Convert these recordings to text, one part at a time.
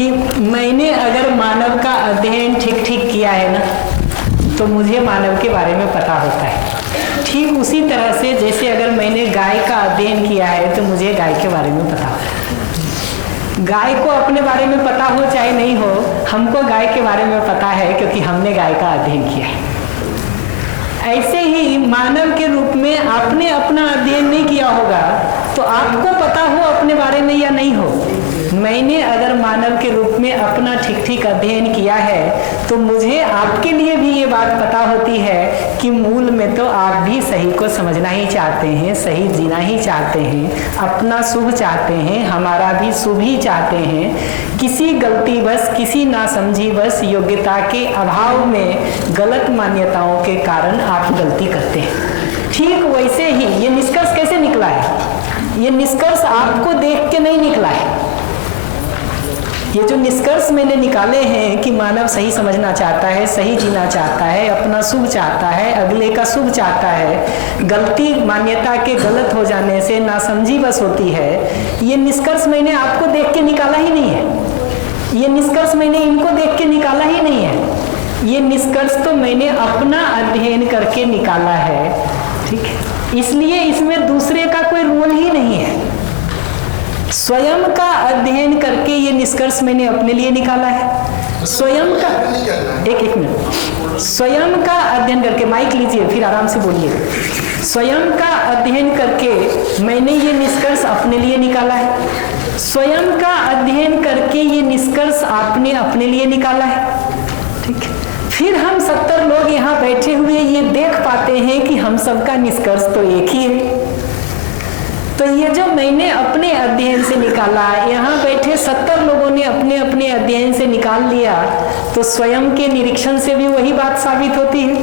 कि मैंने अगर मानव का अध्ययन ठीक ठीक किया है ना, तो मुझे मानव के बारे में पता होता है। ठीक उसी तरह से जैसे अगर मैंने गाय का अध्ययन किया है तो मुझे गाय के बारे में पता होता है। गाय को अपने बारे में पता हो चाहे नहीं हो, हमको गाय के बारे में पता है क्योंकि हमने गाय का अध्ययन किया है। ऐसे ही मानव के रूप में आपने अपना अध्ययन नहीं किया होगा तो आपको पता हो अपने बारे में या नहीं हो। मैंने अगर मानव के रूप में अपना ठीक ठीक अध्ययन किया है तो मुझे आपके लिए भी ये बात पता होती है कि मूल में तो आप भी सही को समझना ही चाहते हैं, सही जीना ही चाहते हैं, अपना शुभ चाहते हैं, हमारा भी शुभ ही चाहते हैं। किसी गलती बस, किसी नासमझी बस, योग्यता के अभाव में, गलत मान्यताओं के कारण आप गलती करते हैं। ठीक वैसे ही ये निष्कर्ष कैसे निकला है? ये निष्कर्ष आपको देख के नहीं निकला है। ये जो निष्कर्ष मैंने निकाले हैं कि मानव सही समझना चाहता है, सही जीना चाहता है, अपना शुभ चाहता है, अगले का शुभ चाहता है, गलती मान्यता के गलत हो जाने से नासमझी बस होती है, ये निष्कर्ष मैंने आपको देख के निकाला ही नहीं है। ये निष्कर्ष मैंने इनको देख के निकाला ही नहीं है। ये निष्कर्ष तो मैंने अपना अध्ययन करके निकाला है। ठीक है, इसलिए इसमें दूसरे का कोई रोल ही नहीं है। स्वयं का अध्ययन करके ये निष्कर्ष मैंने अपने लिए निकाला है। स्वयं का एक मिनट, स्वयं का अध्ययन करके, माइक लीजिए फिर आराम से बोलिए। स्वयं का अध्ययन करके मैंने ये निष्कर्ष अपने लिए निकाला है। स्वयं का अध्ययन करके ये निष्कर्ष आपने अपने लिए निकाला है। ठीक है, फिर हम 70 लोग यहाँ बैठे हुए ये देख पाते हैं कि हम सबका निष्कर्ष तो एक ही है। तो ये जो मैंने अपने अध्ययन से निकाला, यहाँ बैठे 70 लोगों ने अपने अपने अध्ययन से निकाल लिया, तो स्वयं के निरीक्षण से भी वही बात साबित होती है।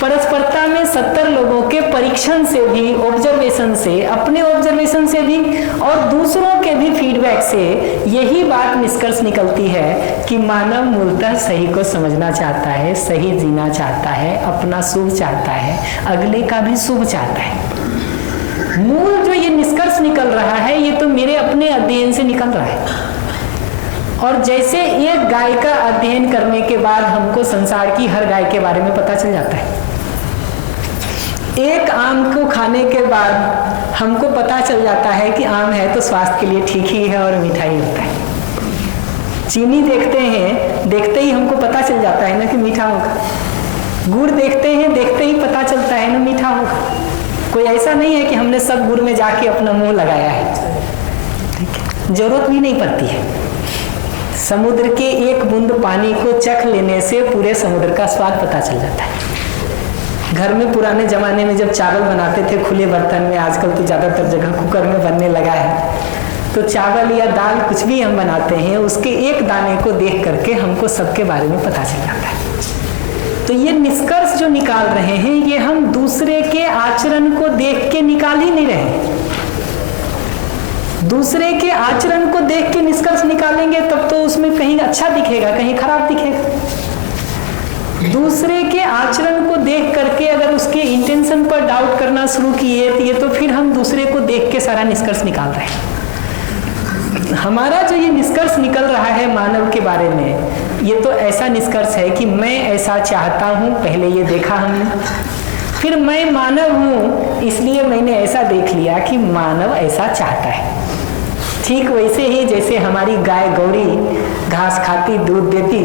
परस्परता में 70 लोगों के परीक्षण से भी, ऑब्जर्वेशन से, अपने ऑब्जर्वेशन से भी और दूसरों के भी फीडबैक से यही बात निष्कर्ष निकलती है कि मानव मूलतः सही को समझना चाहता है, सही जीना चाहता है, अपना शुभ चाहता है, अगले का भी शुभ चाहता है। मूल जो ये निष्कर्ष निकल रहा है ये तो मेरे अपने अध्ययन से निकल रहा है। और जैसे एक गाय का अध्ययन करने के बाद हमको संसार की हर गाय के बारे में पता चल जाता है। एक आम को खाने के बाद हमको पता चल जाता है कि आम है तो स्वास्थ्य के लिए ठीक ही है और मीठा ही होता है। चीनी देखते हैं, देखते ही हमको पता चल जाता है ना कि मीठा होगा। गुड़ देखते हैं, देखते ही पता चलता है ना मीठा होगा। कोई ऐसा नहीं है कि हमने सब गुड़ में जाके अपना मुंह लगाया है। ठीक है, जरूरत भी नहीं पड़ती है। समुद्र के एक बूंद पानी को चख लेने से पूरे समुद्र का स्वाद पता चल जाता है। घर में पुराने जमाने में जब चावल बनाते थे खुले बर्तन में, आजकल तो ज्यादातर जगह कुकर में बनने लगा है, तो चावल या दाल कुछ भी हम बनाते हैं उसके एक दाने को देख करके हमको सबके बारे में पता चल जाता है। तो ये निष्कर्ष जो निकाल रहे हैं ये हम दूसरे के आचरण को देख के निकाल ही नहीं रहे। दूसरे के आचरण को देख के निष्कर्ष निकालेंगे तब तो उसमें कहीं अच्छा दिखेगा, कहीं खराब दिखेगा। दूसरे के आचरण को देख करके अगर उसके इंटेंशन पर डाउट करना शुरू किए तो ये तो फिर हम दूसरे को देख के सारा निष्कर्ष निकाल रहे हैं। हमारा जो ये निष्कर्ष निकल रहा है मानव के बारे में, ये तो ऐसा निष्कर्ष है कि मैं ऐसा चाहता हूँ, पहले ये देखा हमने, फिर मैं मानव हूँ इसलिए मैंने ऐसा देख लिया कि मानव ऐसा चाहता है। ठीक वैसे ही जैसे हमारी गाय गौरी घास खाती दूध देती,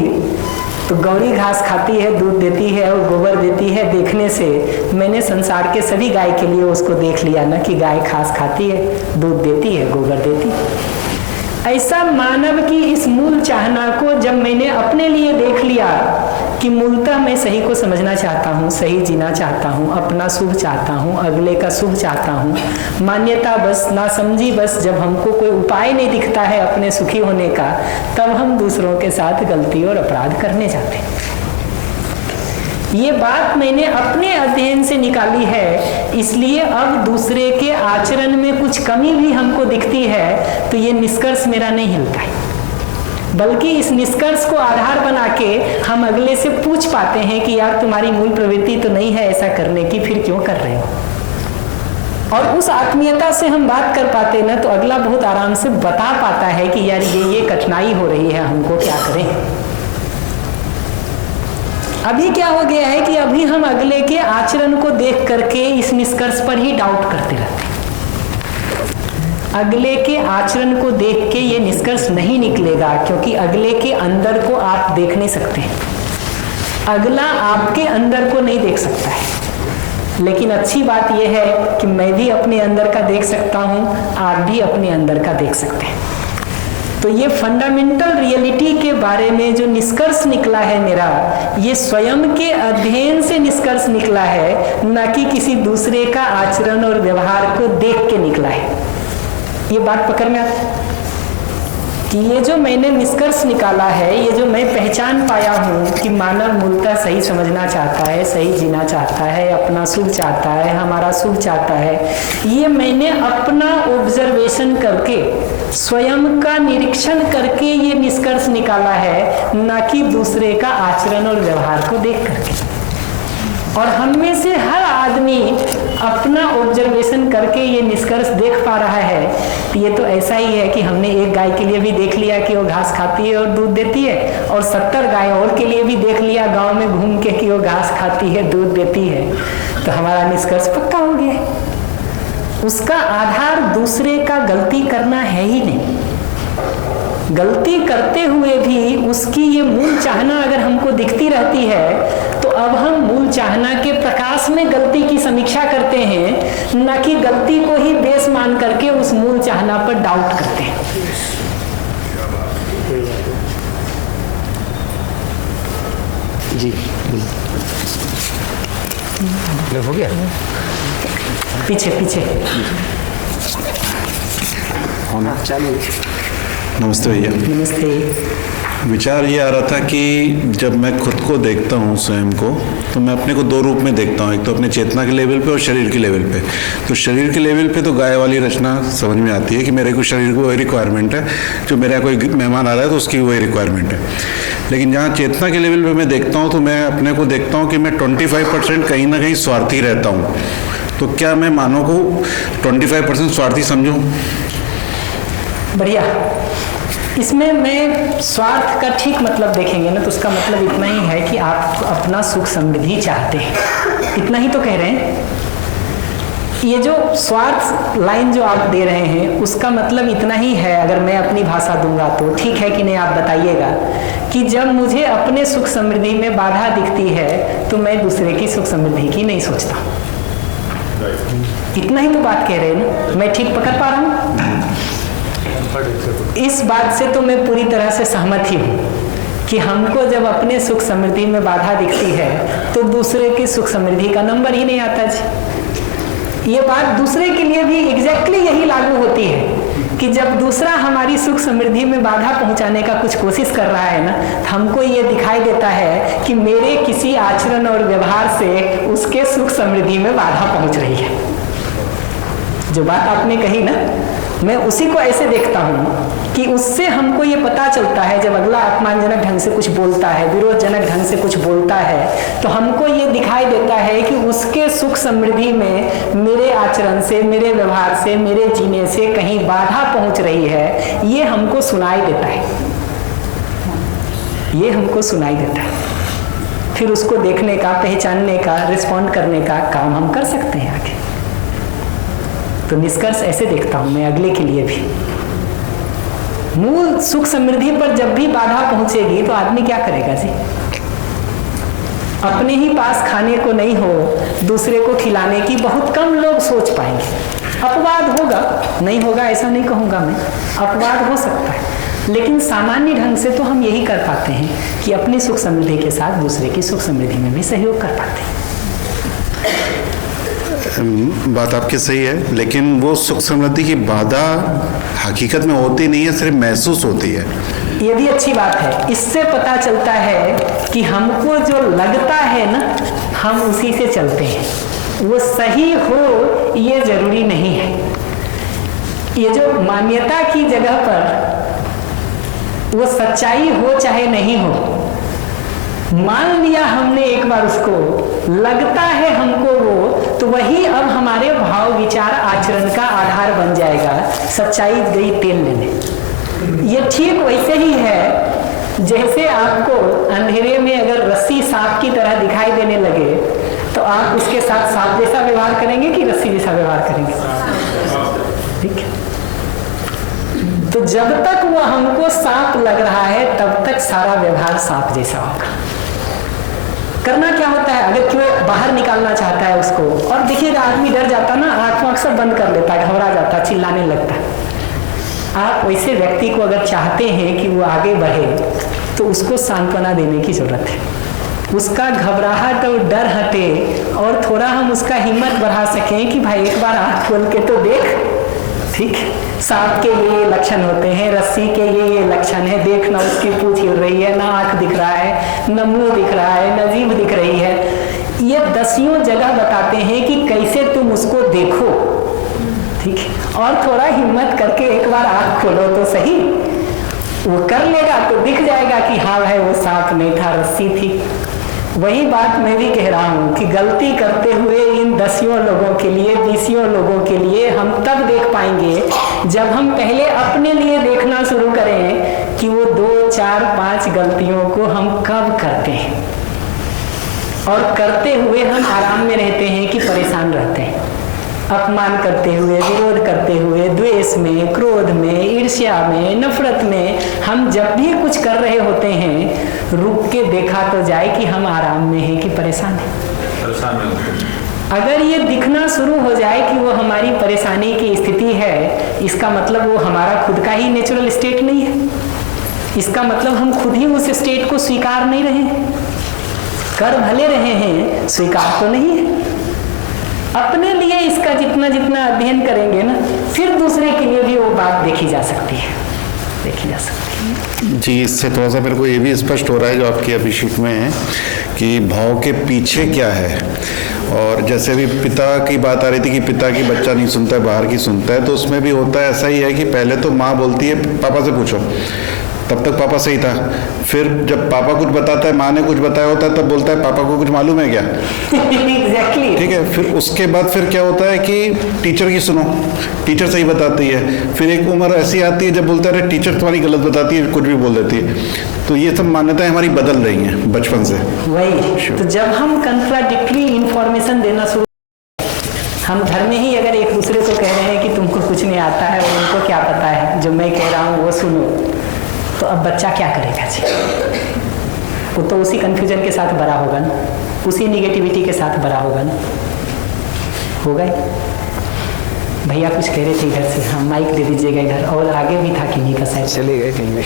तो गौरी घास खाती है, दूध देती है और गोबर देती है। देखने से मैंने संसार के सभी गाय के लिए उसको देख लिया ना कि गाय घास खाती है, दूध देती है, गोबर देती है। ऐसा मानव की इस मूल चाहना को जब मैंने अपने लिए देख लिया कि मूलतः मैं सही को समझना चाहता हूँ, सही जीना चाहता हूँ, अपना शुभ चाहता हूँ, अगले का शुभ चाहता हूँ, मान्यता बस, नासमझी बस, जब हमको कोई उपाय नहीं दिखता है अपने सुखी होने का, तब हम दूसरों के साथ गलती और अपराध करने जाते हैं। ये बात मैंने अपने अध्ययन से निकाली है, इसलिए अब दूसरे के आचरण में कुछ कमी भी हमको दिखती है तो ये निष्कर्ष मेरा नहीं हिलता है, बल्कि इस निष्कर्ष को आधार बना के हम अगले से पूछ पाते हैं कि यार तुम्हारी मूल प्रवृत्ति तो नहीं है ऐसा करने की, फिर क्यों कर रहे हो। और उस आत्मीयता से हम बात कर पाते ना तो अगला बहुत आराम से बता पाता है कि यार ये कठिनाई हो रही है, हमको क्या करें। अभी क्या हो गया है कि अभी हम अगले के आचरण को देख करके इस निष्कर्ष पर ही डाउट करते रहते हैं। अगले के आचरण को देख के ये निष्कर्ष नहीं निकलेगा, क्योंकि अगले के अंदर को आप देख नहीं सकते, अगला आपके अंदर को नहीं देख सकता है। लेकिन अच्छी बात यह है कि मैं भी अपने अंदर का देख सकता हूँ, आप भी अपने अंदर का देख सकते हैं। तो ये फंडामेंटल रियलिटी के बारे में जो निष्कर्ष निकला है मेरा, ये स्वयं के अध्ययन से निष्कर्ष निकला है, न कि किसी दूसरे का आचरण और व्यवहार को देख के निकला है। ये बात पकड़ में आती है कि ये जो मैंने निष्कर्ष निकाला है, ये जो मैं पहचान पाया हूँ कि मानव मूलतः सही समझना चाहता है, सही जीना चाहता है, अपना सुख चाहता है, हमारा सुख चाहता है, ये मैंने अपना ऑब्जर्वेशन करके, स्वयं का निरीक्षण करके ये निष्कर्ष निकाला है, न कि दूसरे का आचरण और व्यवहार को देख करके। और हम में से हर आदमी अपना ऑब्जर्वेशन करके ये निष्कर्ष देख पा रहा है। ये तो ऐसा ही है कि हमने एक गाय के लिए भी देख लिया कि वो घास खाती है और दूध देती है, और 70 गाय और के लिए भी देख लिया गांव में घूम के कि वो घास खाती है, दूध देती है। तो हमारा निष्कर्ष पक्का हो गया है। उसका आधार दूसरे का गलती करना है ही नहीं। गलती करते हुए भी उसकी ये मूल चाहना अगर हमको दिखती रहती है, तो अब हम मूल चाहना के प्रकाश में गलती की समीक्षा करते हैं, न कि गलती को ही बेस मान करके उस मूल चाहना पर डाउट करते हैं। जी हो गया, पीछे पीछे होना चाहिए। नमस्ते भैया। नमस्ते। विचार ये आ रहा था कि जब मैं खुद को देखता हूँ स्वयं को, तो मैं अपने को दो रूप में देखता हूँ, एक तो अपने चेतना के लेवल पे और शरीर के लेवल पे। तो शरीर के लेवल पे तो गाय वाली रचना समझ में आती है कि मेरे को शरीर को वही रिक्वायरमेंट है, जो मेरा कोई मेहमान आ रहा है तो उसकी वही रिक्वायरमेंट है। लेकिन जहाँ चेतना के लेवल पे मैं देखता हूँ, तो मैं अपने को देखता हूँ कि मैं 25% कहीं ना कहीं स्वार्थी रहता हूँ। तो क्या मैं मानव को 25% स्वार्थी समझूँ? बढ़िया। इसमें मैं स्वार्थ का ठीक मतलब देखेंगे ना, तो उसका मतलब इतना ही है कि आप अपना सुख समृद्धि चाहते हैं, इतना ही तो कह रहे हैं। ये जो स्वार्थ लाइन जो आप दे रहे हैं, उसका मतलब इतना ही है, अगर मैं अपनी भाषा दूंगा तो ठीक है कि नहीं, आप बताइएगा कि जब मुझे अपने सुख समृद्धि में बाधा दिखती है, तो मैं दूसरे की सुख समृद्धि की नहीं सोचता। इतना ही तो बात कह रहे हैं ना, मैं ठीक पकड़ पा रहा हूँ? इस बात से तो मैं पूरी तरह से सहमत ही हूँ कि हमको जब अपने सुख समृद्धि में बाधा दिखती है, तो दूसरे की सुख समृद्धि का नंबर ही नहीं आता जी। ये बात दूसरे के लिए भी एग्जैक्टली यही लागू होती है कि जब दूसरा हमारी सुख समृद्धि में बाधा पहुंचाने का कुछ कोशिश कर रहा है ना, तो हमको ये दिखाई देता है कि मेरे किसी आचरण और व्यवहार से उसके सुख समृद्धि में बाधा पहुंच रही है। जो बात आपने कही ना, मैं उसी को ऐसे देखता हूँ कि उससे हमको ये पता चलता है, जब अगला अपमानजनक ढंग से कुछ बोलता है, विरोधजनक ढंग से कुछ बोलता है, तो हमको ये दिखाई देता है कि उसके सुख समृद्धि में मेरे आचरण से, मेरे व्यवहार से, मेरे जीने से कहीं बाधा पहुंच रही है। ये हमको सुनाई देता है, ये हमको सुनाई देता है। फिर उसको देखने का, पहचानने का, रिस्पॉन्ड करने का काम हम कर सकते हैं आगे। तो निष्कर्ष ऐसे देखता हूं मैं अगले के लिए भी। मूल सुख समृद्धि पर जब भी बाधा पहुंचेगी, तो आदमी क्या करेगा जी? अपने ही पास खाने को नहीं हो, दूसरे को खिलाने की बहुत कम लोग सोच पाएंगे। अपवाद होगा, नहीं होगा ऐसा नहीं कहूंगा मैं, अपवाद हो सकता है, लेकिन सामान्य ढंग से तो हम यही कर पाते हैं कि अपनी सुख समृद्धि के साथ दूसरे की सुख समृद्धि में भी सहयोग कर पाते हैं। बात आपकी सही है, लेकिन वो सुख समृद्धि की बाधा हकीकत में होती नहीं है, सिर्फ महसूस होती है। ये भी अच्छी बात है। इससे पता चलता है कि हमको जो लगता है ना, हम उसी से चलते हैं। वो सही हो ये जरूरी नहीं है। ये जो मान्यता की जगह पर वो सच्चाई हो चाहे नहीं हो, मान लिया हमने एक बार उसको, लगता है हमको वो, तो वही अब हमारे भाव विचार आचरण का आधार बन जाएगा। सच्चाई गई तेल लेने। ये ठीक वैसे ही है जैसे आपको अंधेरे में अगर रस्सी सांप की तरह दिखाई देने लगे तो आप उसके साथ सांप जैसा व्यवहार करेंगे कि रस्सी जैसा व्यवहार करेंगे? ठीक है। तो जब तक वो हमको सांप लग रहा है तब तक सारा व्यवहार सांप जैसा होगा। करना क्या होता है, अगर कोई बाहर निकालना चाहता है उसको, और देखिएगा आदमी डर जाता ना, आंख वाँख सब बंद कर लेता है, घबरा जाता है, चिल्लाने लगता है। आप वैसे व्यक्ति को अगर चाहते हैं कि वो आगे बढ़े तो उसको सांत्वना देने की जरूरत है। उसका घबराहट और डर हटे और थोड़ा हम उसका हिम्मत बढ़ा सकें कि भाई एक बार आँख खोल के तो देख। ठीक, सांप के ये लक्षण होते हैं, रस्सी के ये लक्षण है, देख ना उसकी पूंछ हिल रही है, ना आँख दिख रहा है, न मुंह दिख रहा है, न जीभ दिख रही है। ये दसियों जगह बताते हैं कि कैसे तुम उसको देखो। ठीक है, और थोड़ा हिम्मत करके एक बार आँख खोलो तो सही। वो कर लेगा तो दिख जाएगा कि हाँ भाई वो सांप नहीं था, रस्सी थी। वही बात मैं भी कह रहा हूँ कि गलती करते हुए इन दसियों लोगों के लिए, बीसियों लोगों के लिए हम तब देख पाएंगे जब हम पहले अपने लिए देखना शुरू करें कि वो 2, 4, 5 गलतियों को हम कब करते हैं, और करते हुए हम आराम में रहते हैं कि परेशान रहते हैं। अपमान करते हुए, विरोध करते हुए, द्वेष में, क्रोध में, ईर्ष्या में, नफरत में, हम जब भी कुछ कर रहे होते हैं रुक के देखा तो जाए कि हम आराम में हैं कि परेशान हैं। अगर ये दिखना शुरू हो जाए कि वो हमारी परेशानी की स्थिति है, इसका मतलब वो हमारा खुद का ही नेचुरल स्टेट नहीं है। इसका मतलब हम खुद ही उस स्टेट को स्वीकार नहीं रहे हैं। कर भले रहे हैं, स्वीकार तो नहीं है। अपने लिए इसका जितना जितना अध्ययन करेंगे ना, फिर दूसरे के लिए भी वो बात देखी जा सकती है, देखी जा सकती है। जी, इससे थोड़ा सा मेरे को ये भी स्पष्ट हो रहा है जो आपकी अभिषेक में है कि भाव के पीछे क्या है। और जैसे अभी पिता की बात आ रही थी कि पिता की बच्चा नहीं सुनता है, बाहर की सुनता है, तो उसमें भी होता है ऐसा ही है कि पहले तो माँ बोलती है पापा से पूछो, तब तक पापा सही था। फिर जब पापा कुछ बताता है, माँ ने कुछ बताया होता है, तब बोलता है पापा को कुछ मालूम है क्या? Exactly. ठीक है। फिर उसके बाद फिर क्या होता है कि टीचर की सुनो, टीचर सही बताती है। फिर एक उम्र ऐसी आती है जब बोलता है टीचर तुम्हारी गलत बताती है, कुछ भी बोल देती है। तो ये सब मान्यताएं हमारी बदल रही हैं बचपन से। वही तो जब हम कंट्राडिक्टरी इंफॉर्मेशन देना शुरू, हम घर में ही अगर एक दूसरे को कह रहे हैं कि तुमको कुछ नहीं आता है और उनको क्या पता है, जो मैं कह रहा हूँ वो सुनो, तो अब बच्चा क्या करेगा जी? वो तो उसी कंफ्यूजन के साथ बड़ा होगा ना, उसी निगेटिविटी के साथ बड़ा होगा ना। होगा ही। भैया कुछ कह रहे थे इधर से, हाँ माइक दे दीजिएगा इधर, और आगे भी था किन्हीं का शायद। चले गए कहीं भी।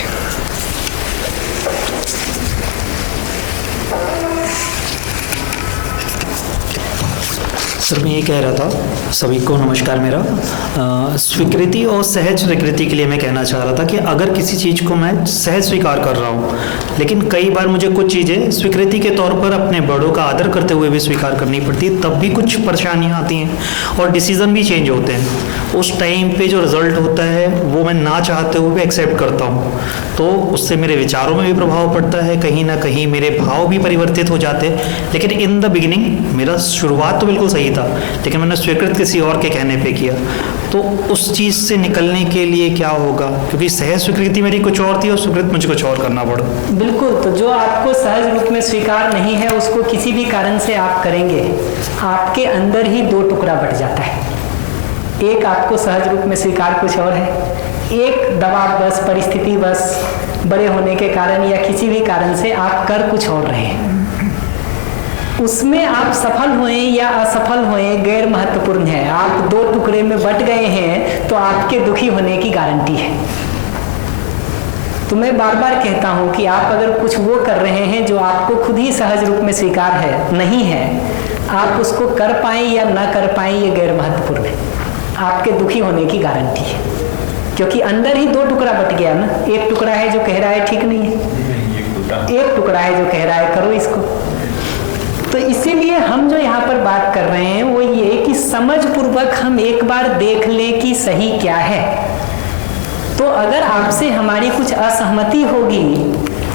सर मैं ये कह रहा था, सभी को नमस्कार मेरा। स्वीकृति और सहज स्वीकृति के लिए मैं कहना चाह रहा था कि अगर किसी चीज़ को मैं सहज स्वीकार कर रहा हूँ, लेकिन कई बार मुझे कुछ चीज़ें स्वीकृति के तौर पर अपने बड़ों का आदर करते हुए भी स्वीकार करनी पड़ती है, तब भी कुछ परेशानियाँ आती हैं और डिसीज़न भी चेंज होते हैं। उस टाइम पे जो रिजल्ट होता है वो मैं ना चाहते हुए भी एक्सेप्ट करता हूँ, तो उससे मेरे विचारों में भी प्रभाव पड़ता है, कहीं ना कहीं मेरे भाव भी परिवर्तित हो जाते हैं। लेकिन इन द बिगिनिंग मेरा शुरुआत तो बिल्कुल सही था, लेकिन मैंने स्वीकृत किसी और के कहने पे किया, तो उस चीज़ से निकलने के लिए क्या होगा? क्योंकि सहज स्वीकृति मेरी कुछ और थी और स्वीकृत मुझे कुछ और करना पड़ा। बिल्कुल, तो जो आपको सहज रूप में स्वीकार नहीं है उसको किसी भी कारण से आप करेंगे, आपके अंदर ही 2 टुकड़ा बट जाता है। एक आपको सहज रूप में स्वीकार कुछ और है, एक दबाव बस, परिस्थिति बस, बड़े होने के कारण या किसी भी कारण से आप कर कुछ और रहे हैं। उसमें आप सफल हुए या असफल हुए गैर महत्वपूर्ण है। आप 2 टुकड़े में बट गए हैं तो आपके दुखी होने की गारंटी है। तो मैं बार बार कहता हूं कि आप अगर कुछ वो कर रहे हैं जो आपको खुद ही सहज रूप में स्वीकार है नहीं है, आप उसको कर पाएं या ना कर पाएं ये गैर महत्वपूर्ण है, आपके दुखी होने की गारंटी है। क्योंकि अंदर ही 2 टुकड़ा बट गया ना, एक टुकड़ा है जो कह रहा है ठीक नहीं है, एक टुकड़ा है जो कह रहा है करो इसको। तो इसीलिए हम जो यहाँ पर बात कर रहे हैं वो ये कि समझ पूर्वक हम एक बार देख लें कि सही क्या है। तो अगर आपसे हमारी कुछ असहमति होगी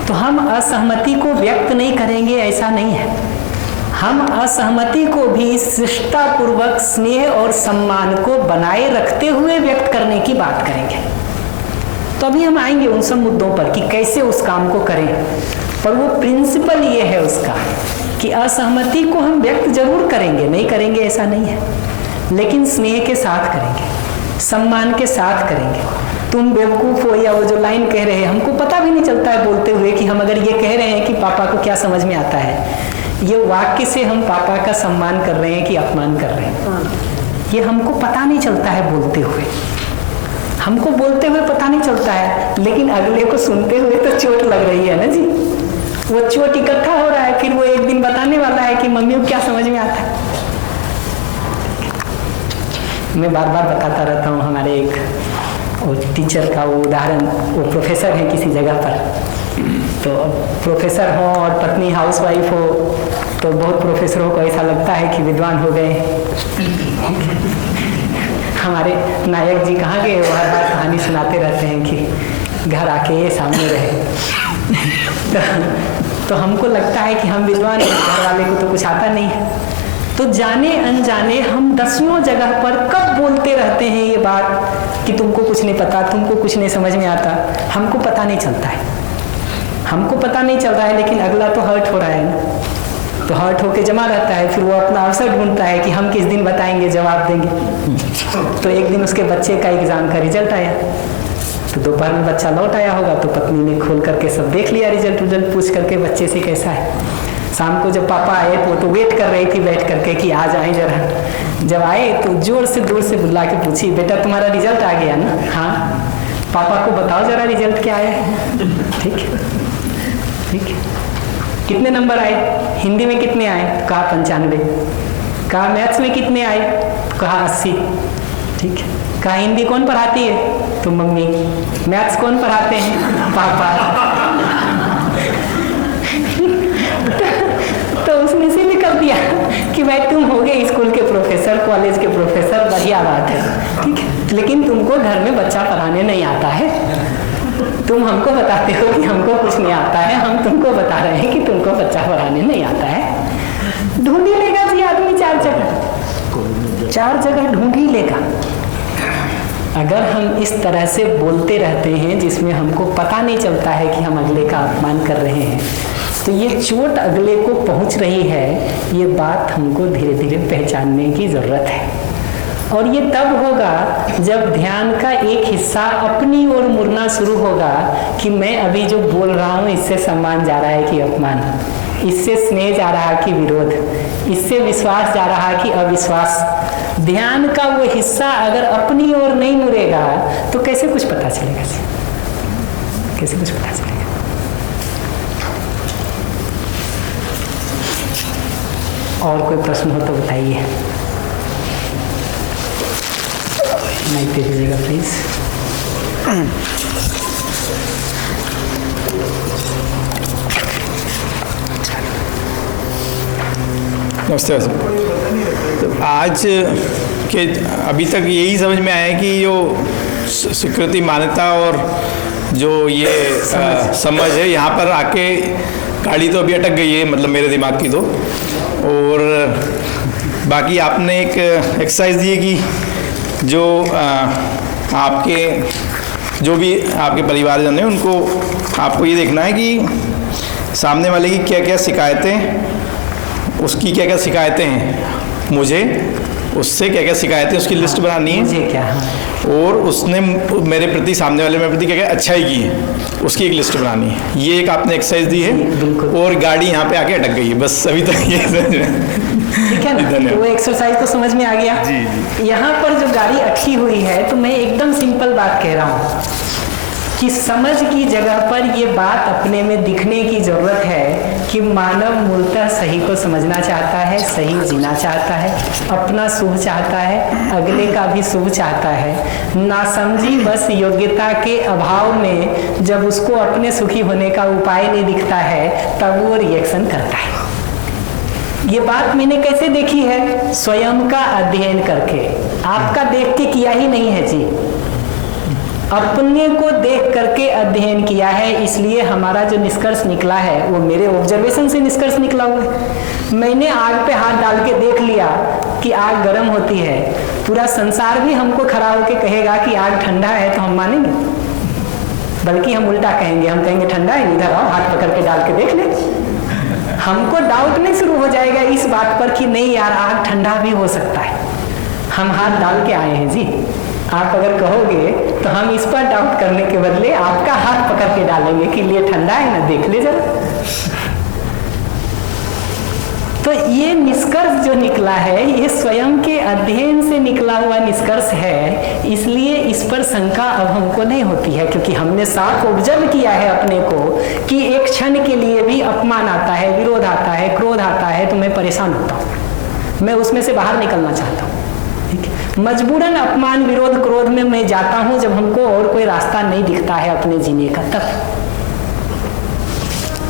तो हम असहमति को व्यक्त नहीं करेंगे ऐसा नहीं है। हम असहमति को भी शिष्टापूर्वक स्नेह और सम्मान को बनाए रखते हुए व्यक्त करने की बात करेंगे। तो अभी हम आएंगे उन सब मुद्दों पर कि कैसे उस काम को करें, पर वो प्रिंसिपल ये है उसका कि असहमति को हम व्यक्त जरूर करेंगे, नहीं करेंगे ऐसा नहीं है, लेकिन स्नेह के साथ करेंगे, सम्मान के साथ करेंगे। तुम बेवकूफ़ हो या वो जो लाइन कह रहे हैं, हमको पता भी नहीं चलता है बोलते हुए कि हम अगर ये कह रहे हैं कि पापा को क्या समझ में आता है, ये वाक्य से हम पापा का सम्मान कर रहे हैं कि अपमान कर रहे हैं, ये हमको पता नहीं चलता है बोलते हुए। हमको बोलते हुए पता नहीं चलता है, लेकिन अगले को सुनते हुए तो चोट लग रही है ना जी। वो चोट इकट्ठा हो रहा है, फिर वो एक दिन बताने वाला है कि मम्मी को क्या समझ में आता है। मैं बार बार बताता रहता हूँ, हमारे एक वो टीचर का वो उदाहरण, वो प्रोफेसर है किसी जगह पर, तो प्रोफेसर हो और पत्नी हाउसवाइफ हो तो बहुत प्रोफेसरों को ऐसा लगता है कि विद्वान हो गए। हमारे नायक जी कहाँ गए, वो हर बार कहानी सुनाते रहते हैं कि घर आके ये सामने रहे। तो हमको लगता है कि हम विद्वान हैं, घर वाले को तो कुछ आता नहीं है। तो जाने अनजाने हम दसियों जगह पर कब बोलते रहते हैं ये बात कि तुमको कुछ नहीं पता, तुमको कुछ नहीं समझ में आता, हमको पता नहीं चलता है। हमको पता नहीं चल रहा है, लेकिन अगला तो हर्ट हो रहा है ना, तो हर्ट होके जमा रहता है, फिर वो अपना अवसर ढूंढता है कि हम किस दिन बताएंगे, जवाब देंगे। तो एक दिन उसके बच्चे का एग्जाम का रिजल्ट आया, तो दोपहर में बच्चा लौट आया होगा, तो पत्नी ने खोल करके सब देख लिया, रिजल्ट पूछ करके बच्चे से कैसा है। शाम को जब पापा आए तो वेट कर रही थी बैठ करके कि आ जाए जरा। जब आए तो जोर से दूर से बुला के पूछी, बेटा तुम्हारा रिजल्ट आ गया ना? हाँ। पापा को बताओ जरा रिजल्ट क्या आया है। ठीक है, ठीक है। कितने नंबर आए? हिंदी में कितने आए? कहा 95। कहा मैथ्स में कितने आए? कहा 80। ठीक है। कहा हिंदी कौन पढ़ाती है? तो मम्मी। मैथ्स कौन पढ़ाते हैं? पापा। तो उसने से निकल दिया कि भाई तुम हो गए स्कूल के प्रोफेसर, कॉलेज के प्रोफेसर, बढ़िया बात है, ठीक है, लेकिन तुमको घर में बच्चा पढ़ाने नहीं आता है। तुम हमको बताते हो कि हमको कुछ नहीं आता है, हम तुमको बता रहे हैं कि तुमको बच्चा पढ़ाने नहीं आता है। ढूंढ ही लेगा जी आदमी, 4 जगह ढूंढ ही लेगा। अगर हम इस तरह से बोलते रहते हैं जिसमें हमको पता नहीं चलता है कि हम अगले का अपमान कर रहे हैं, तो ये चोट अगले को पहुंच रही है, ये बात हमको धीरे धीरे पहचानने की ज़रूरत है। और ये तब होगा जब ध्यान का एक हिस्सा अपनी ओर मुड़ना शुरू होगा कि मैं अभी जो बोल रहा हूँ इससे सम्मान जा रहा है कि अपमान, इससे स्नेह जा रहा कि विरोध, इससे विश्वास जा रहा कि अविश्वास। ध्यान का वो हिस्सा अगर अपनी ओर नहीं मुड़ेगा तो कैसे कुछ पता चलेगा? कैसे कुछ पता चलेगा? और कोई प्रश्न हो तो बताइए। माइक दे दीजिएगा प्लीज। नमस्ते सर। तो आज के अभी तक यही समझ में आया कि जो स्वीकृति, मान्यता और जो ये समझ है, यहाँ पर आके गाड़ी तो अभी अटक गई है, मतलब मेरे दिमाग की तो। और बाकी आपने एक एक्सरसाइज दी है कि जो आपके जो भी आपके परिवारजन हैं उनको आपको ये देखना है कि सामने वाले की क्या क्या शिकायतें, उसकी क्या क्या शिकायतें हैं, मुझे उससे क्या क्या शिकायतें, उसकी लिस्ट बनानी है। मुझे क्या? और उसने मेरे प्रति, सामने वाले मेरे प्रति क्या क्या अच्छाई की है, उसकी एक लिस्ट बनानी है। ये एक आपने एक्सरसाइज दी है। और गाड़ी यहाँ पे आके अटक गई है, बस अभी तक ये ठीक है ना? वो एक्सरसाइज तो समझ में आ गया। जी। यहाँ पर जो गाड़ी अटकी हुई है, तो मैं एकदम सिंपल बात कह रहा हूँ कि समझ की जगह पर ये बात अपने में दिखने की जरूरत है कि मानव मूलतः सही को समझना चाहता है, सही जीना चाहता है, अपना सुख चाहता है, अगले का भी सुख चाहता है। नासमझी बस योग्यता के अभाव में जब उसको अपने सुखी होने का उपाय नहीं दिखता है, तब वो रिएक्शन करता है। ये बात मैंने कैसे देखी है? स्वयं का अध्ययन करके। आपका देख के किया ही नहीं है जी, अपने को देख करके अध्ययन किया है, इसलिए हमारा जो निष्कर्ष निकला है वो मेरे ऑब्जर्वेशन से निष्कर्ष निकला हुआ है। मैंने आग पे हाथ डाल के देख लिया कि आग गर्म होती है, पूरा संसार भी हमको खड़ा होकर कहेगा कि आग ठंडा है तो हम मानेंगे? बल्कि हम उल्टा कहेंगे, हम कहेंगे ठंडा है, इधर आओ हाथ पकड़ के डाल के देख ले। हमको डाउट नहीं शुरू हो जाएगा इस बात पर कि नहीं यार आग ठंडा भी हो सकता है, हम हाथ डाल के आए हैं जी। आप अगर कहोगे तो हम इस पर डाउट करने के बदले आपका हाथ पकड़ के डालेंगे कि ये ठंडा है ना, देख ले जरा। तो ये निष्कर्ष जो निकला है ये स्वयं के अध्ययन से निकला हुआ निष्कर्ष है, इसलिए इस पर शंका अब हमको नहीं होती है, क्योंकि हमने साफ ऑब्जर्व किया है अपने को कि एक क्षण के लिए भी अपमान आता है, विरोध आता है, क्रोध आता है तो मैं परेशान होता हूँ, मैं उसमें से बाहर निकलना चाहता हूँ। मजबूरन अपमान, विरोध, क्रोध में मैं जाता हूँ जब हमको और कोई रास्ता नहीं दिखता है अपने जीने का। तब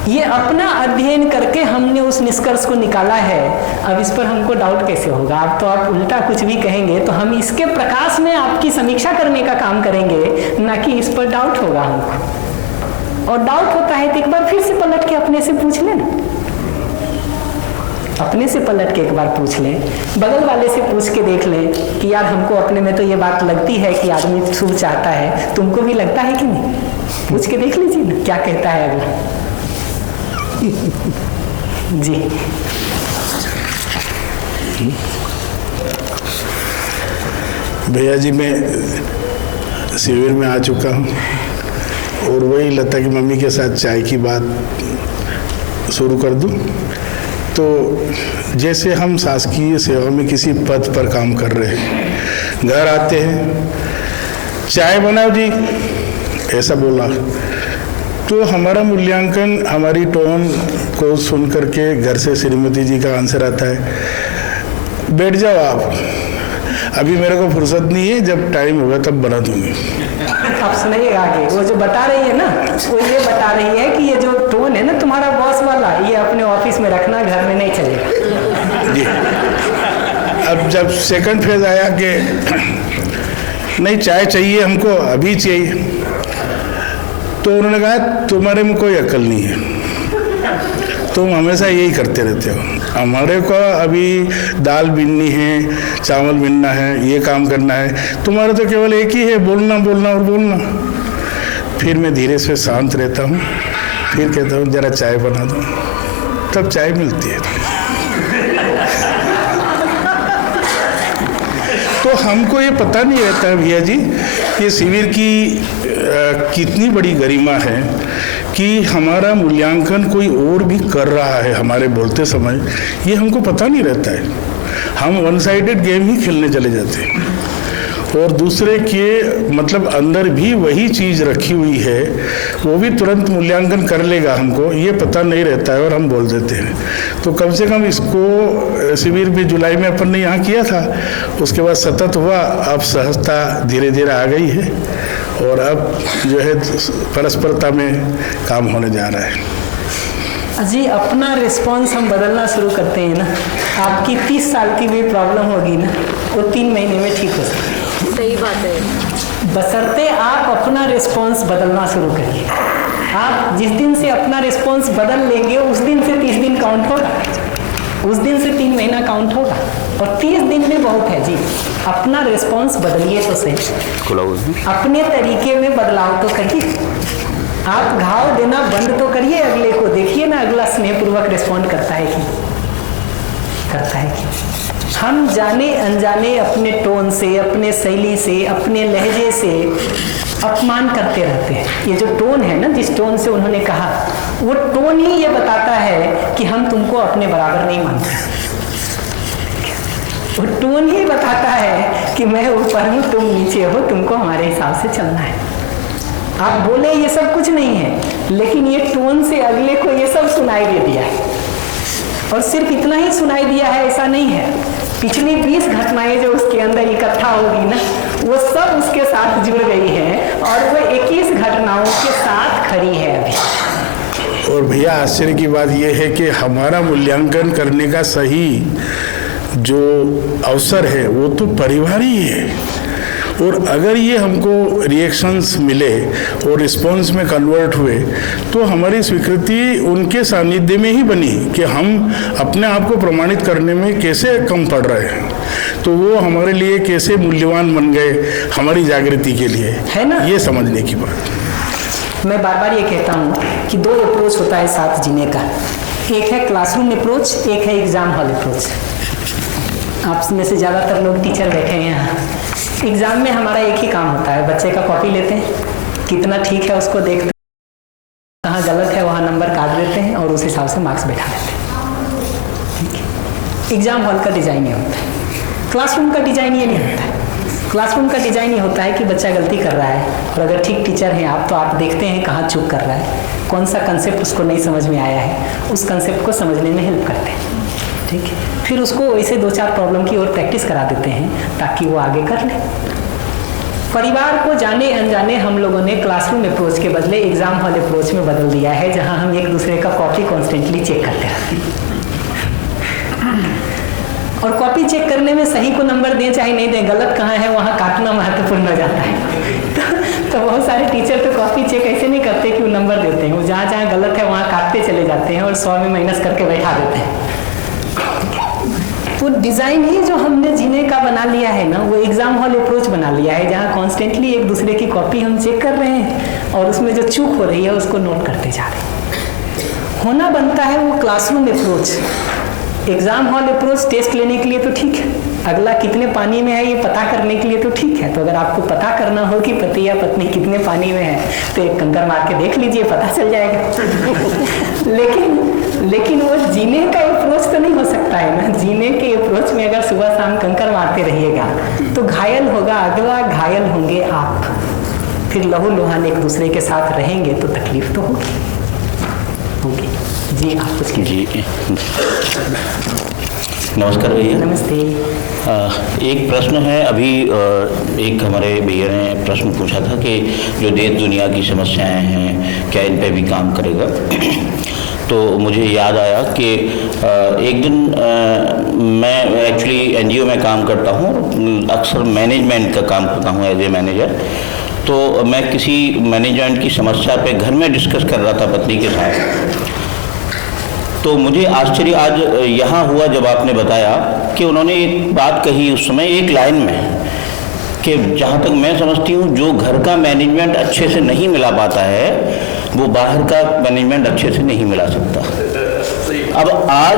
ये अपना अध्ययन करके हमने उस निष्कर्ष को निकाला है, अब इस पर हमको डाउट कैसे होगा? अब तो आप उल्टा कुछ भी कहेंगे तो हम इसके प्रकाश में आपकी समीक्षा करने का काम करेंगे, ना कि इस पर डाउट होगा हमको। और डाउट होता है तो एक बार फिर से पलट के अपने से पूछ लेना, अपने से पलट के एक बार पूछ लें, बगल वाले से पूछ के देख लें कि यार हमको अपने में तो ये बात लगती है कि आदमी शुभ चाहता है, तुमको भी लगता है कि नहीं? पूछ के देख लीजिए ना क्या कहता है अगला। जी भैया जी, मैं शिविर में आ चुका हूँ और वही लता की मम्मी के साथ चाय की बात शुरू कर दूँ। तो जैसे हम शासकीय सेवा में किसी पद पर काम कर रहे हैं, घर आते हैं, चाय बनाओ जी, ऐसा बोला तो हमारा मूल्यांकन हमारी टोन को सुन करके घर से श्रीमती जी का आंसर आता है, बैठ जाओ आप, अभी मेरे को फुर्सत नहीं है, जब टाइम होगा तब बना दूंगी। आप सुनिए आगे, वो जो बता रही है ना, वो ये बता रही है कि ये जो टोन है ना तुम्हारा बॉस वाला, ये अपने ऑफिस में रखना, घर में नहीं चलेगा जी। अब जब सेकंड फेज आया कि नहीं चाय चाहिए हमको, अभी चाहिए, तो उन्होंने कहा तुम्हारे में कोई अक्ल नहीं है, तुम हमेशा यही करते रहते हो, हमारे को अभी दाल बीननी है, चावल बीनना है, ये काम करना है, तुम्हारा तो केवल एक ही है, बोलना बोलना और बोलना। फिर मैं धीरे से शांत रहता हूँ, फिर कहता हूँ जरा चाय बना दो, तब चाय मिलती है। तो हमको ये पता नहीं रहता है भैया जी कि शिविर की कितनी बड़ी गरिमा है कि हमारा मूल्यांकन कोई और भी कर रहा है हमारे बोलते समय, ये हमको पता नहीं रहता है। हम वन साइडेड गेम ही खेलने चले जाते हैं और दूसरे के मतलब अंदर भी वही चीज़ रखी हुई है, वो भी तुरंत मूल्यांकन कर लेगा, हमको ये पता नहीं रहता है और हम बोल देते हैं। तो कम से कम इसको शिविर भी जुलाई में अपन ने यहाँ किया था, उसके बाद सतत हुआ, अब सहजता धीरे धीरे आ गई है और अब जो है परस्परता में काम होने जा रहा है। जी अपना रिस्पॉन्स हम बदलना शुरू करते हैं ना, आपकी 30 साल की भी प्रॉब्लम होगी ना, वो 3 महीने में ठीक हो सकती है। सही बात है। बशर्ते आप अपना रिस्पॉन्स बदलना शुरू करिए। आप जिस दिन से अपना रिस्पॉन्स बदल लेंगे उस दिन से 30 दिन काउंट होगा, उस दिन से 3 महीना काउंट होगा, और 30 दिन में बहुत है जी। अपना रिस्पॉन्स बदलिए तो सही, अपने तरीके में बदलाव तो करिए। आप घाव देना बंद तो करिए, अगले को देखिए ना अगला स्नेहपूर्वक रिस्पॉन्ड करता है कि हम जाने अनजाने अपने टोन से, अपने शैली से, अपने लहजे से अपमान करते रहते हैं। ये जो टोन है ना, जिस टोन से उन्होंने कहा, वो टोन ही ये बताता है कि हम तुमको अपने बराबर नहीं मानते। वो टोन ही बताता है कि मैं ऊपर हूँ, तुम नीचे हो, तुमको हमारे हिसाब से चलना है। आप बोले ये सब कुछ नहीं है, लेकिन ये टोन से अगले को ये सब सुनाई दे दिया है। और सिर्फ इतना ही सुनाई दिया है ऐसा नहीं है, पिछली 20 घटनाएं जो उसके अंदर इकट्ठा होगी ना, वो सब उसके साथ जुड़ गई है और वो 21 घटनाओं के साथ खड़ी है अभी। और भैया आश्चर्य की बात यह है कि हमारा मूल्यांकन करने का सही जो अवसर है वो तो परिवार ही है, और अगर ये हमको रिएक्शंस मिले और रिस्पॉन्स में कन्वर्ट हुए तो हमारी स्वीकृति उनके सानिध्य में ही बनी कि हम अपने आप को प्रमाणित करने में कैसे कम पड़ रहे हैं, तो वो हमारे लिए कैसे मूल्यवान बन गए हमारी जागृति के लिए, है ना? ये समझने की बात। मैं बार बार ये कहता हूँ कि 2 अप्रोच होता है साथ जीने का, एक है क्लासरूम अप्रोच, एक है एग्जाम हॉल अप्रोच। आप में से ज़्यादातर लोग टीचर बैठे हैं यहाँ। एग्जाम में हमारा एक ही काम होता है, बच्चे का कॉपी लेते हैं, कितना ठीक है उसको देखते हैं, कहाँ गलत है वहाँ नंबर काट देते हैं और उस हिसाब से मार्क्स बैठा देते हैं। एग्जाम हॉल का डिजाइन ये होता है, क्लासरूम का डिजाइन ये नहीं होता है। क्लासरूम का डिजाइन ये होता है कि बच्चा गलती कर रहा है और अगर ठीक टीचर हैं आप तो आप देखते हैं कहाँ चूक कर रहा है, कौन सा कंसेप्ट उसको नहीं समझ में आया है, उस कंसेप्ट को समझने में हेल्प करते हैं। ठीक है, फिर उसको वैसे 2-4 प्रॉब्लम की और प्रैक्टिस करा देते हैं ताकि वो आगे कर ले। परिवार को जाने अनजाने हम लोगों ने क्लासरूम अप्रोच के बदले एग्जाम हॉल अप्रोच में बदल दिया है, जहां हम एक दूसरे का कॉपी कॉन्स्टेंटली चेक करते रहते हैं। और कॉपी चेक करने में सही को नंबर दें चाहे नहीं दें, गलत कहाँ है वहाँ काटना महत्वपूर्ण हो जाता है। तो बहुत सारे टीचर तो कॉपी चेक ऐसे नहीं करते कि वो नंबर देते हैं, वो जहाँ जहाँ गलत है वहाँ काटते चले जाते हैं और 100 में माइनस करके बैठा देते हैं। वो डिज़ाइन ही जो हमने जीने का बना लिया है ना, वो एग्जाम हॉल अप्रोच बना लिया है, जहाँ कॉन्स्टेंटली एक दूसरे की कॉपी हम चेक कर रहे हैं और उसमें जो चूक हो रही है उसको नोट करते जा रहे हैं। होना बनता है वो classroom approach. Exam hall approach test लेने के लिए तो ठीक है, अगला कितने पानी में है ये पता करने के लिए तो ठीक है। तो अगर आपको पता करना हो कि पति या पत्नी कितने पानी में है तो एक कंकर मार के देख लीजिए, पता चल जाएगा। लेकिन वो जीने का अप्रोच तो नहीं हो सकता है ना। जीने के अप्रोच में अगर सुबह शाम कंकर मारते रहिएगा तो घायल होगा अगला, घायल होंगे आप, फिर लहू लुहान एक दूसरे के साथ रहेंगे तो तकलीफ तो होगी। जी आप कुछ कीजिए। जी नमस्कार भैया। नमस्ते। एक प्रश्न है, अभी एक हमारे भैया ने प्रश्न पूछा था कि जो देश दुनिया की समस्याएं हैं क्या इन पे भी काम करेगा। तो मुझे याद आया कि एक दिन मैं एक्चुअली एनजीओ में काम करता हूँ, अक्सर मैनेजमेंट का काम करता हूँ एज ए मैनेजर। तो मैं किसी मैनेजमेंट की समस्या पे घर में डिस्कस कर रहा था पत्नी के साथ। तो मुझे आश्चर्य आज यहाँ हुआ जब आपने बताया कि उन्होंने एक बात कही उस समय एक लाइन में कि जहाँ तक मैं समझती हूँ जो घर का मैनेजमेंट अच्छे से नहीं मिला पाता है वो बाहर का मैनेजमेंट अच्छे से नहीं मिला सकता। अब आज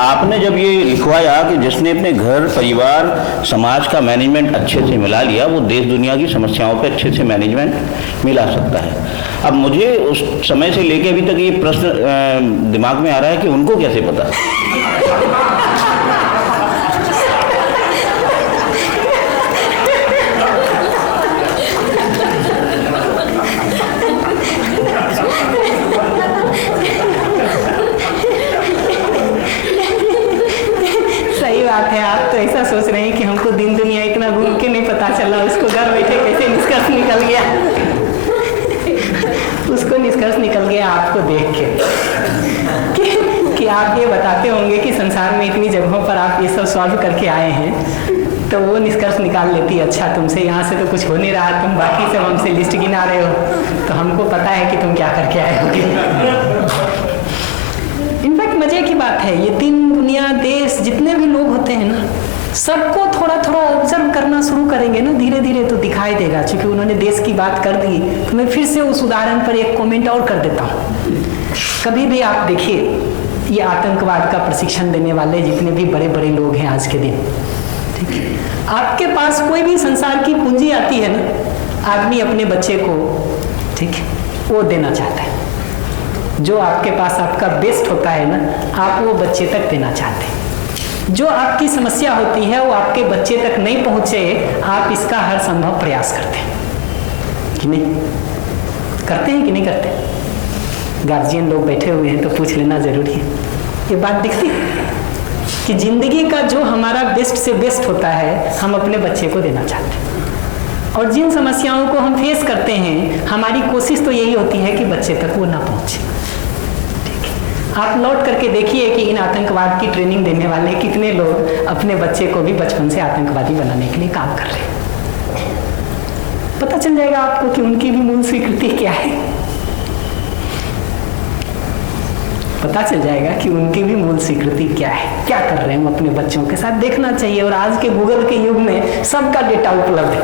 आपने जब ये लिखवाया कि जिसने अपने घर परिवार समाज का मैनेजमेंट अच्छे से मिला लिया वो देश दुनिया की समस्याओं पे अच्छे से मैनेजमेंट मिला सकता है। अब मुझे उस समय से लेके अभी तक ये प्रश्न दिमाग में आ रहा है कि उनको कैसे पता। बात है, आप तो ऐसा सोच रहे हैं कि हमको दिन दुनिया इतना घूम के नहीं पता चला, उसको घर बैठे कैसे निष्कर्ष निकल गया। उसको निष्कर्ष निकल गया आपको देख के कि आप ये बताते होंगे कि संसार में इतनी जगहों पर आप ये सब सॉल्व करके आए हैं, तो वो निष्कर्ष निकाल लेती, अच्छा तुमसे यहाँ से तो कुछ हो नहीं रहा, तुम बाकी सब हमसे लिस्ट गिना रहे हो, तो हमको पता है कि तुम क्या करके आए हो। इनफैक्ट मजे की बात है, ये दिन दुनिया देश जितने भी लोग होते हैं ना, सबको थोड़ा थोड़ा ऑब्जर्व करना शुरू करेंगे ना, धीरे धीरे तो दिखाई देगा। क्योंकि उन्होंने देश की बात कर दी तो मैं फिर से उस उदाहरण पर एक कमेंट और कर देता हूँ। कभी भी आप देखिए, ये आतंकवाद का प्रशिक्षण देने वाले जितने भी बड़े बड़े लोग हैं आज के दिन, ठीक है, आपके पास कोई भी संसार की पूंजी आती है ना, आदमी अपने बच्चे को, ठीक है, वो देना चाहता है। जो आपके पास आपका बेस्ट होता है ना, आप वो बच्चे तक देना चाहते हैं। जो आपकी समस्या होती है वो आपके बच्चे तक नहीं पहुंचे, आप इसका हर संभव प्रयास करते हैं कि नहीं? करते हैं कि नहीं करते? गार्जियन लोग बैठे हुए हैं तो पूछ लेना जरूरी है। ये बात दिखती है कि जिंदगी का जो हमारा बेस्ट से बेस्ट होता है हम अपने बच्चे को देना चाहते हैं, और जिन समस्याओं को हम फेस करते हैं हमारी कोशिश तो यही होती है कि बच्चे तक वो ना पहुंचे। आप लौट करके देखिए कि इन आतंकवाद की ट्रेनिंग देने वाले कितने लोग अपने बच्चे को भी बचपन से आतंकवादी बनाने के लिए काम कर रहे हैं। पता चल जाएगा आपको कि उनकी भी मूल स्वीकृति क्या है। पता चल जाएगा कि उनकी भी मूल स्वीकृति क्या है, क्या कर रहे हैं हम अपने बच्चों के साथ, देखना चाहिए। और आज के गूगल के युग में सबका डेटा उपलब्ध है,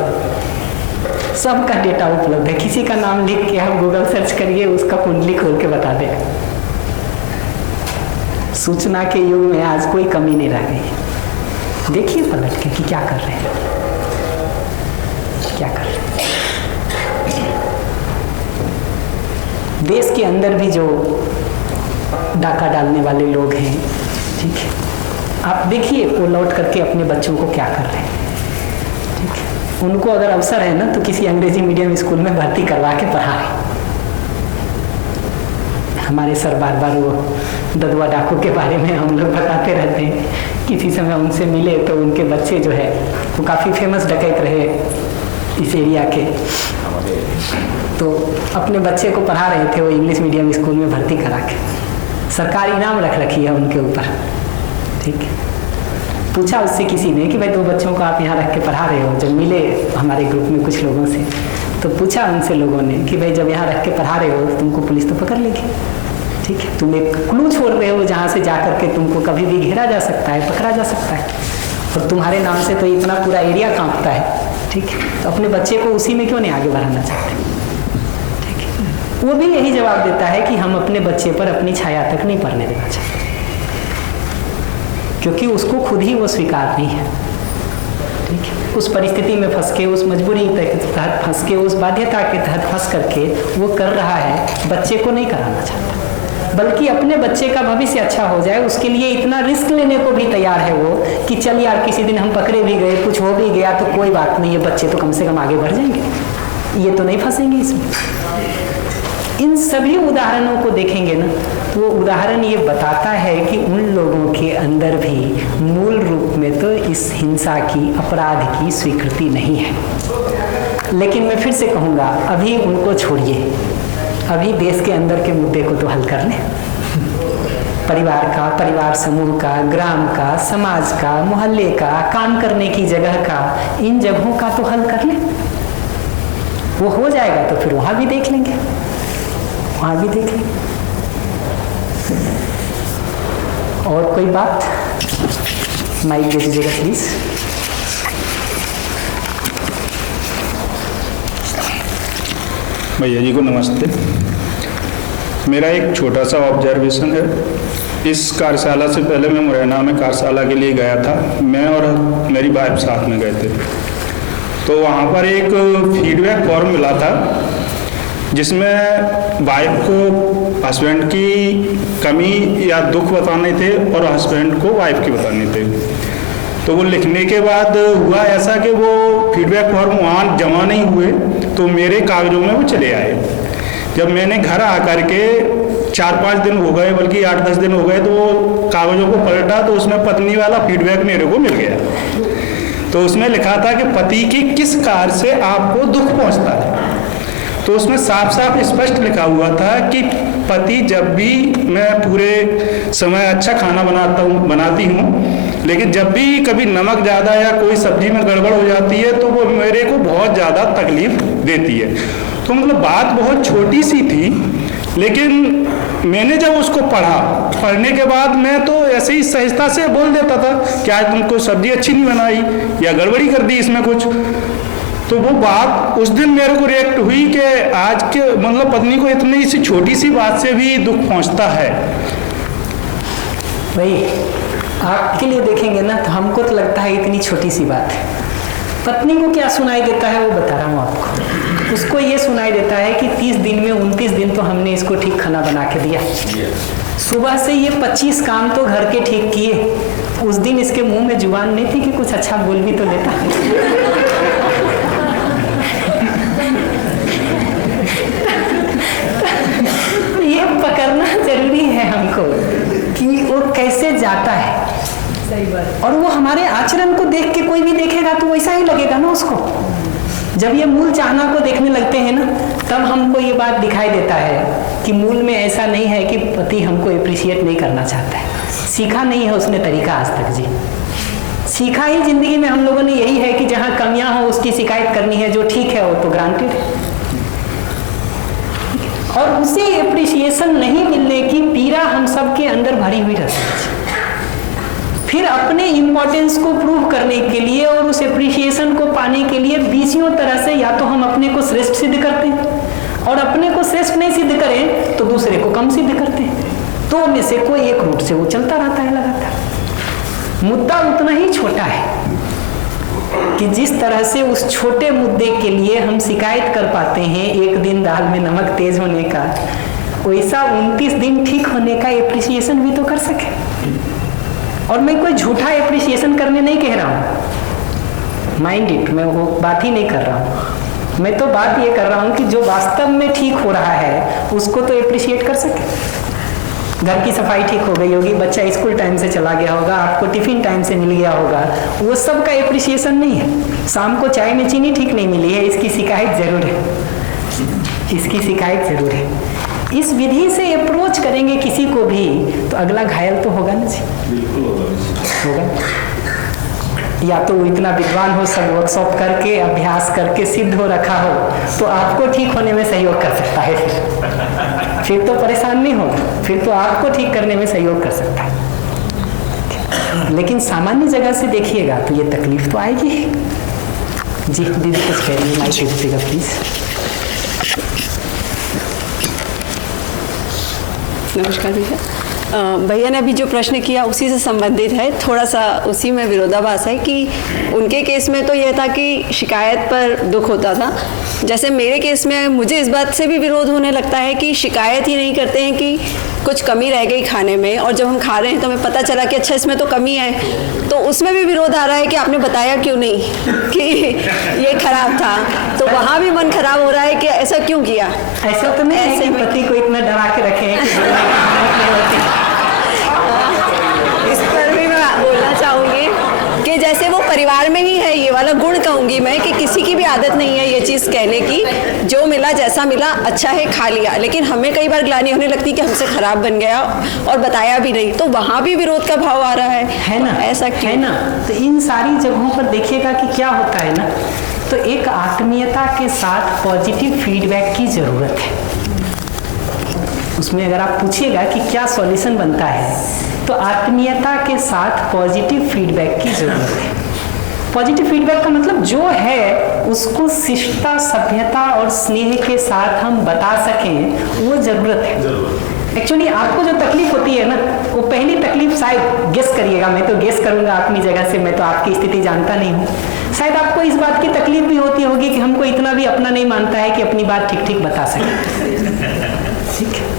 सबका डेटा उपलब्ध है। किसी का नाम लिख के आप गूगल सर्च करिए, उसका कुंडली खोल के बता देगा। सूचना के युग में आज कोई कमी नहीं रह गई। देखिए पलट के कि क्या कर रहे हैं, क्या कर रहे हैं। देश के अंदर भी जो डाका डालने वाले लोग हैं, ठीक है, आप देखिए वो लौट करके अपने बच्चों को क्या कर रहे हैं, ठीक है। उनको अगर अवसर है ना तो किसी अंग्रेजी मीडियम स्कूल में भर्ती करवा के पढ़ाएं। हमारे सर बार बार वो ददुआ डाकू के बारे में हम लोग बताते रहते हैं। किसी समय उनसे मिले तो उनके बच्चे जो है वो काफ़ी फेमस डकैत रहे इस एरिया के, तो अपने बच्चे को पढ़ा रहे थे वो इंग्लिश मीडियम स्कूल में भर्ती करा के। सरकार इनाम रख रखी है उनके ऊपर, ठीक है। पूछा उससे किसी ने कि भाई 2 बच्चों को आप यहाँ रख के पढ़ा रहे हो। जब मिले हमारे ग्रुप में कुछ लोगों से तो पूछा उनसे लोगों ने कि भाई जब यहाँ रख के पढ़ा रहे हो तो तुमको पुलिस तो पकड़ लेगी, ठीक है। तुम एक क्लू छोड़ रहे हो जहाँ से जा करके तुमको कभी भी घेरा जा सकता है, पकड़ा जा सकता है, और तुम्हारे नाम से तो इतना पूरा एरिया कांपता है, ठीक है। तो अपने बच्चे को उसी में क्यों नहीं आगे बढ़ाना चाहते, ठीक है। वो भी यही जवाब देता है कि हम अपने बच्चे पर अपनी छाया तक नहीं पड़ने देना चाहते, क्योंकि उसको खुद ही वो स्वीकार नहीं है, ठीक है। उस परिस्थिति में फंस के, उस मजबूरी के तहत फंस के, उस बाध्यता के तहत फंस करके वो कर रहा है, बच्चे को नहीं कराना चाहता। बल्कि अपने बच्चे का भविष्य अच्छा हो जाए उसके लिए इतना रिस्क लेने को भी तैयार है वो कि चल यार किसी दिन हम पकड़े भी गए, कुछ हो भी गया तो कोई बात नहीं है, बच्चे तो कम से कम आगे बढ़ जाएंगे, ये तो नहीं फंसेंगे इसमें। इन सभी उदाहरणों को देखेंगे ना तो वो उदाहरण ये बताता है कि उन लोगों के अंदर भी मूल रूप में तो इस हिंसा की, अपराध की स्वीकृति नहीं है। लेकिन मैं फिर से कहूँगा, अभी उनको छोड़िए, अभी देश के अंदर के मुद्दे को तो हल कर लें। परिवार का, परिवार समूह का, ग्राम का, समाज का, मोहल्ले का, काम करने की जगह का, इन जगहों का तो हल कर लें। वो हो जाएगा तो फिर वहाँ भी देख लेंगे, वहाँ भी देख लेंगे। और कोई बात? माइक दे दीजिएगा प्लीज। भैया जी को नमस्ते। मेरा एक छोटा सा ऑब्जर्वेशन है। इस कार्यशाला से पहले मैं मुरैना में कार्यशाला के लिए गया था, मैं और मेरी वाइफ साथ में गए थे। तो वहाँ पर एक फीडबैक फॉर्म मिला था जिसमें वाइफ को हस्बैंड की कमी या दुख बताने थे और हस्बैंड को वाइफ की बताने थे। तो वो लिखने के बाद हुआ ऐसा कि वो फीडबैक फॉर्म वहाँ जमा नहीं हुए, तो मेरे कागजों में वो चले आए। जब मैंने घर आकर के 4-5 दिन हो गए, बल्कि 8-10 दिन हो गए, तो वो कागजों को पलटा तो उसमें पत्नी वाला फीडबैक मेरे को मिल गया। तो उसमें लिखा था कि पति की किस कार्य से आपको दुख पहुंचता है। तो उसमें साफ साफ स्पष्ट लिखा हुआ था कि पति जब भी, मैं पूरे समय अच्छा खाना बनाती हूँ, लेकिन जब भी कभी नमक ज़्यादा या कोई सब्जी में गड़बड़ हो जाती है तो वो मेरे को बहुत ज़्यादा तकलीफ देती है। तो मतलब बात बहुत छोटी सी थी, लेकिन मैंने जब उसको पढ़ने के बाद मैं तो ऐसे ही सहजता से बोल देता था कि आज तुमको सब्जी अच्छी नहीं बनाई या गड़बड़ी कर दी इसमें कुछ। तो वो बात उस दिन मेरे को रिएक्ट हुई कि आज के मतलब पत्नी को इतनी सी छोटी सी बात से भी दुख पहुंचता है। भाई आपके लिए देखेंगे ना तो हमको तो लगता है इतनी छोटी सी बात है, पत्नी को क्या सुनाई देता है वो बता रहा हूँ आपको। उसको ये सुनाई देता है कि 30 दिन में 29 दिन तो हमने इसको ठीक खाना बना के दिया, सुबह से ये 25 काम तो घर के ठीक किए, उस दिन इसके मुंह में जुबान नहीं थी कि कुछ अच्छा बोल भी तो लेता। ये पकड़ना जरूरी है हमको कि वो कैसे जाता है। सही बात। और वो हमारे आचरण को देख के कोई भी देखेगा तो वैसा ही लगेगा ना उसको। जब ये मूल चाहना को देखने लगते हैं ना तब हमको ये बात दिखाई देता है कि मूल में ऐसा नहीं है कि पति हमको अप्रिशिएट नहीं करना चाहता है, सीखा नहीं है उसने तरीका आज तक जी, सीखा ही जिंदगी में हम लोगों ने यही है कि जहां कमियां हो उसकी शिकायत करनी है, जो ठीक है वो तो ग्रांटेड है। और उसे एप्रिसिएशन नहीं मिलने की पीड़ा हम सब के अंदर भरी हुई रहती है। फिर अपने इम्पोर्टेंस को प्रूव करने के लिए और उस एप्रिसिएशन को पाने के लिए बीसियों तरह से या तो हम अपने को श्रेष्ठ सिद्ध करते हैं, और अपने को श्रेष्ठ नहीं सिद्ध करें तो दूसरे को कम सिद्ध करते हैं। तो में से कोई एक रूट से वो चलता रहता है लगातार। मुद्दा उतना ही छोटा है कि जिस तरह से उस छोटे मुद्दे के लिए हम शिकायत कर पाते हैं एक दिन दाल में नमक तेज होने का, वैसा 29 दिन ठीक होने का एप्रिसिएशन भी तो कर सके। और मैं कोई झूठा एप्रिसिएशन करने नहीं कह रहा हूँ, माइंड इट, मैं वो बात ही नहीं कर रहा हूँ। मैं तो बात ये कर रहा हूँ कि जो वास्तव में ठीक हो रहा है उसको तो एप्रिशिएट कर सके। घर की सफाई ठीक हो गई होगी, बच्चा स्कूल टाइम से चला गया होगा, आपको टिफिन टाइम से मिल गया होगा, वो सब का एप्रिसिएशन नहीं है। शाम को चाय में चीनी ठीक नहीं मिली है, इसकी शिकायत जरूर है, इसकी शिकायत जरूर है। इस विधि से अप्रोच करेंगे किसी को भी तो अगला घायल तो होगा ना जी, होगा। या तो वो इतना विद्वान हो, सब वर्कशॉप करके अभ्यास करके सिद्ध हो रखा हो तो आपको ठीक होने में सहयोग कर सकता है, फिर तो परेशान नहीं होगा, फिर तो आपको ठीक करने में सहयोग कर सकता है। लेकिन सामान्य जगह से देखिएगा तो ये तकलीफ तो आएगी। जी दीदी कुछ कह रही है, माइक दीजिएगा प्लीज। नमस्कार भैया। भैया ने अभी जो प्रश्न किया उसी से संबंधित है, थोड़ा सा उसी में विरोधाभास है कि उनके केस में तो यह था कि शिकायत पर दुख होता था, जैसे मेरे केस में मुझे इस बात से भी विरोध होने लगता है कि शिकायत ही नहीं करते हैं कि कुछ कमी रह गई खाने में, और जब हम खा रहे हैं तो हमें पता चला कि अच्छा इसमें तो कमी है, तो उसमें भी विरोध आ रहा है कि आपने बताया क्यों नहीं कि ये खराब था, तो वहाँ भी मन खराब हो रहा है कि ऐसा क्यों किया। ऐसा तो नहीं है कि पति को इतना डरा के रखे हैं इस पर भी मैं बोलना चाहूँगी कि जैसे वो परिवार में ही है, ये वाला गुण कहूँगी मैं कि किसी की भी आदत नहीं है ये चीज़ कहने की, जो मिला जैसा मिला अच्छा है खा लिया, लेकिन हमें कई बार ग्लानि होने लगती कि हमसे खराब बन गया और बताया भी नहीं, तो वहाँ भी विरोध का भाव आ रहा है ना, ऐसा है ना। तो इन सारी जगहों पर देखिएगा कि क्या होता है ना, तो एक आत्मीयता के साथ पॉजिटिव फीडबैक की जरूरत है। उसमें अगर आप पूछिएगा कि क्या सॉल्यूशन बनता है तो आत्मीयता के साथ पॉजिटिव फीडबैक की जरूरत है। पॉजिटिव फीडबैक का मतलब जो है उसको शिष्टता, सभ्यता और स्नेह के साथ हम बता सकें, वो जरूरत है। एक्चुअली आपको जो तकलीफ होती है ना, वो पहली तकलीफ शायद गेस करिएगा, मैं तो गेस करूंगा अपनी जगह से, मैं तो आपकी स्थिति जानता नहीं हूँ, शायद आपको इस बात की तकलीफ भी होती होगी कि हमको इतना भी अपना नहीं मानता है कि अपनी बात ठीक ठीक बता सके। ठीक है,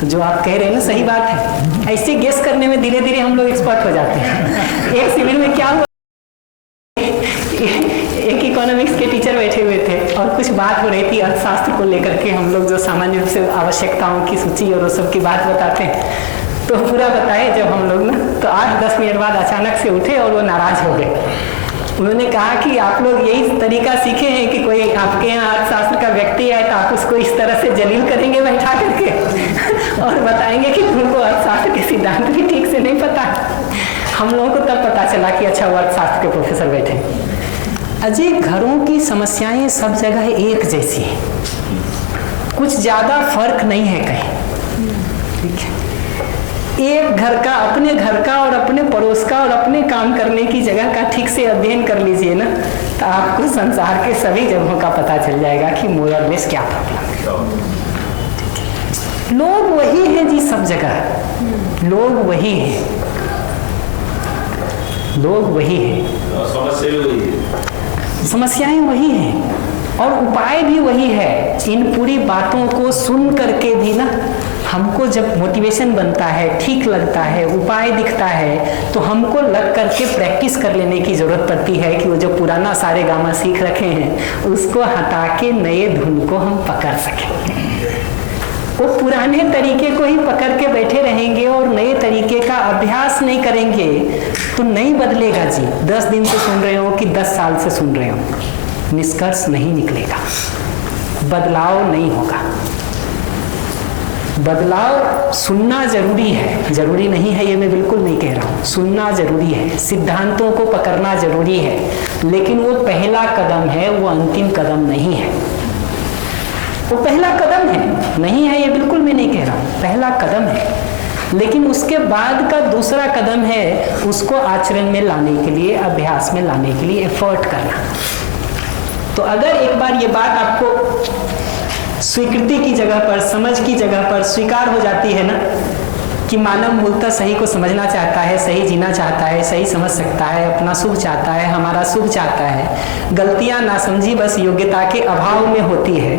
तो जो आप कह रहे हैं ना सही बात है। ऐसे गेस करने में धीरे धीरे हम लोग एक्सपर्ट हो जाते हैं। एक शिविर में क्या हुआ, एक इकोनॉमिक्स के टीचर बैठे हुए थे और कुछ बात हो रही थी अर्थशास्त्र को लेकर के। हम लोग जो सामान्य रूप से आवश्यकताओं की सूची और वो सब की बात बताते हैं, तो पूरा बताए जब हम लोग ना, तो 8-10 मिनट बाद अचानक से उठे और वो नाराज हो गए। उन्होंने कहा कि आप लोग यही तरीका सीखे हैं कि कोई आपके यहाँ अर्थशास्त्र का व्यक्ति आए तो आप उसको इस तरह से जलील करेंगे बैठा करके और बताएंगे कि तुमको अर्थशास्त्र के सिद्धांत भी ठीक से नहीं पता। हम लोगों को तब पता चला कि अच्छा वो अर्थशास्त्र के प्रोफेसर बैठे। अजय, घरों की समस्याएं सब जगह एक जैसी हैं, कुछ ज्यादा फर्क नहीं है कहीं। ठीक है, एक घर का, अपने घर का और अपने पड़ोस का और अपने काम करने की जगह का ठीक से अध्ययन कर लीजिए ना, तो आपको संसार के सभी जगहों का पता चल जाएगा कि मोरलेस क्या प्रॉब्लम है। लोग वही हैं जी, सब जगह लोग वही हैं, लोग वही हैं, समस्याएं वही हैं और उपाय भी वही है। इन पूरी बातों को सुन करके भी ना हमको जब मोटिवेशन बनता है, ठीक लगता है, उपाय दिखता है, तो हमको लग करके प्रैक्टिस कर लेने की जरूरत पड़ती है कि वो जो पुराना सारे गामा सीख रखे हैं उसको हटा के नए धुन को हम पकड़ सकें। वो पुराने तरीके को ही पकड़ के बैठे रहेंगे और नए तरीके का अभ्यास नहीं करेंगे तो नहीं बदलेगा जी। 10 दिन से सुन रहे हो कि 10 साल से सुन रहे हो, निष्कर्ष नहीं निकलेगा, बदलाव नहीं होगा। बदलाव सुनना जरूरी है, जरूरी नहीं है ये मैं बिल्कुल नहीं कह रहा हूँ, सुनना जरूरी है, सिद्धांतों को पकड़ना जरूरी है, लेकिन वो पहला कदम है, वो अंतिम कदम नहीं है। वो पहला कदम है, नहीं है ये बिल्कुल मैं नहीं कह रहा हूँ, पहला कदम है, लेकिन उसके बाद का दूसरा कदम है उसको आचरण में लाने के लिए, अभ्यास में लाने के लिए एफर्ट करना। तो अगर एक बार ये बात आपको स्वीकृति की जगह पर, समझ की जगह पर स्वीकार हो जाती है ना कि मानव मूलतः सही को समझना चाहता है, सही जीना चाहता है, सही समझ सकता है, अपना सुख चाहता है, हमारा सुख चाहता है, गलतियां नासमझी बस योग्यता के अभाव में होती है,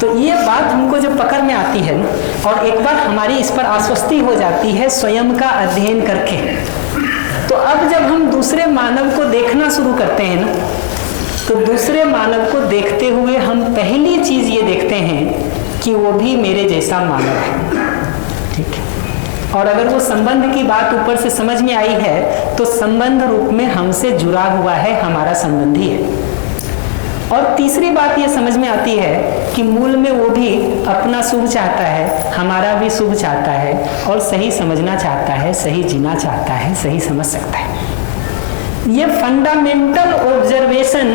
तो ये बात हमको जब पकड़ में आती है ना, और एक बार हमारी इस पर आश्वस्ति हो जाती है स्वयं का अध्ययन करके, तो अब जब हम दूसरे मानव को देखना शुरू करते हैं ना, तो दूसरे मानव को देखते हुए हम पहली चीज ये देखते हैं कि वो भी मेरे जैसा मानव है, ठीक है। और अगर वो संबंध की बात ऊपर से समझ में आई है तो संबंध रूप में हमसे जुड़ा हुआ है, हमारा संबंधी है। और तीसरी बात ये समझ में आती है कि मूल में वो भी अपना सुख चाहता है, हमारा भी सुख चाहता है, और सही समझना चाहता है, सही जीना चाहता है, सही समझ सकता है। ये फंडामेंटल ऑब्जर्वेशन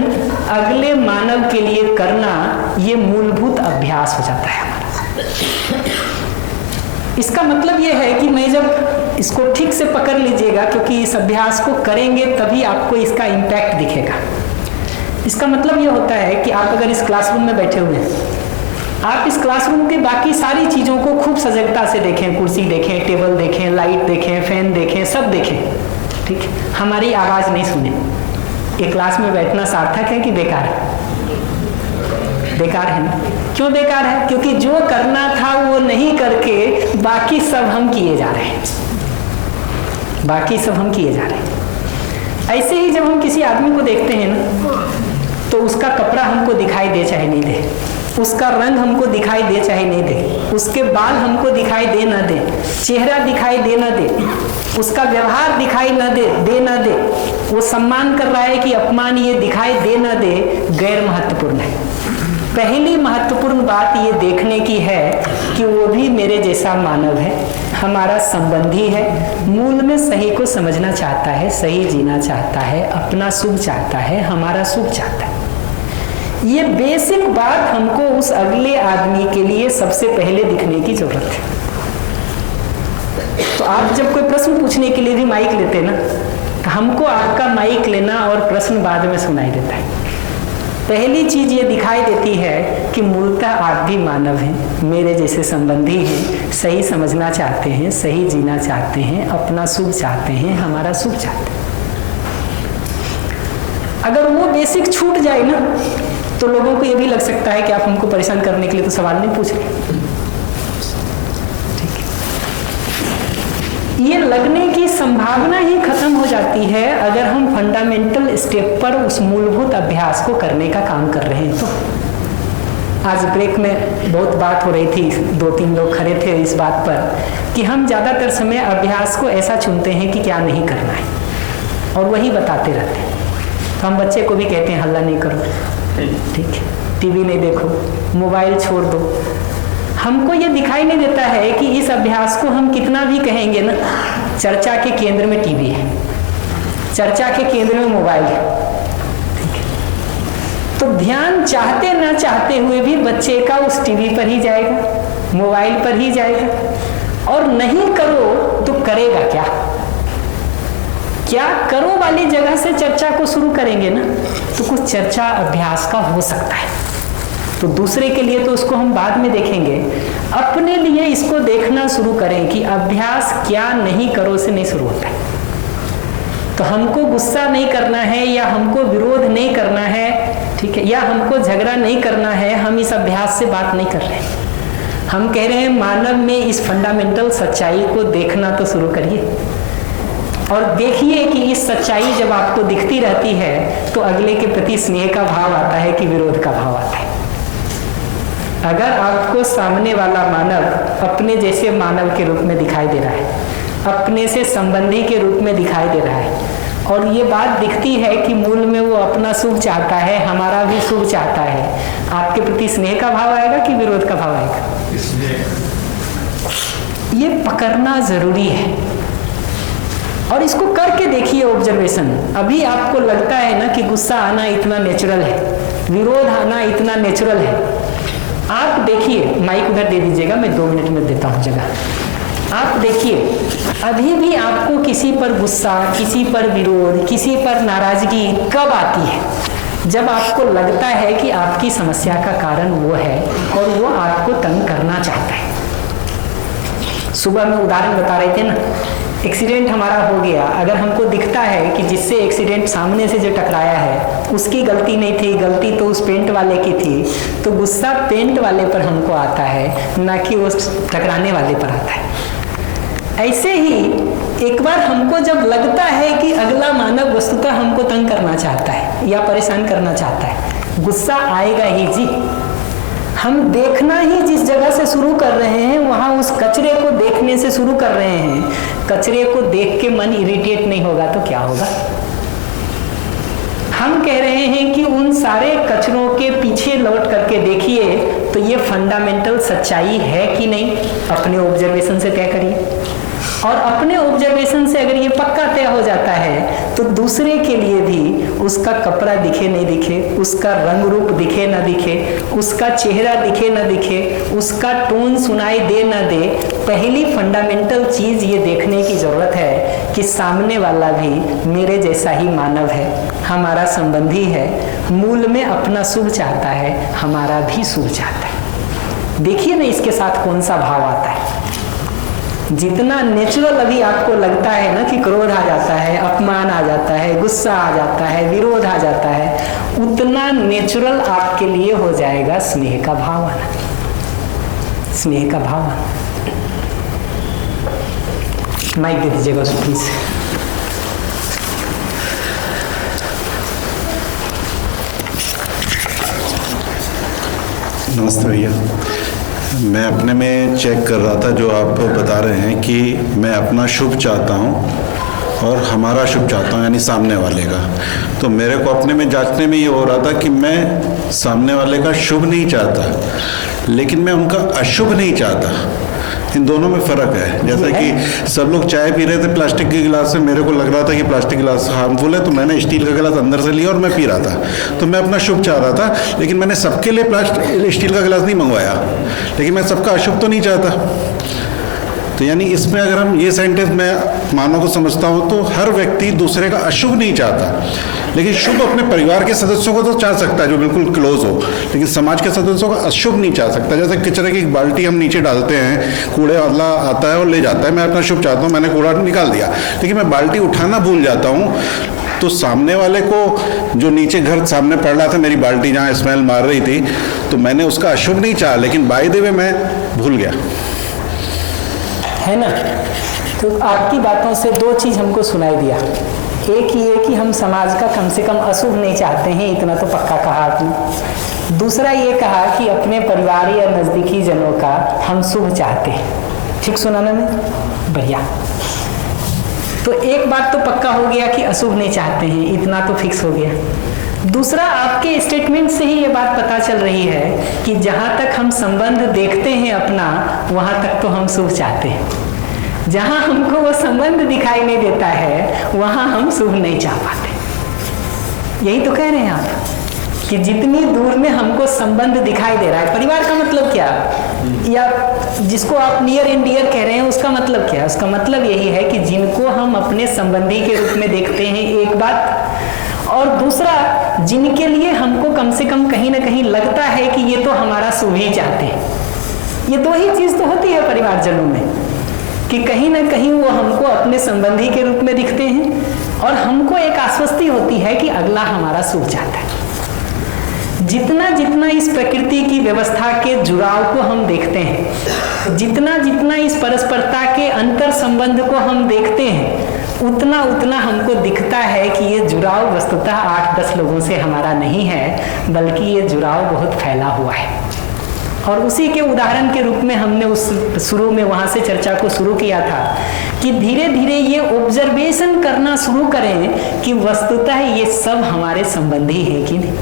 अगले मानव के लिए करना, ये मूलभूत अभ्यास हो जाता है हमारा। इसका मतलब ये है कि मैं जब इसको ठीक से पकड़ लीजिएगा, क्योंकि इस अभ्यास को करेंगे तभी आपको इसका इम्पैक्ट दिखेगा। इसका मतलब ये होता है कि आप अगर इस क्लासरूम में बैठे हुए हैं, आप इस क्लासरूम की बाकी सारी चीज़ों को खूब सजगता से देखें, कुर्सी देखें, टेबल देखें, लाइट देखें, फैन देखें, सब देखें, ठीक है, हमारी आवाज़ नहीं सुने। ये क्लास में बैठना सार्थक है कि बेकार है? बेकार है ना? क्यों बेकार है? क्योंकि जो करना था वो नहीं करके बाकी सब हम किए जा रहे हैं, बाकी सब हम किए जा रहे हैं। ऐसे ही जब हम किसी आदमी को देखते हैं ना, तो उसका कपड़ा हमको दिखाई दे चाहे नहीं दे, उसका रंग हमको दिखाई दे चाहे नहीं दे, उसके बाल हमको दिखाई दे ना दे, चेहरा दिखाई दे ना दे, उसका व्यवहार दिखाई ना दे ना दे, वो सम्मान कर रहा है कि अपमान, ये दिखाई दे ना दे, गैर महत्वपूर्ण है। पहली महत्वपूर्ण बात ये देखने की है कि वो भी मेरे जैसा मानव है, हमारा संबंधी है, मूल में सही को समझना चाहता है, सही जीना चाहता है, अपना सुख चाहता है, हमारा सुख चाहता है। ये बेसिक बात हमको उस अगले आदमी के लिए सबसे पहले दिखने की जरूरत है। तो आप जब कोई प्रश्न पूछने के लिए भी माइक लेते हैं ना, तो हमको आपका माइक लेना और प्रश्न बाद में सुनाई देता है। पहली चीज ये दिखाई देती है कि मूलतः आप भी मानव हैं, मेरे जैसे संबंधी हैं, सही समझना चाहते हैं, सही जीना चाहते हैं, अपना सुख चाहते हैं, हमारा सुख चाहते हैं। अगर वो बेसिक छूट जाए ना, तो लोगों को ये भी लग सकता है कि आप हमको परेशान करने के लिए तो सवाल नहीं पूछ रहे। ठीक है, ये लगने की संभावना ही खत्म हो जाती है अगर हम फंडामेंटल स्टेप पर उस मूलभूत अभ्यास को करने का काम कर रहे हैं। तो आज ब्रेक में बहुत बात हो रही थी, 2-3 लोग खड़े थे इस बात पर कि हम ज़्यादातर समय अभ्यास को ऐसा चुनते हैं कि क्या नहीं करना है, और वही बताते रहते हैं। तो हम बच्चे को भी कहते हैं हल्ला नहीं करो, ठीक है, टीवी नहीं देखो, मोबाइल छोड़ दो। हमको ये दिखाई नहीं देता है कि इस अभ्यास को हम कितना भी कहेंगे ना, चर्चा के केंद्र में टीवी है, चर्चा के केंद्र में मोबाइल है, ठीक है। तो ध्यान चाहते ना चाहते हुए भी बच्चे का उस टीवी पर ही जाएगा, मोबाइल पर ही जाएगा। और नहीं करो तो करेगा क्या? क्या करो वाली जगह से चर्चा को शुरू करेंगे ना, तो कुछ चर्चा अभ्यास का हो सकता है। तो दूसरे के लिए तो उसको हम बाद में देखेंगे, अपने लिए इसको देखना शुरू करें कि अभ्यास क्या नहीं करो से नहीं शुरू होता है। तो हमको गुस्सा नहीं करना है, या हमको विरोध नहीं करना है, ठीक है, या हमको झगड़ा नहीं करना है, हम इस अभ्यास से बात नहीं कर रहे हैं। हम कह रहे हैं मानव में इस फंडामेंटल सच्चाई को देखना तो शुरू करिए, और देखिए कि इस सच्चाई जब आपको दिखती रहती है तो अगले के प्रति स्नेह का भाव आता है कि विरोध का भाव आता है। अगर आपको सामने वाला मानव अपने जैसे मानव के रूप में दिखाई दे रहा है, अपने से संबंधी के रूप में दिखाई दे रहा है, और ये बात दिखती है कि मूल में वो अपना सुख चाहता है, हमारा भी सुख चाहता है, आपके प्रति स्नेह का भाव आएगा कि विरोध का भाव आएगा? ये पकड़ना जरूरी है और इसको करके देखिए ऑब्जर्वेशन। अभी आपको लगता है ना कि गुस्सा आना इतना नेचुरल है, विरोध आना इतना नेचुरल है। आप देखिए, माइक उधर दे दीजिएगा, मैं 2 मिनट में देता हूँ जगह। आप देखिए, अभी भी आपको किसी पर गुस्सा, किसी पर विरोध, किसी पर नाराजगी कब आती है? जब आपको लगता है कि आपकी समस्या का कारण वो है और वो आपको तंग करना चाहता है। सुबह में उदाहरण बता रहे थे ना, एक्सीडेंट हमारा हो गया, अगर हमको दिखता है कि जिससे एक्सीडेंट सामने से जो टकराया है उसकी गलती नहीं थी, गलती तो उस पेंट वाले की थी, तो गुस्सा पेंट वाले पर हमको आता है, ना कि उस टकराने वाले पर आता है। ऐसे ही एक बार हमको जब लगता है कि अगला मानव वस्तुतः हमको तंग करना चाहता है या परेशान करना चाहता है, गुस्सा आएगा ही जी। हम देखना ही जिस जगह से शुरू कर रहे हैं, वहां उस कचरे को देखने से शुरू कर रहे हैं। कचरे को देख के मन इरिटेट नहीं होगा तो क्या होगा? हम कह रहे हैं कि उन सारे कचरों के पीछे लौट करके देखिए तो ये फंडामेंटल सच्चाई है कि नहीं, अपने ऑब्जर्वेशन से तय करिए। और अपने ऑब्जर्वेशन से अगर ये पक्का तय हो जाता है तो दूसरे के लिए भी उसका कपड़ा दिखे नहीं दिखे, उसका रंग रूप दिखे ना दिखे, उसका चेहरा दिखे ना दिखे, उसका टोन सुनाई दे ना दे, पहली फंडामेंटल चीज ये देखने की जरूरत है कि सामने वाला भी मेरे जैसा ही मानव है, हमारा संबंधी है, मूल में अपना शुभ चाहता है, हमारा भी शुभ चाहता है। देखिए ना इसके साथ कौन सा भाव आता है। जितना नेचुरल अभी आपको लगता है ना कि क्रोध आ जाता है, अपमान आ जाता है, गुस्सा आ जाता है, विरोध आ जाता है, उतना नेचुरल आपके लिए हो जाएगा स्नेह का भाव आना। स्नेह का भाव आना। माइक दे दीजिएगा उसको प्लीज। नमस्ते भैया, मैं अपने में चेक कर रहा था जो आप बता रहे हैं कि मैं अपना शुभ चाहता हूँ और हमारा शुभ चाहता हूँ, यानी सामने वाले का। तो मेरे को अपने में जांचने में ये हो रहा था कि मैं सामने वाले का शुभ नहीं चाहता, लेकिन मैं उनका अशुभ नहीं चाहता। इन दोनों में फ़र्क है। जैसे कि सब लोग चाय पी रहे थे प्लास्टिक के गिलास से, मेरे को लग रहा था कि प्लास्टिक गिलास हार्मफुल है, तो मैंने स्टील का गिलास अंदर से लिया और मैं पी रहा था। तो मैं अपना शुभ चाह रहा था, लेकिन मैंने सबके लिए स्टील का गिलास नहीं मंगवाया, लेकिन मैं सबका अशुभ तो नहीं चाहता। तो यानी इसमें अगर हम ये सेंटेंस मैं मानव को समझता हूँ तो हर व्यक्ति दूसरे का अशुभ नहीं चाहता, लेकिन शुभ अपने परिवार के सदस्यों को तो चाह सकता है जो बिल्कुल क्लोज हो, लेकिन समाज के सदस्यों का अशुभ नहीं चाह सकता। जैसे कचरे की एक बाल्टी हम नीचे डालते हैं, कूड़े वाला आता है और ले जाता है, मैं अपना शुभ चाहता हूँ, मैंने कूड़ा निकाल दिया, लेकिन मैं बाल्टी उठाना भूल जाता हूँ, तो सामने वाले को जो नीचे घर सामने पड़ रहा था, मेरी बाल्टी जहाँ स्मेल मार रही थी, तो मैंने उसका अशुभ नहीं चाहा, लेकिन बाय द वे मैं भूल गया, है ना। तो आपकी बातों से 2 चीज़ हमको सुनाई दिया। एक ये कि हम समाज का कम से कम अशुभ नहीं चाहते हैं, इतना तो पक्का कहा आपने। दूसरा ये कहा कि अपने परिवार या नज़दीकी जनों का हम शुभ चाहते हैं। ठीक सुना ना मैं? बढ़िया। तो एक बात तो पक्का हो गया कि अशुभ नहीं चाहते हैं, इतना तो फिक्स हो गया। दूसरा, आपके स्टेटमेंट से ही ये बात पता चल रही है कि जहाँ तक हम संबंध देखते हैं अपना, वहाँ तक तो हम शुभ चाहते हैं। जहाँ हमको वो संबंध दिखाई नहीं देता है, वहाँ हम शुभ नहीं चाह पाते। यही तो कह रहे हैं आप कि जितनी दूर में हमको संबंध दिखाई दे रहा है, परिवार का मतलब क्या, या जिसको आप नियर एंड डियर कह रहे हैं, उसका मतलब क्या है? उसका मतलब यही है कि जिनको हम अपने संबंधी के रूप में देखते हैं, एक बात, और दूसरा जिनके लिए हमको कम से कम कहीं ना कहीं लगता है कि ये तो हमारा शुभ ही चाहते हैं। ये 2 ही चीज़ तो होती है परिवारजनों में, कि कहीं ना कहीं वो हमको अपने संबंधी के रूप में दिखते हैं और हमको एक आश्वस्ति होती है कि अगला हमारा शुभ चाहता है। जितना जितना इस प्रकृति की व्यवस्था के जुड़ाव को हम देखते हैं, जितना जितना इस परस्परता के अंतर संबंध को हम देखते हैं, उतना उतना हमको दिखता है कि ये जुड़ाव वस्तुतः 8-10 लोगों से हमारा नहीं है, बल्कि ये जुड़ाव बहुत फैला हुआ है। और उसी के उदाहरण के रूप में हमने उस शुरू में वहाँ से चर्चा को शुरू किया था कि धीरे धीरे ये ऑब्जर्वेशन करना शुरू करें कि वस्तुतः ये सब हमारे संबंधी हैं कि नहीं,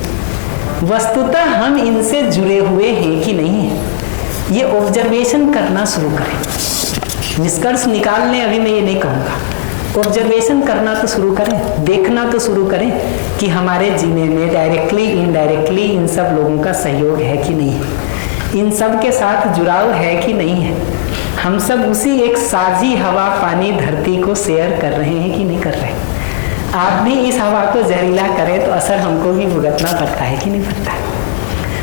वस्तुतः हम इनसे जुड़े हुए हैं कि नहीं है। ये ऑब्जर्वेशन करना शुरू करें। निष्कर्ष निकालने अभी मैं ये नहीं कहूँगा, ऑब्जर्वेशन करना तो शुरू करें, देखना तो शुरू करें कि हमारे जीने में डायरेक्टली इनडायरेक्टली इन सब लोगों का सहयोग है कि नहीं है, इन सब के साथ जुड़ाव है कि नहीं है। हम सब उसी एक साझी हवा पानी धरती को शेयर कर रहे हैं कि नहीं कर रहे हैं। आप भी इस हवा को जहरीला करें तो असर हमको भी भुगतना पड़ता है कि नहीं पड़ता है।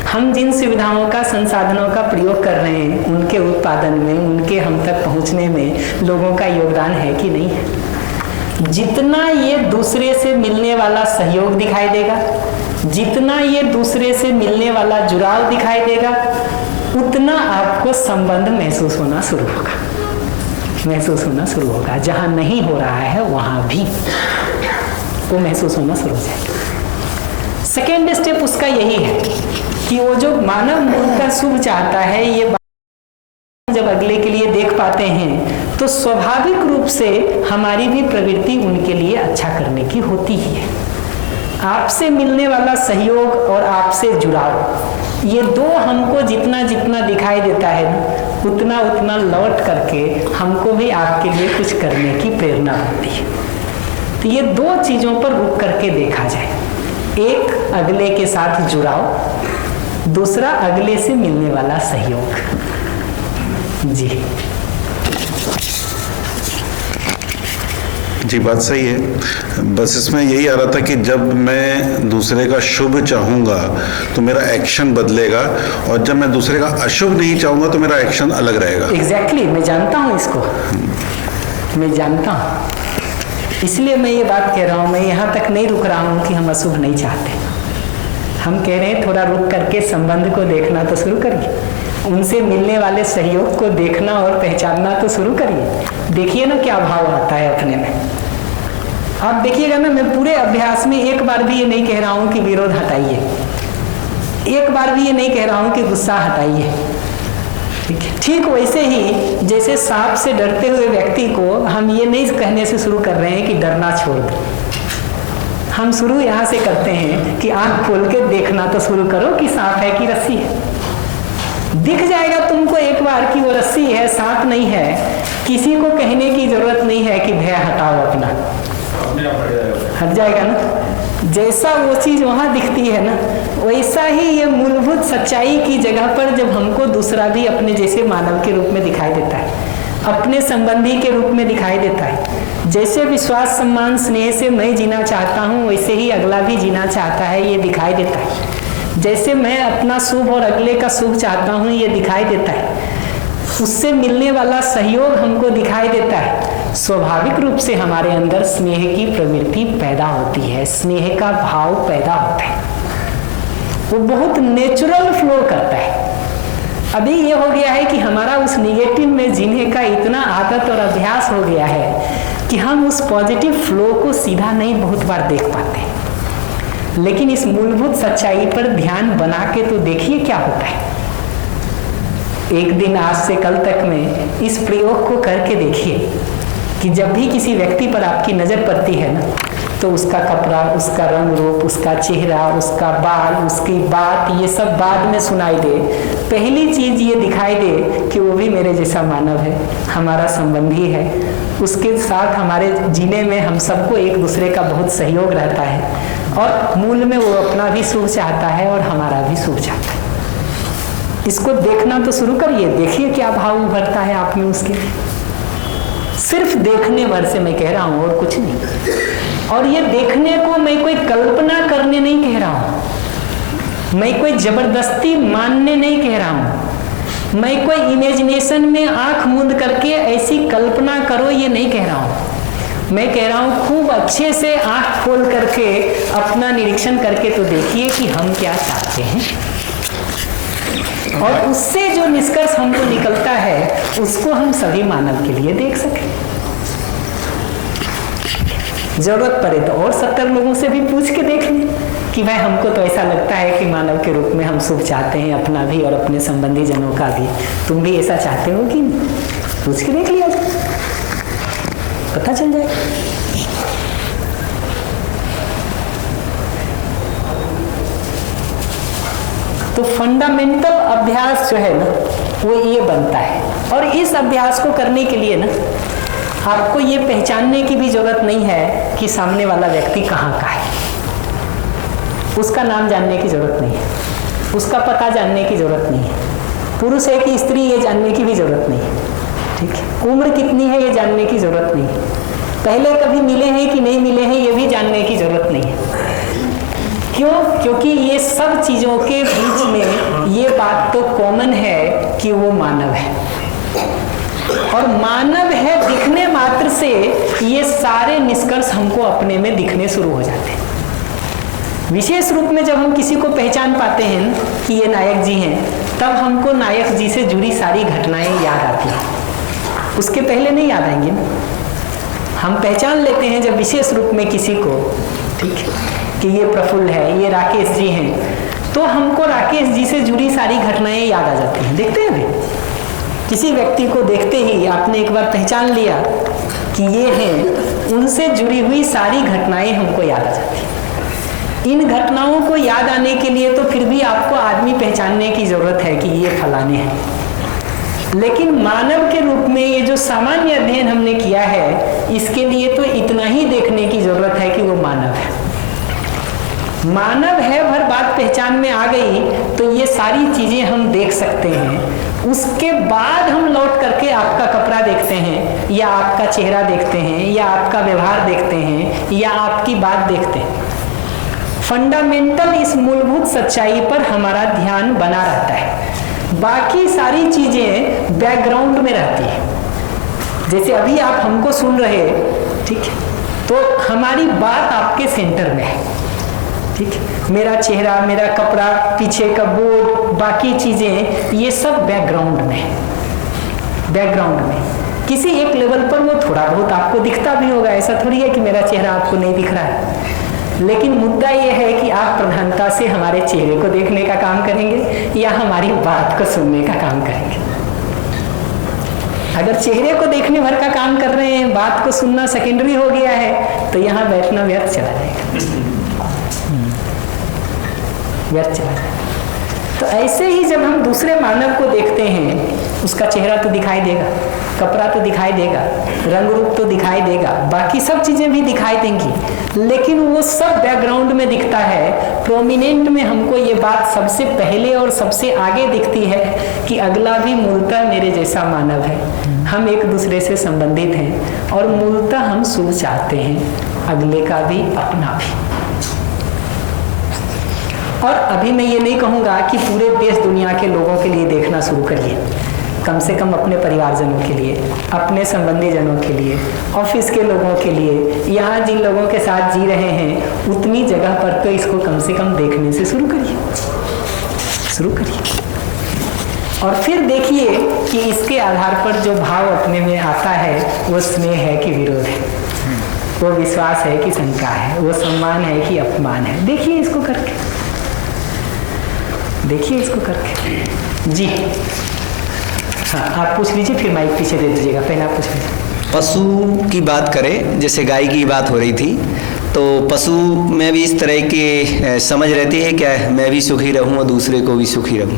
हम जिन सुविधाओं का संसाधनों का प्रयोग कर रहे हैं उनके उत्पादन में, उनके हम तक पहुंचने में लोगों का योगदान है कि नहीं है। जितना ये दूसरे से मिलने वाला सहयोग दिखाई देगा, जितना ये दूसरे से मिलने वाला जुड़ाव दिखाई देगा, उतना आपको संबंध महसूस होना शुरू होगा। जहां नहीं हो रहा है वहां भी वो महसूस होना शुरू हो जाएगा। सेकेंड स्टेप उसका यही है कि वो जो मानव मूलतः शुभ चाहता है, ये जब अगले के लिए देख पाते हैं तो स्वाभाविक रूप से हमारी भी प्रवृत्ति उनके लिए अच्छा करने की होती ही है। आपसे मिलने वाला सहयोग और आपसे जुड़ाव, ये दो हमको जितना जितना दिखाई देता है ना, उतना उतना लौट करके हमको भी आपके लिए कुछ करने की प्रेरणा होती है। तो ये दो चीजों पर रुक करके देखा जाए, एक अगले के साथ जुड़ाव, दूसरा अगले से मिलने वाला सहयोग। जी जी, बात सही है। बस इसमें यही आ रहा था कि जब मैं दूसरे का शुभ चाहूँगा तो मेरा एक्शन बदलेगा, और जब मैं दूसरे का अशुभ नहीं चाहूँगा तो मेरा एक्शन अलग रहेगा। एग्जैक्टली, मैं जानता हूँ इसको, मैं जानता हूँ, इसलिए मैं ये बात कह रहा हूँ। मैं यहाँ तक नहीं रुक रहा हूँ कि हम अशुभ नहीं चाहते। हम कह रहे हैं थोड़ा रुक करके संबंध को देखना तो शुरू करिए, उनसे मिलने वाले सहयोग को देखना और पहचानना तो शुरू करिए। देखिए ना क्या भाव आता है अपने में। आप देखिएगा ना, मैं पूरे अभ्यास में एक बार भी ये नहीं कह रहा हूँ कि विरोध हटाइए, एक बार भी ये नहीं कह रहा हूँ कि गुस्सा हटाइए। ठीक वैसे ही जैसे सांप से डरते हुए व्यक्ति को हम ये नहीं कहने से शुरू कर रहे हैं कि डरना छोड़ दो। हम शुरू यहाँ से करते हैं कि आंख खोल के देखना तो शुरू करो कि सांप है कि रस्सी है। दिख जाएगा तुमको एक बार कि वो रस्सी है, सांप नहीं है। किसी को कहने की जरूरत नहीं है कि भय हटाओ, अपना हट जाएगा ना। जैसा वो चीज वहां दिखती है ना, वैसा ही ये मूलभूत सच्चाई की जगह पर जब हमको दूसरा भी अपने जैसे मानव के रूप में दिखाई देता है, अपने संबंधी के रूप में दिखाई देता है। जैसे विश्वास सम्मान स्नेह से मैं जीना चाहता हूँ, वैसे ही अगला भी जीना चाहता है, ये दिखाई देता है। जैसे मैं अपना शुभ और अगले का शुभ चाहता हूँ, ये दिखाई देता है। उससे मिलने वाला सहयोग हमको दिखाई देता है। स्वाभाविक रूप से हमारे अंदर स्नेह की प्रवृत्ति पैदा होती है, स्नेह का भाव पैदा होता है, वो बहुत नेचुरल फ्लो करता है। अभी ये हो गया है कि हमारा उस निगेटिव में जीने का इतना आदत और अभ्यास हो गया है कि हम उस पॉजिटिव फ्लो को सीधा नहीं बहुत बार देख पाते। लेकिन इस मूलभूत सच्चाई पर ध्यान बना के तो देखिए क्या होता है। एक दिन आज से कल तक में इस प्रयोग को करके देखिए कि जब भी किसी व्यक्ति पर आपकी नजर पड़ती है ना, तो उसका कपड़ा, उसका रंग रूप, उसका चेहरा, उसका बाल, उसकी बात, ये सब बाद में सुनाई दे। पहली चीज ये दिखाई दे कि वो भी मेरे जैसा मानव है, हमारा संबंधी है, उसके साथ हमारे जीने में हम सबको एक दूसरे का बहुत सहयोग रहता है, और मूल में वो अपना भी सुख चाहता है और हमारा भी सुख चाहता है। इसको देखना तो शुरू करिए, देखिए क्या भाव उभरता है आप में उसके। सिर्फ देखने भर से मैं कह रहा हूँ और कुछ नहीं। और ये देखने को मैं कोई कल्पना करने नहीं कह रहा हूँ, मैं कोई जबरदस्ती मानने नहीं कह रहा हूँ, मैं कोई इमेजिनेशन में आंख मूंद करके ऐसी कल्पना करो ये नहीं कह रहा हूँ। मैं कह रहा हूँ खूब अच्छे से आंख खोल करके अपना निरीक्षण करके तो देखिए कि हम क्या चाहते हैं, और उससे जो निष्कर्ष हमको निकलता है उसको हम सभी मानव के लिए देख सकें। जरूरत पड़े तो और 70 लोगों से भी पूछ के देख लें कि भाई हमको तो ऐसा लगता है कि मानव के रूप में हम शुभ चाहते हैं, अपना भी और अपने संबंधी जनों का भी। तुम भी ऐसा चाहते हो कि पूछ के देख लिया जाए, पता चल जाए। तो फंडामेंटल अभ्यास जो है ना, वो ये बनता है। और इस अभ्यास को करने के लिए ना आपको ये पहचानने की भी जरूरत नहीं है कि सामने वाला व्यक्ति कहाँ का है, उसका नाम जानने की जरूरत नहीं है, उसका पता जानने की जरूरत नहीं है, पुरुष है कि स्त्री ये जानने की भी जरूरत नहीं है, ठीक है, उम्र कितनी है ये जानने की जरूरत नहीं है, पहले कभी मिले हैं कि नहीं मिले हैं ये भी जानने की जरूरत नहीं है। क्यों? क्योंकि ये सब चीज़ों के बीच में ये बात तो कॉमन है कि वो मानव है, और मानव है दिखने मात्र से ये सारे निष्कर्ष हमको अपने में दिखने शुरू हो जाते हैं। विशेष रूप में जब हम किसी को पहचान पाते हैं कि ये नायक जी हैं, तब हमको नायक जी से जुड़ी सारी घटनाएं याद आती हैं, उसके पहले नहीं याद आएंगी ना। हम पहचान लेते हैं जब विशेष रूप में किसी को, ठीक है, कि ये प्रफुल्ल है, ये राकेश जी हैं, तो हमको राकेश जी से जुड़ी सारी घटनाएं याद आ जाती हैं। देखते हैं अभी किसी व्यक्ति को देखते ही आपने एक बार पहचान लिया कि ये हैं, उनसे जुड़ी हुई सारी घटनाएं हमको याद आ जाती हैं। इन घटनाओं को याद आने के लिए तो फिर भी आपको आदमी पहचानने की जरूरत है कि ये फलाने हैं, लेकिन मानव के रूप में ये जो सामान्य अध्ययन हमने किया है, इसके लिए तो इतना ही देखने की जरूरत है कि वो मानव है। मानव है भर बात पहचान में आ गई तो ये सारी चीजें हम देख सकते हैं। उसके बाद हम लौट करके आपका कपड़ा देखते हैं, या आपका चेहरा देखते हैं, या आपका व्यवहार देखते हैं, या आपकी बात देखते हैं। फंडामेंटल इस मूलभूत सच्चाई पर हमारा ध्यान बना रहता है, बाकी सारी चीजें बैकग्राउंड में रहती है। जैसे अभी आप हमको सुन रहे, ठीक है, तो हमारी बात आपके सेंटर में है, ठीक है, मेरा चेहरा, मेरा कपड़ा, पीछे का बोर्ड, बाकी चीजें, ये सब बैकग्राउंड में है। बैकग्राउंड में किसी एक लेवल पर वो थोड़ा बहुत आपको दिखता भी होगा, ऐसा थोड़ी है कि मेरा चेहरा आपको नहीं दिख रहा है, लेकिन मुद्दा ये है कि आप प्रधानता से हमारे चेहरे को देखने का काम करेंगे या हमारी बात को सुनने का काम करेंगे। अगर चेहरे को देखने भर का काम कर रहे हैं, बात को सुनना सेकेंडरी हो गया है, तो यहाँ बैठना व्यर्थ चला जाएगा, व्यर्थ चला जाएगा। तो ऐसे ही जब हम दूसरे मानव को देखते हैं, उसका चेहरा तो दिखाई देगा, कपड़ा तो दिखाई देगा, रंग रूप तो दिखाई देगा, बाकी सब चीजें भी दिखाई देंगी, लेकिन वो सब बैकग्राउंड में दिखता है। प्रोमिनेंट में हमको ये बात सबसे पहले और सबसे आगे दिखती है कि अगला भी मूलतः मेरे जैसा मानव है, हम एक दूसरे से संबंधित हैं, और मूलतः हम सुख चाहते हैं, अगले का भी, अपना भी। और अभी मैं ये नहीं कहूँगा कि पूरे देश दुनिया के लोगों के लिए देखना शुरू करिए, कम से कम अपने परिवारजनों के लिए, अपने संबंधी जनों के लिए, ऑफिस के लोगों के लिए, यहाँ जिन लोगों के साथ जी रहे हैं, उतनी जगह पर तो इसको कम से कम देखने से शुरू करिए, शुरू करिए। और फिर देखिए कि इसके आधार पर जो भाव अपने में आता है, वो स्नेह है कि विरोध है, वो विश्वास है कि शंका है, वो सम्मान है कि अपमान है। देखिए इसको करके, देखिए इसको करके। जी हाँ, आप पूछ लीजिए, फिर माइक पीछे दे दीजिएगा, पहले आप पूछ लीजिए। पशु की बात करें, जैसे गाय की बात हो रही थी, तो पशु में भी इस तरह की समझ रहती है क्या, मैं भी सुखी रहूं और दूसरे को भी सुखी रहूं,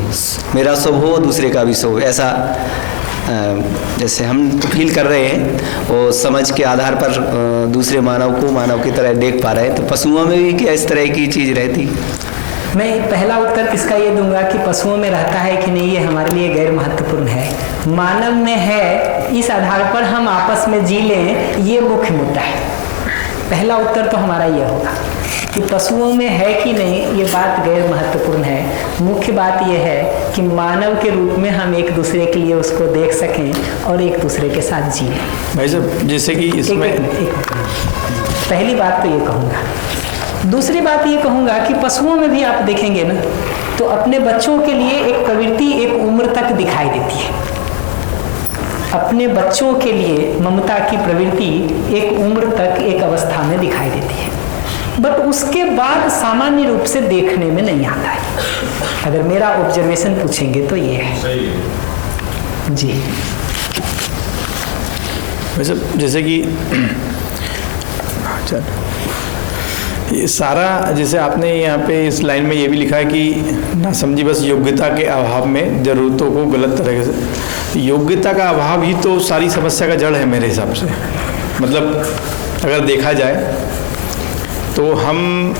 मेरा शुभ हो दूसरे का भी शुभ, ऐसा जैसे हम फील कर रहे हैं, वो समझ के आधार पर दूसरे मानव को मानव की तरह देख पा रहे हैं, तो पशुओं में भी क्या इस तरह की चीज़ रहती? मैं पहला उत्तर किसका ये दूंगा कि पशुओं में रहता है कि नहीं, ये हमारे लिए गैर महत्वपूर्ण है। मानव में है, इस आधार पर हम आपस में जी लें, ये मुख्य मुद्दा है। पहला उत्तर तो हमारा ये होगा कि पशुओं में है कि नहीं, ये बात गैर महत्वपूर्ण है। मुख्य बात ये है कि मानव के रूप में हम एक दूसरे के लिए उसको देख सकें और एक दूसरे के साथ जिए। भाई साहब, जैसे कि इसमें पहली बात तो ये कहूँगा। दूसरी बात ये कहूँगा कि पशुओं में भी आप देखेंगे ना, तो अपने बच्चों के लिए एक प्रवृत्ति एक उम्र तक दिखाई देती है। अपने बच्चों के लिए ममता की प्रवृत्ति एक उम्र तक, एक अवस्था में दिखाई देती है, बट उसके बाद सामान्य रूप से देखने में नहीं आता है। अगर मेरा ऑब्जर्वेशन पूछेंगे तो ये है। जी वैसे जैसे कि ये सारा जैसे आपने यहाँ पे इस लाइन में ये भी लिखा है कि ना समझी बस योग्यता के अभाव में ज़रूरतों को गलत तरीके से, योग्यता का अभाव ही तो सारी समस्या का जड़ है मेरे हिसाब से। मतलब अगर देखा जाए तो हम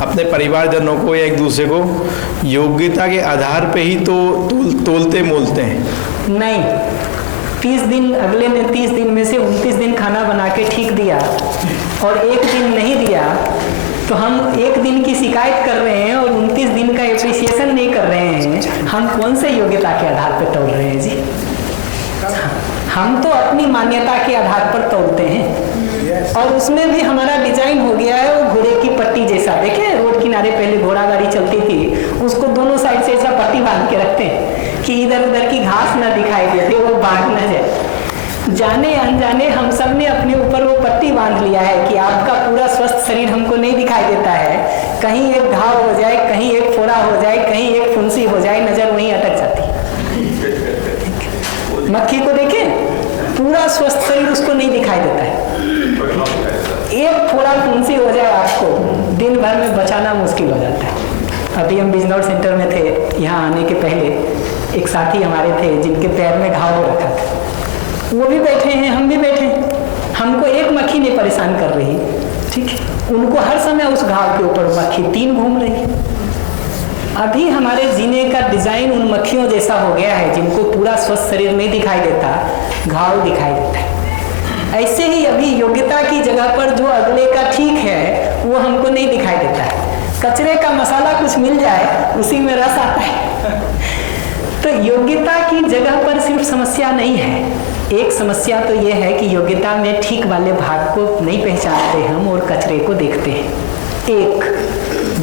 अपने परिवारजनों को या एक दूसरे को योग्यता के आधार पे ही तो तोलते मोलते हैं। नहीं, 30 दिन, अगले ने 30 दिन में से 29 दिन खाना बना के ठीक दिया और एक दिन नहीं दिया, तो हम एक दिन की शिकायत कर रहे हैं और 29 दिन का एप्रिसिएशन नहीं कर रहे हैं। हम कौन से योग्यता के आधार पर तोल रहे हैं जी? हम तो अपनी मान्यता के आधार पर तोलते हैं। और उसमें भी हमारा डिजाइन हो गया है वो घोड़े की पट्टी जैसा। देखे रोड किनारे पहले घोड़ा गाड़ी चलती थी, उसको दोनों साइड से ऐसा पट्टी बांध के रखते हैं कि इधर उधर की घास ना दिखाई देती, वो भाग न जाए। जाने अनजाने हम सब ने अपने ऊपर वो पट्टी बांध लिया है कि आपका पूरा स्वस्थ शरीर हमको नहीं दिखाई देता है। कहीं एक घाव हो जाए, कहीं एक फोड़ा हो जाए, कहीं एक फुंसी हो जाए, नजर वहीं अटक जाती। मक्खी को देखें, पूरा स्वस्थ शरीर उसको नहीं दिखाई देता है। एक फोड़ा फुंसी हो जाए आपको, दिन भर में बचाना मुश्किल हो जाता है। अभी हम बिजनौर सेंटर में थे, यहाँ आने के पहले एक साथी हमारे थे जिनके पैर में घाव हो रखा था। वो भी बैठे हैं, हम भी बैठे हैं, हमको एक मक्खी नहीं परेशान कर रही, ठीक है। उनको हर समय उस घाव के ऊपर मक्खी 3 घूम रही है। अभी हमारे जीने का डिजाइन उन मक्खियों जैसा हो गया है जिनको पूरा स्वस्थ शरीर नहीं दिखाई देता, घाव दिखाई देता है। ऐसे ही अभी योग्यता की जगह पर जो अगले का ठीक है वो हमको नहीं दिखाई देता है। कचरे का मसाला कुछ मिल जाए उसी में रस आता है। तो योग्यता की जगह पर सिर्फ समस्या नहीं है, एक समस्या तो ये है कि योग्यता में ठीक वाले भाग को नहीं पहचानते हम और कचरे को देखते हैं। एक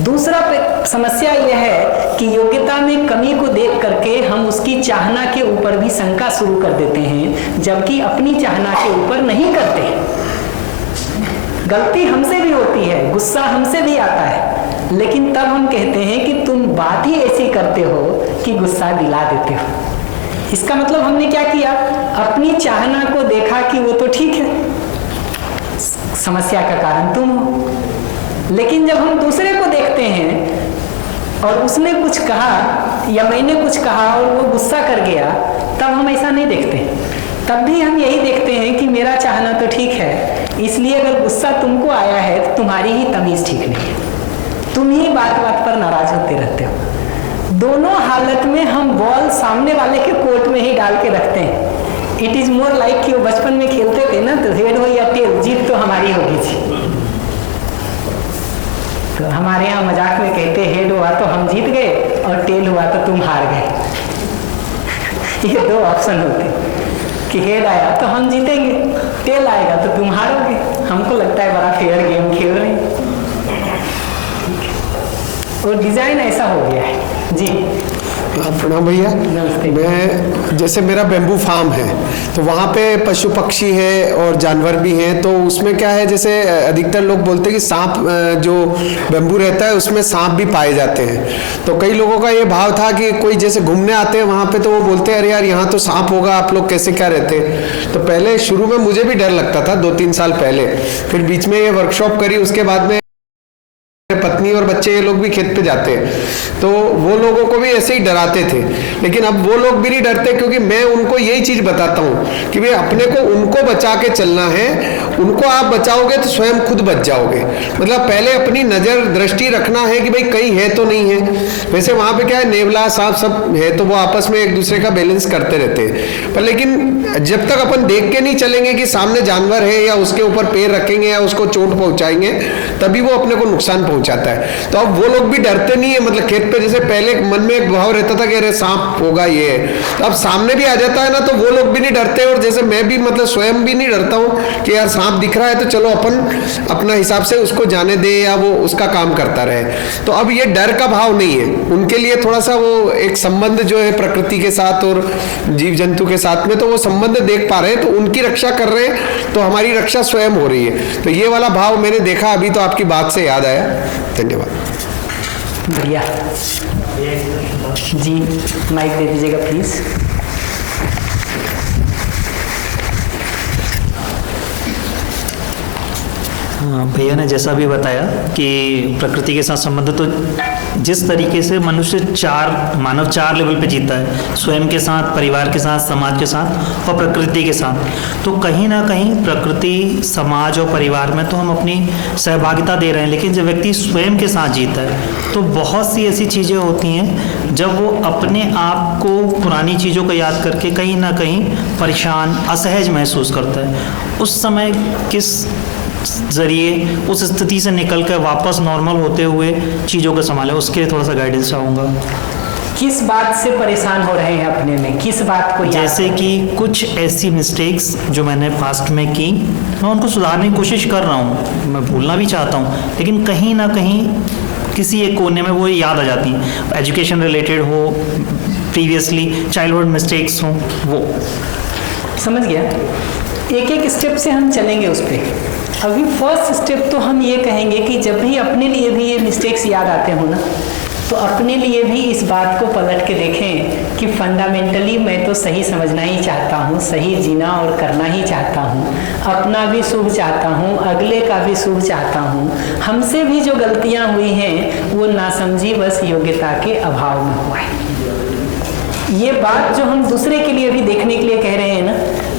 दूसरा समस्या यह है कि योग्यता में कमी को देख करके हम उसकी चाहना के ऊपर भी शंका शुरू कर देते हैं, जबकि अपनी चाहना के ऊपर नहीं करते। गलती हमसे भी होती है, गुस्सा हमसे भी आता है, लेकिन तब हम कहते हैं कि तुम बात ही ऐसी करते हो कि गुस्सा दिला देते हो। इसका मतलब हमने क्या किया? अपनी चाहना को देखा कि वो तो ठीक है, समस्या का कारण तुम हो। लेकिन जब हम दूसरे को देखते हैं और उसने कुछ कहा या मैंने कुछ कहा और वो गुस्सा कर गया, तब हम ऐसा नहीं देखते। तब भी हम यही देखते हैं कि मेरा चाहना तो ठीक है, इसलिए अगर गुस्सा तुमको आया है तो तुम्हारी ही तमीज ठीक नहीं है, तुम ही बात बात पर नाराज होते रहते हो। दोनों हालत में हम बॉल सामने वाले के कोर्ट में ही डाल के रखते हैं। इट इज मोर लाइक कि वो बचपन में खेलते थे ना, तो हेड हो या टेल, जीत तो हमारी होगी थी। तो हमारे यहाँ मजाक में कहते हेड हुआ तो हम जीत गए और टेल हुआ तो तुम हार गए। ये 2 ऑप्शन होते कि हेड आया तो हम जीतेंगे, टेल आएगा तो तुम हारोगे। हमको लगता है बड़ा फेयर गेम खेल रहे हैं, और डिजाइन ऐसा हो गया है जी। प्रणाम भैया। मैं जैसे मेरा बेम्बू फार्म है तो वहाँ पे पशु पक्षी है और जानवर भी हैं, तो उसमें क्या है, जैसे अधिकतर लोग बोलते हैं कि सांप, जो बेम्बू रहता है उसमें सांप भी पाए जाते हैं। तो कई लोगों का ये भाव था कि कोई जैसे घूमने आते हैं वहाँ पे तो वो बोलते हैं अरे यार यहाँ तो सांप होगा, आप लोग कैसे क्या रहते हैं। तो पहले शुरू में मुझे भी डर लगता था 2-3 साल पहले, फिर बीच में ये वर्कशॉप करी, उसके बाद में पत्नी और बच्चे ये लोग भी खेत पे जाते हैं तो वो लोगों को भी ऐसे ही डराते थे। लेकिन अब वो लोग भी नहीं डरते, क्योंकि मैं उनको यही चीज बताता हूँ कि भाई अपने को उनको बचा के चलना है, उनको आप बचाओगे तो स्वयं खुद बच जाओगे। मतलब पहले अपनी नजर दृष्टि रखना है कि भाई कहीं है तो नहीं है। वैसे वहां पे क्या है, नेवला सांप सब है तो वो आपस में एक दूसरे का बैलेंस करते रहते हैं, पर लेकिन जब तक अपन देख के नहीं चलेंगे कि सामने जानवर है या उसके ऊपर पैर रखेंगे या उसको चोट पहुंचाएंगे, तभी वो अपने को नुकसान पहुंचाता है। तो अब वो लोग भी डरते नहीं है। मतलब खेत पे जैसे पहले मन में एक भाव रहता था कि अरे सांप होगा ये है, तो अब सामने भी आ जाता है ना, तो वो लोग भी नहीं डरते। और जैसे मैं भी मतलब स्वयं भी नहीं डरता हूँ कि यार सांप दिख रहा है तो चलो अपन अपना हिसाब से उसको जाने दे या वो उसका काम करता रहे। तो अब ये डर का भाव नहीं है उनके लिए। थोड़ा सा वो एक संबंध जो है प्रकृति के साथ और जीव जंतु के साथ में, तो वो संबंध देख पा रहे हैं, तो उनकी रक्षा कर रहे हैं, तो हमारी रक्षा स्वयं हो रही है। तो ये वाला भाव मैंने देखा अभी, तो आपकी बात से याद आया। धन्यवाद। बढ़िया जी, माइक दे दीजिएगा प्लीज। भैया ने जैसा भी बताया कि प्रकृति के साथ संबंध, तो जिस तरीके से मनुष्य मानव चार लेवल पे जीता है, स्वयं के साथ, परिवार के साथ, समाज के साथ और प्रकृति के साथ, तो कहीं ना कहीं प्रकृति, समाज और परिवार में तो हम अपनी सहभागिता दे रहे हैं, लेकिन जब व्यक्ति स्वयं के साथ जीता है तो बहुत सी ऐसी चीज़ें होती हैं जब वो अपने आप को पुरानी चीज़ों को याद करके कहीं ना कहीं परेशान, असहज महसूस करता है। उस समय किस जरिए उस स्थिति से निकल कर वापस नॉर्मल होते हुए चीज़ों को संभालें, उसके लिए थोड़ा सा गाइडेंस चाहूँगा। किस बात से परेशान हो रहे हैं अपने में, किस बात को याद जैसे कि कुछ ऐसी मिस्टेक्स जो मैंने पास्ट में की, मैं उनको सुधारने की कोशिश कर रहा हूँ, मैं भूलना भी चाहता हूँ, लेकिन कहीं ना कहीं किसी एक कोने में वो याद आ जाती हैं। एजुकेशन रिलेटेड हो, प्रीवियसली चाइल्डहुड मिस्टेक्स हों, वो समझ गया। एक एक स्टेप से हम चलेंगे उस पर। अभी फर्स्ट स्टेप तो हम ये कहेंगे कि जब भी अपने लिए भी ये मिस्टेक्स याद आते हो ना, तो अपने लिए भी इस बात को पलट के देखें कि फंडामेंटली मैं तो सही समझना ही चाहता हूँ, सही जीना और करना ही चाहता हूँ, अपना भी शुभ चाहता हूँ, अगले का भी शुभ चाहता हूँ। हमसे भी जो गलतियाँ हुई हैं वो नासमझी बस योग्यता के अभाव में हुआ है। ये बात जो हम दूसरे के लिए भी देखने के लिए कह रहे हैं ना,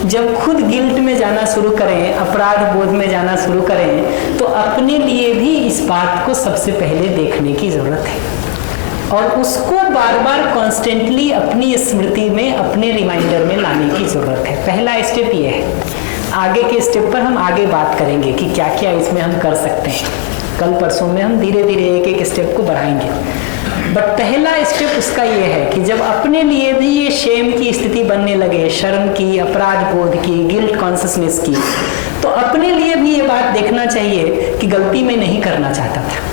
जब खुद गिल्ट में जाना शुरू करें, अपराध बोध में जाना शुरू करें, तो अपने लिए भी इस बात को सबसे पहले देखने की ज़रूरत है और उसको बार बार कॉन्स्टेंटली अपनी स्मृति में, अपने रिमाइंडर में लाने की ज़रूरत है। पहला स्टेप ये है। आगे के स्टेप पर हम आगे बात करेंगे कि क्या क्या इसमें हम कर सकते हैं। कल परसों में हम धीरे धीरे एक एक स्टेप को बढ़ाएंगे, बट पहला स्टेप उसका ये है कि जब अपने लिए भी ये शेम की स्थिति बनने लगे, शर्म की, अपराध बोध की, गिल्ट कॉन्शियसनेस की, तो अपने लिए भी ये बात देखना चाहिए कि गलती मैं नहीं करना चाहता था।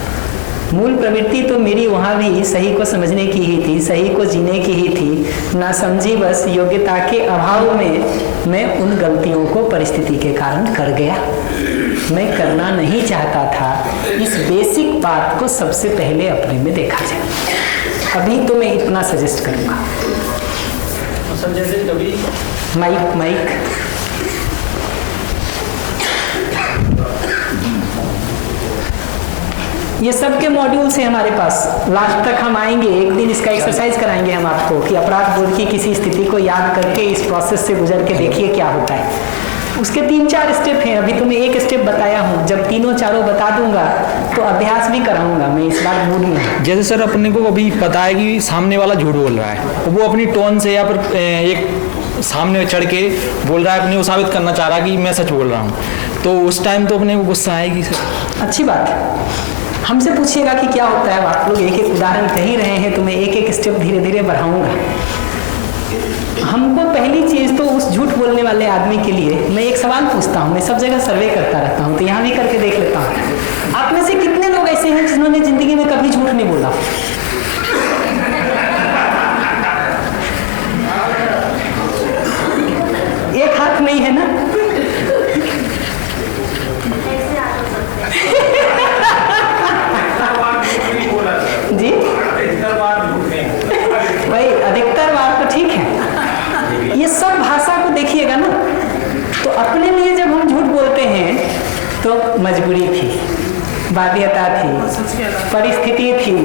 मूल प्रवृत्ति तो मेरी वहाँ भी सही को समझने की ही थी, सही को जीने की ही थी। ना समझी बस योग्यता के अभाव में मैं उन गलतियों को परिस्थिति के कारण कर गया। मैं करना नहीं चाहता था। इस बेसिक बात को सबसे पहले अपने में देखा जाए। अभी तो मैं इतना सजेस्ट करूँगा। जैसे कभी माइक ये सबके मॉड्यूल्स हैं हमारे पास। लास्ट तक हम आएंगे, एक दिन इसका एक्सरसाइज कराएंगे हम आपको कि अपराध बोध की किसी स्थिति को याद करके इस प्रोसेस से गुजर के देखिए क्या होता है। उसके 3-4 स्टेप हैं। अभी तो मैं एक स्टेप बताया हूँ, जब तीनों चारों बता दूंगा तो अभ्यास भी कराऊंगा मैं। इस बार मूड में जैसे सर अपने को अभी पता है कि सामने वाला झूठ बोल रहा है, वो अपनी टोन से या फिर एक सामने चढ़ के बोल रहा है, अपने को साबित करना चाह रहा है कि मैं सच बोल रहा हूँ, तो उस टाइम तो अपने को गुस्सा आएगी सर। अच्छी बात है। हमसे पूछिएगा कि क्या होता है। आप लोग एक एक उदाहरण कह ही रहे हैं तो मैं एक एक स्टेप धीरे धीरे बढ़ाऊंगा। हमको पहली चीज़ तो उस झूठ बोलने वाले आदमी के लिए मैं एक सवाल पूछता हूँ। मैं सब जगह सर्वे करता रहता हूँ, तो यहाँ भी करके देख लेता हूँ। आप में से कितने लोग ऐसे हैं जिन्होंने जिंदगी में कभी झूठ नहीं बोला? एक हाथ नहीं है ना? जी भाई, अधिकतर बार तो ठीक है। ये सब भाषा को देखिएगा ना, तो अपने लिए जब हम झूठ बोलते हैं तो मजबूरी थी, बाध्यता थी, परिस्थिति थी,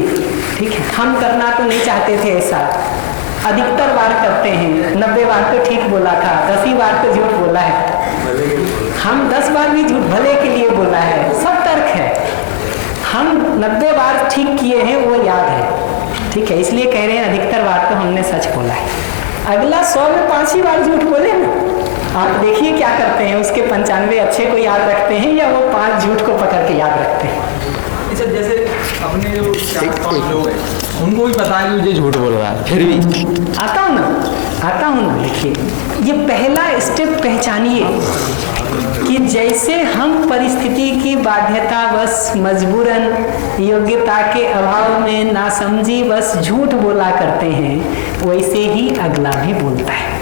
ठीक है। हम करना तो नहीं चाहते थे ऐसा। अधिकतर बार करते हैं। 90 बार तो ठीक बोला था, 10 बार तो झूठ बोला है। हम 10 बार भी झूठ भले के लिए बोला है, सब तर्क है। हम 90 बार ठीक किए हैं वो याद है, ठीक है। इसलिए कह रहे हैं अधिकतर बार तो हमने सच बोला है। अगला 100 में 5 ही बार झूठ बोले ना, आप देखिए क्या करते हैं। उसके 95 अच्छे को याद रखते हैं या वो 5 झूठ को पकड़ के याद रखते हैं। जैसे अपने जो 4-5 लोग हैं उनको भी पता है कि मुझे झूठ बोल रहा है, फिर भी आता हूँ ना। देखिए, ये पहला स्टेप पहचानिए कि जैसे हम परिस्थिति की बाध्यता बस, मजबूरन, योग्यता के अभाव में, नासमझी बस झूठ बोला करते हैं, वैसे ही अगला भी बोलता है।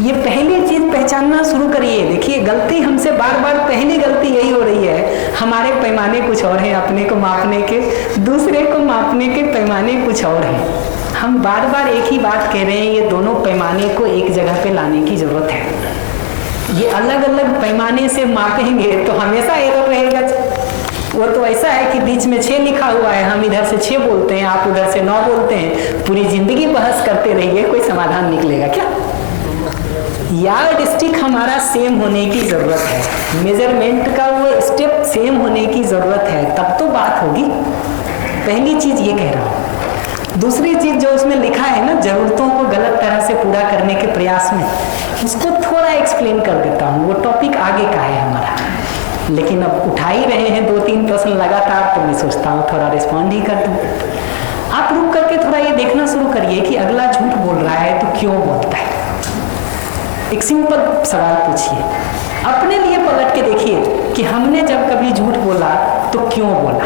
ये पहली चीज पहचानना शुरू करिए। देखिए, गलती हमसे बार बार, पहली गलती यही हो रही है। हमारे पैमाने कुछ और हैं, अपने को मापने के, दूसरे को मापने के पैमाने कुछ और हैं। हम बार बार एक ही बात कह रहे हैं। ये दोनों पैमाने को एक जगह पे लाने की जरूरत है। ये अलग अलग पैमाने से मापेंगे तो हमेशा एरर रहेगा। वो तो ऐसा है कि बीच में 6 लिखा हुआ है, हम इधर से 6 बोलते हैं, आप उधर से 9 बोलते हैं, पूरी जिंदगी बहस करते रहिए, कोई समाधान निकलेगा क्या? यार्डस्टिक हमारा सेम होने की ज़रूरत है, मेजरमेंट का वो स्टेप सेम होने की ज़रूरत है, तब तो बात होगी। पहली चीज़ ये कह रहा हूँ। दूसरी चीज़ जो उसमें लिखा है ना, ज़रूरतों को गलत तरह से पूरा करने के प्रयास में, उसको थोड़ा एक्सप्लेन कर देता हूँ। वो टॉपिक आगे का है हमारा, लेकिन अब उठा ही रहे हैं 2-3 प्रश्न लगातार, तो मैं सोचता हूँ थोड़ा रिस्पॉन्ड ही कर दूँ। आप रुक करके थोड़ा ये देखना शुरू करिए कि अगला झूठ बोल रहा है तो क्यों बोलता है। एक सिंपल सवाल पूछिए, अपने लिए पलट के देखिए कि हमने जब कभी झूठ बोला तो क्यों बोला,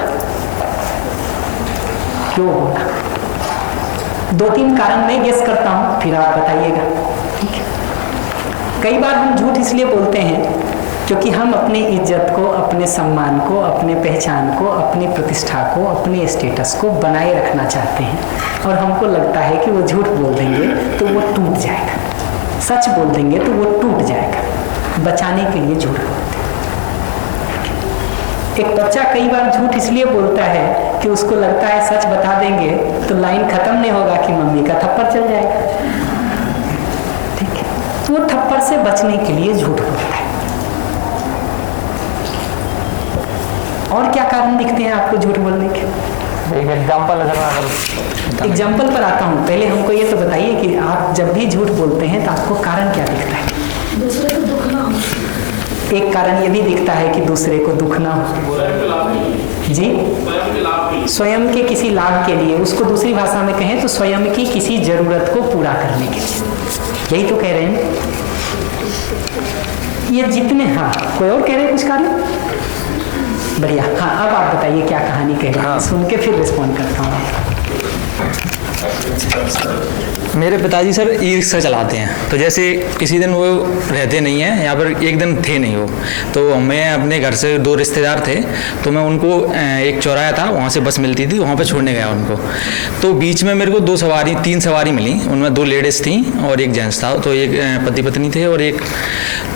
क्यों बोला। 2-3 कारण मैं गेस करता हूँ, फिर आप बताइएगा, ठीक है। कई बार हम झूठ इसलिए बोलते हैं क्योंकि हम अपनी इज्जत को, अपने सम्मान को, अपने पहचान को, अपनी प्रतिष्ठा को, अपने स्टेटस को बनाए रखना चाहते हैं, और हमको लगता है कि वो झूठ बोल देंगे तो वो टूट जाएगा, सच बोल देंगे तो वो टूट जाएगा, बचाने के लिए झूठ बोलते हैं। एक बच्चा कई बार झूठ इसलिए बोलता है कि उसको लगता है सच बता देंगे तो लाइन खत्म नहीं होगा कि मम्मी का थप्पड़ चल जाएगा, ठीक है। तो वो थप्पड़ से बचने के लिए झूठ बोलता है। और क्या कारण दिखते हैं आपको झूठ बोलने के? एक एग्जाम्पल पर आता हूँ। पहले हमको ये तो बताइए कि आप जब भी झूठ बोलते हैं तो आपको कारण क्या दिखता है? दूसरे को दुख ना हो। एक कारण ये भी दिखता है कि दूसरे को दुख ना हो। जी, स्वयं के किसी लाभ के लिए, उसको दूसरी भाषा में कहें तो स्वयं की किसी जरूरत को पूरा करने के लिए, यही तो कह रहे हैं ये जितने। हाँ, कोई और कह रहे हैं कुछ कारण? बढ़िया। हाँ, अब आप बताइए क्या कहानी कह रहे हैं, सुन के फिर रिस्पॉन्ड करता हूँ। मेरे पिताजी सर ई रिक्शा चलाते हैं, तो जैसे किसी दिन वो रहते नहीं हैं यहाँ पर, एक दिन थे नहीं वो, तो मैं अपने घर से 2 रिश्तेदार थे, तो मैं उनको एक चौराहा था वहाँ से बस मिलती थी, वहाँ पर छोड़ने गया उनको। तो बीच में मेरे को 3 सवारी मिली, उनमें 2 लेडीज़ थी और एक जेंट्स था, तो एक पति पत्नी थे और एक,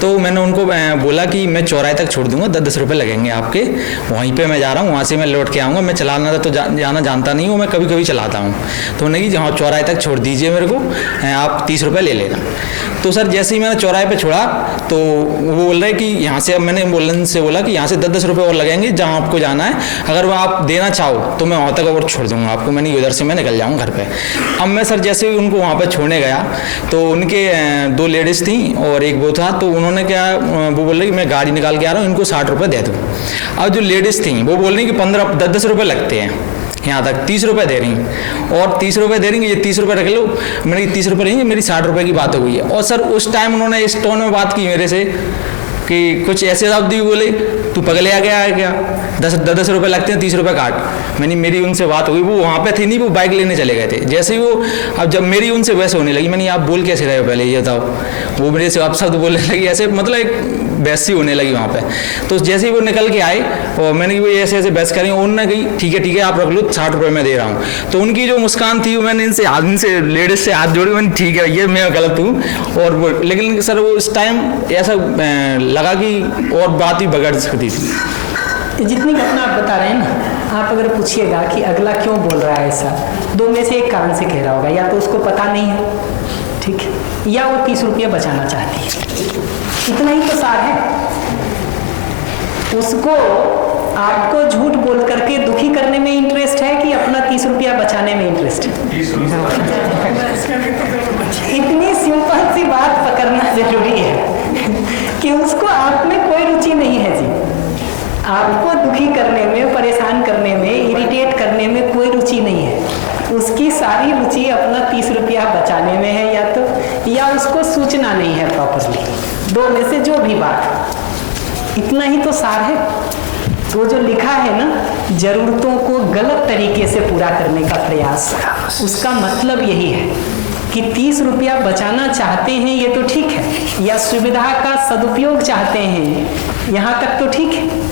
तो मैंने उनको बोला कि मैं चौराहे तक छोड़ दूंगा, 10-10 रुपये लगेंगे आपके, वहीं पे मैं जा रहा हूँ, वहाँ से मैं लौट के आऊँगा, मैं चलाना तो जाना जानता नहीं हूँ, मैं कभी कभी चलाता हूँ। तो उन्होंने कि हाँ चौराहे तक छोड़ दीजिए मेरे को, आप 30 रुपये ले लेना। तो सर जैसे ही मैंने चौराहे पे छोड़ा तो वो बोल रहे कि यहाँ से, अब मैंने एम्बुलेंस से बोला कि यहाँ से 10-10 रुपये और लगेंगे, जहाँ आपको जाना है अगर वो आप देना चाहो तो मैं वहाँ तक और छोड़ दूँगा आपको, मैंने उधर से मैं निकल जाऊँ घर पे। अब मैं सर जैसे ही उनको वहाँ पर छोड़ने गया तो उनके 2 लेडीज़ थी और एक वो था, तो उन्होंने क्या, वो बोल रहे कि मैं गाड़ी निकाल के आ रहा हूँ, इनको 60 रुपये दे दूँ। अब जो लेडीज़ थी वो बोल रही कि 10-10 रुपये लगते हैं, यहाँ तक 30 रुपये दे रही और 30 रुपये दे रही, ये 30 रुपये रख लो। मैंने 30 रुपये नहीं, मेरी 60 रुपये की बात हो गई है। और सर उस टाइम उन्होंने इस टोन में बात की मेरे से कि कुछ ऐसे शब्द भी बोले, तू पगले आ गया है क्या, 10 रुपये लगते हैं, 30 रुपये काट। मैंने, मेरी उनसे बात हो गई, वो वहाँ पे थी नहीं, वो बाइक लेने चले गए थे। जैसे ही वो, अब जब मेरी उनसे वैसे होने लगी, मैंने आप बोल कैसे रहे हो पहले ये बताओ, वो मेरे से आप शब्द बोलने लगी, ऐसे मतलब एक बहस सी होने लगी वहाँ पे। तो जैसे ही वो निकल के आए और मैंने वो ऐसे ऐसे बहस करी, उन्होंने कही ठीक है आप रख लो, 60 रुपये मैं दे रहा हूँ। तो उनकी जो मुस्कान थी, मैंने इनसे लेडीज से हाथ जोड़ी, मैंने ठीक है ये मैं गलत हूँ। और वो, लेकिन सर वो उस टाइम ऐसा लगा कि और बात ही बिगड़ सकती थी। जितनी घटना आप बता रहे हैं ना, आप अगर पूछिएगा कि अगला क्यों बोल रहा है ऐसा, 2 में से एक कारण से कह रहा होगा, या तो उसको पता नहीं है, ठीक है, या वो 30 रुपये बचाना चाहती है। इतना ही तो सार है। उसको आपको झूठ बोल करके दुखी करने में इंटरेस्ट है कि अपना 30 रुपया बचाने में इंटरेस्ट है? इतनी सिंपल सी बात पकड़ना जरूरी है कि उसको आप में कोई रुचि नहीं है जी। आपको दुखी करने में, परेशान करने में, इरिटेट करने में कोई रुचि नहीं है। उसकी सारी रुचि अपना 30 रुपया बचाने में है, या उसको सूचना नहीं है प्रॉपरली। 2 में से जो भी बात, इतना ही तो सार है। तो जो लिखा है ना, जरूरतों को गलत तरीके से पूरा करने का प्रयास, उसका मतलब यही है कि 30 रुपया बचाना चाहते हैं, ये तो ठीक है, या सुविधा का सदुपयोग चाहते हैं, यहाँ तक तो ठीक है।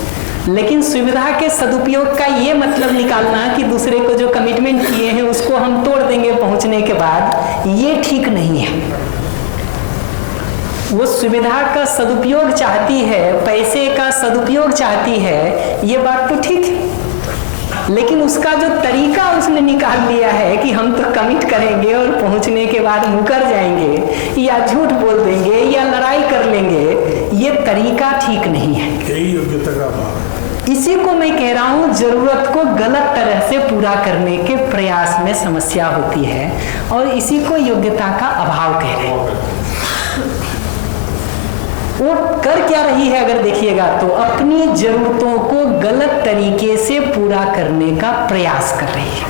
लेकिन सुविधा के सदुपयोग का ये मतलब निकालना कि दूसरे को जो कमिटमेंट किए हैं उसको हम तोड़ देंगे पहुंचने के बाद, ये ठीक नहीं है। वो सुविधा का सदुपयोग चाहती है, पैसे का सदुपयोग चाहती है, ये बात तो ठीक है, लेकिन उसका जो तरीका उसने निकाल लिया है कि हम तो कमिट करेंगे और पहुंचने के बाद मुकर जाएंगे या झूठ बोल देंगे या लड़ाई कर लेंगे, ये तरीका ठीक नहीं है। यही योग्यता का अभाव। इसी को मैं कह रहा हूं, जरूरत को गलत तरह से पूरा करने के प्रयास में समस्या होती है और इसी को योग्यता का अभाव कह रहे हैं। वो कर क्या रही है अगर देखिएगा तो अपनी जरूरतों को गलत तरीके से पूरा करने का प्रयास कर रही है।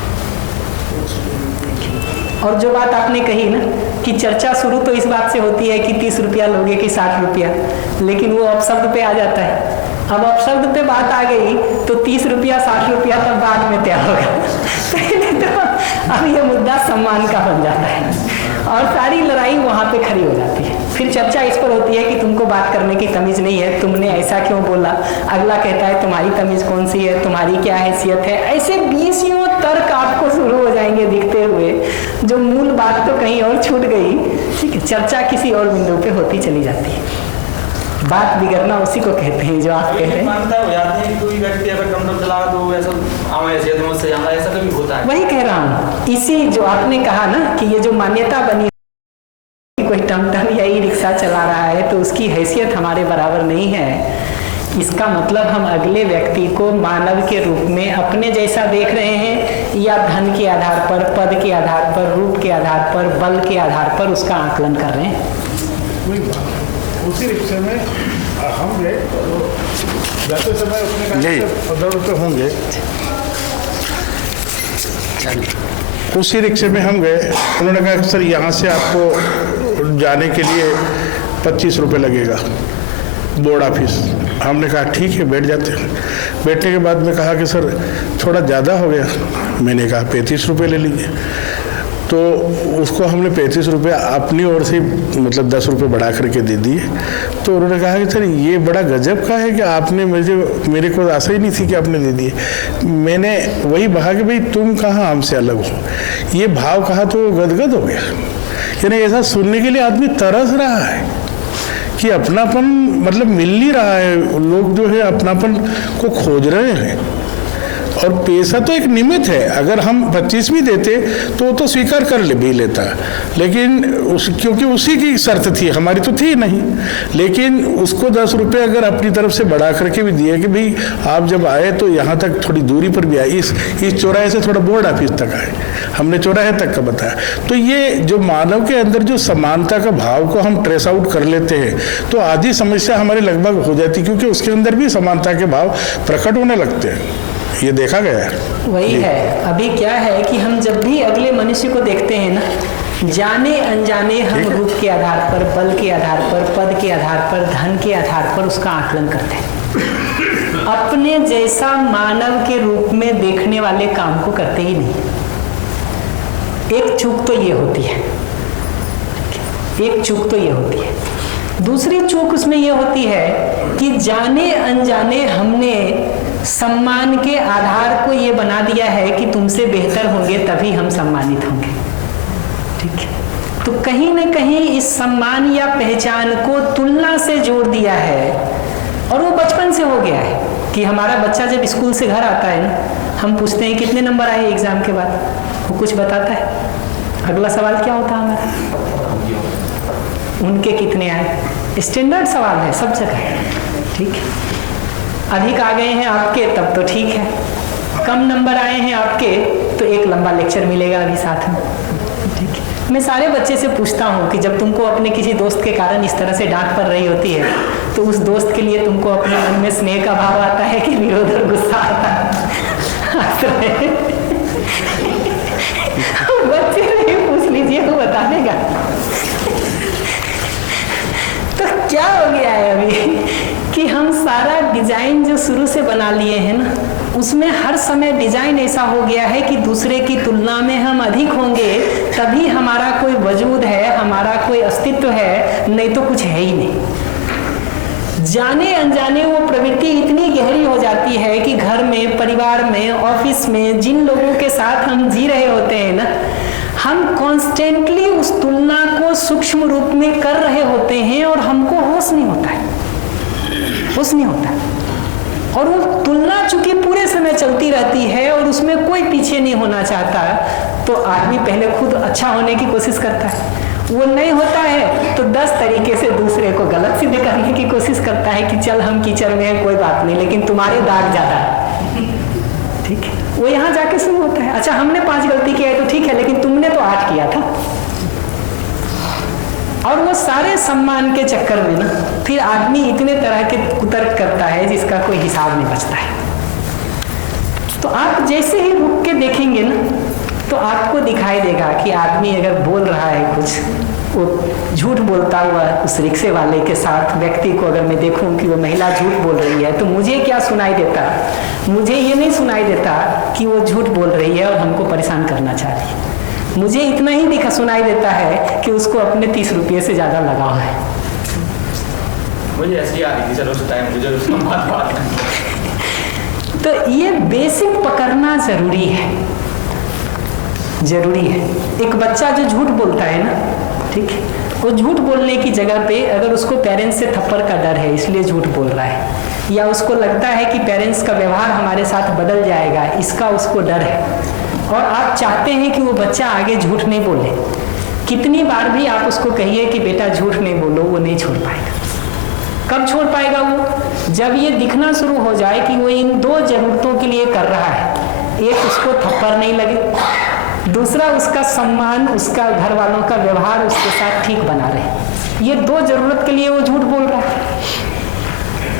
और जो बात आपने कही ना कि चर्चा शुरू तो इस बात से होती है कि 30 रुपया लोगे कि 60 रुपया, लेकिन वो अपशब्द पे आ जाता है। अब अपशब्द पे बात आ गई तो 30 रुपया 60 रुपया तब बाद में तय होगा। तो अब ये मुद्दा सम्मान का बन जाता है और सारी लड़ाई वहां पे खड़ी हो जाती है। फिर चर्चा इस पर होती है कि तुमको बात करने की तमीज नहीं है, तुमने ऐसा क्यों बोला। अगला कहता है तुम्हारी तमीज कौन सी है, तुम्हारी क्या हैसियत है। ऐसे 20 तर्क आपको शुरू हो जाएंगे दिखते हुए, जो मूल बात तो कहीं और छूट गई। ठीक है, चर्चा किसी और बिंदु पे होती चली जाती है। बात बिगड़ना उसी को कहते हैं जो आप कह रहे हैं। कोई व्यक्ति अगर दम चला तो ऐसा ऐसा कभी होता है। वही कह रहा हूँ, इसी जो आपने कहा ना कि ये जो मान्यता बनी कोई टमटम या ई रिक्शा चला रहा है तो उसकी हैसियत हमारे बराबर नहीं है, इसका मतलब हम अगले व्यक्ति को मानव के रूप में अपने जैसा देख रहे हैं या धन के आधार पर, पद के आधार पर, रूप के आधार पर, बल के आधार पर उसका आकलन कर रहे हैं। उसी रिक्शे में हम गए, जाते समय उसने कहा 15 रुपये होंगे। उसी रिक्शे में हम गए, उन्होंने कहा सर यहाँ से आपको जाने के लिए 25 रुपये लगेगा बोर्ड ऑफिस। हमने कहा ठीक है बैठ जाते हैं। बैठने के बाद में कहा कि सर थोड़ा ज़्यादा हो गया। मैंने कहा 35 रुपये ले लीजिए। तो उसको हमने 35 रुपये अपनी ओर से मतलब 10 रुपये बढ़ा करके दे दिए। तो उन्होंने कहा कि सर ये बड़ा गजब का है कि आपने मेरे को आशा ही नहीं थी कि आपने दे दिए। मैंने वही कहा कि भाई तुम कहाँ हमसे अलग हो। ये भाव कहा तो गदगद हो गया। यानी ऐसा सुनने के लिए आदमी तरस रहा है कि अपनापन मतलब मिल नहीं रहा है। लोग जो है अपनापन को खोज रहे हैं और पैसा तो एक निमित्त है। अगर हम 25 भी देते तो स्वीकार कर भी लेता, लेकिन क्योंकि उसी की शर्त थी, हमारी तो थी नहीं। लेकिन उसको 10 रुपये अगर अपनी तरफ से बढ़ा करके भी दिए कि भाई आप जब आए तो यहाँ तक थोड़ी दूरी पर भी आए, इस चौराहे से थोड़ा बोर्ड ऑफिस तक आए, हमने चौराहे तक का बताया। तो ये जो मानव के अंदर जो समानता का भाव को हम ट्रेस आउट कर लेते हैं तो आधी समस्या हमारी लगभग हो जाती, क्योंकि उसके अंदर भी समानता के भाव प्रकट होने लगते हैं। ये देखा गया है। वही है, अभी क्या है कि हम जब भी अगले मनुष्य को देखते हैं ना, जाने अनजाने हम रूप के आधार पर, बल के आधार पर, पद के आधार पर, धन के आधार पर उसका आकलन करते हैं। अपने जैसा मानव के रूप में देखने वाले काम को करते ही नहीं। एक चूक तो ये होती है, एक चूक तो ये होती है। दूसरी चूक उसमें ये होती है कि जाने अनजाने हमने सम्मान के आधार को ये बना दिया है कि तुमसे बेहतर होंगे तभी हम सम्मानित होंगे। ठीक है, तो कहीं न कहीं इस सम्मान या पहचान को तुलना से जोड़ दिया है और वो बचपन से हो गया है कि हमारा बच्चा जब स्कूल से घर आता है ना, हम पूछते हैं कितने नंबर आए एग्जाम के बाद, वो कुछ बताता है। अगला सवाल क्या होता है हमारा, उनके कितने आए। स्टैंडर्ड सवाल है सब जगह। ठीक है, अधिक आ गए हैं आपके तब तो ठीक है, कम नंबर आए हैं आपके तो एक लंबा लेक्चर मिलेगा अभी साथ में। ठीक है, मैं सारे बच्चे से पूछता हूँ कि जब तुमको अपने किसी दोस्त के कारण इस तरह से डांट पड़ रही होती है तो उस दोस्त के लिए तुमको अपने मन में स्नेह का भाव आता है कि विरोध और गुस्सा आता है? बच्चे से पूछ लीजिए वो बता देगा। तो क्या हो गया है अभी कि हम सारा डिजाइन जो शुरू से बना लिए हैं ना, उसमें हर समय डिजाइन ऐसा हो गया है कि दूसरे की तुलना में हम अधिक होंगे तभी हमारा कोई वजूद है, हमारा कोई अस्तित्व है, नहीं तो कुछ है ही नहीं। जाने अनजाने वो प्रवृत्ति इतनी गहरी हो जाती है कि घर में, परिवार में, ऑफिस में जिन लोगों के साथ हम जी रहे होते हैं ना, हम कॉन्स्टेंटली उस तुलना को सूक्ष्म रूप में कर रहे होते हैं और हमको होश नहीं होता है, होश नहीं होता। और वो तुलना चूंकि पूरे समय चलती रहती है और उसमें कोई पीछे नहीं होना चाहता, तो आदमी पहले खुद अच्छा होने की कोशिश करता है, वो नहीं होता है तो 10 तरीके से दूसरे को गलत सिद्ध करने की कोशिश करता है कि चल हम कीचड़ में हैं, कोई बात नहीं, लेकिन तुम्हारे दाग ज्यादा है, ठीक है। वो यहाँ जाके शुरू होता है, अच्छा हमने 5 गलती किया है तो ठीक है, लेकिन तुमने तो 8 किया था। और वो सारे सम्मान के चक्कर में ना फिर आदमी इतने तरह के कुतर्क करता है जिसका कोई हिसाब नहीं बचता है। तो आप जैसे ही रुक के देखेंगे ना तो आपको दिखाई देगा कि आदमी अगर बोल रहा है कुछ, वो झूठ बोलता हुआ उस रिक्शे वाले के साथ व्यक्ति को अगर मैं देखूं कि वो महिला झूठ बोल रही है, तो मुझे क्या सुनाई देता? मुझे ये नहीं सुनाई देता कि वो झूठ बोल रही है और हमको परेशान करना चाह रही है। मुझे इतना ही सुनाई देता है कि उसको अपने 30 रुपये से ज़्यादा लगाव है। मुझे ऐसी आ रही थी, चलो उस टाइम मुझे उसका बात तो ये बेसिक पकड़ना जरूरी है, जरूरी है। एक बच्चा जो झूठ बोलता है ना, ठीक है, वो झूठ बोलने की जगह पे अगर उसको पेरेंट्स से थप्पड़ का डर है इसलिए झूठ बोल रहा है, या उसको लगता है कि पेरेंट्स का व्यवहार हमारे साथ बदल जाएगा, इसका उसको डर है, और आप चाहते हैं कि वो बच्चा आगे झूठ नहीं बोले, कितनी बार भी आप उसको कहिए कि बेटा झूठ नहीं बोलो, वो नहीं छोड़ पाएगा। कब छोड़ पाएगा वो? जब ये दिखना शुरू हो जाए कि वो इन 2 जरूरतों के लिए कर रहा है, एक उसको थप्पड़ नहीं लगे, दूसरा उसका सम्मान, उसका घर वालों का व्यवहार उसके साथ ठीक बना रहे। ये 2 जरूरत के लिए वो झूठ बोल रहा है।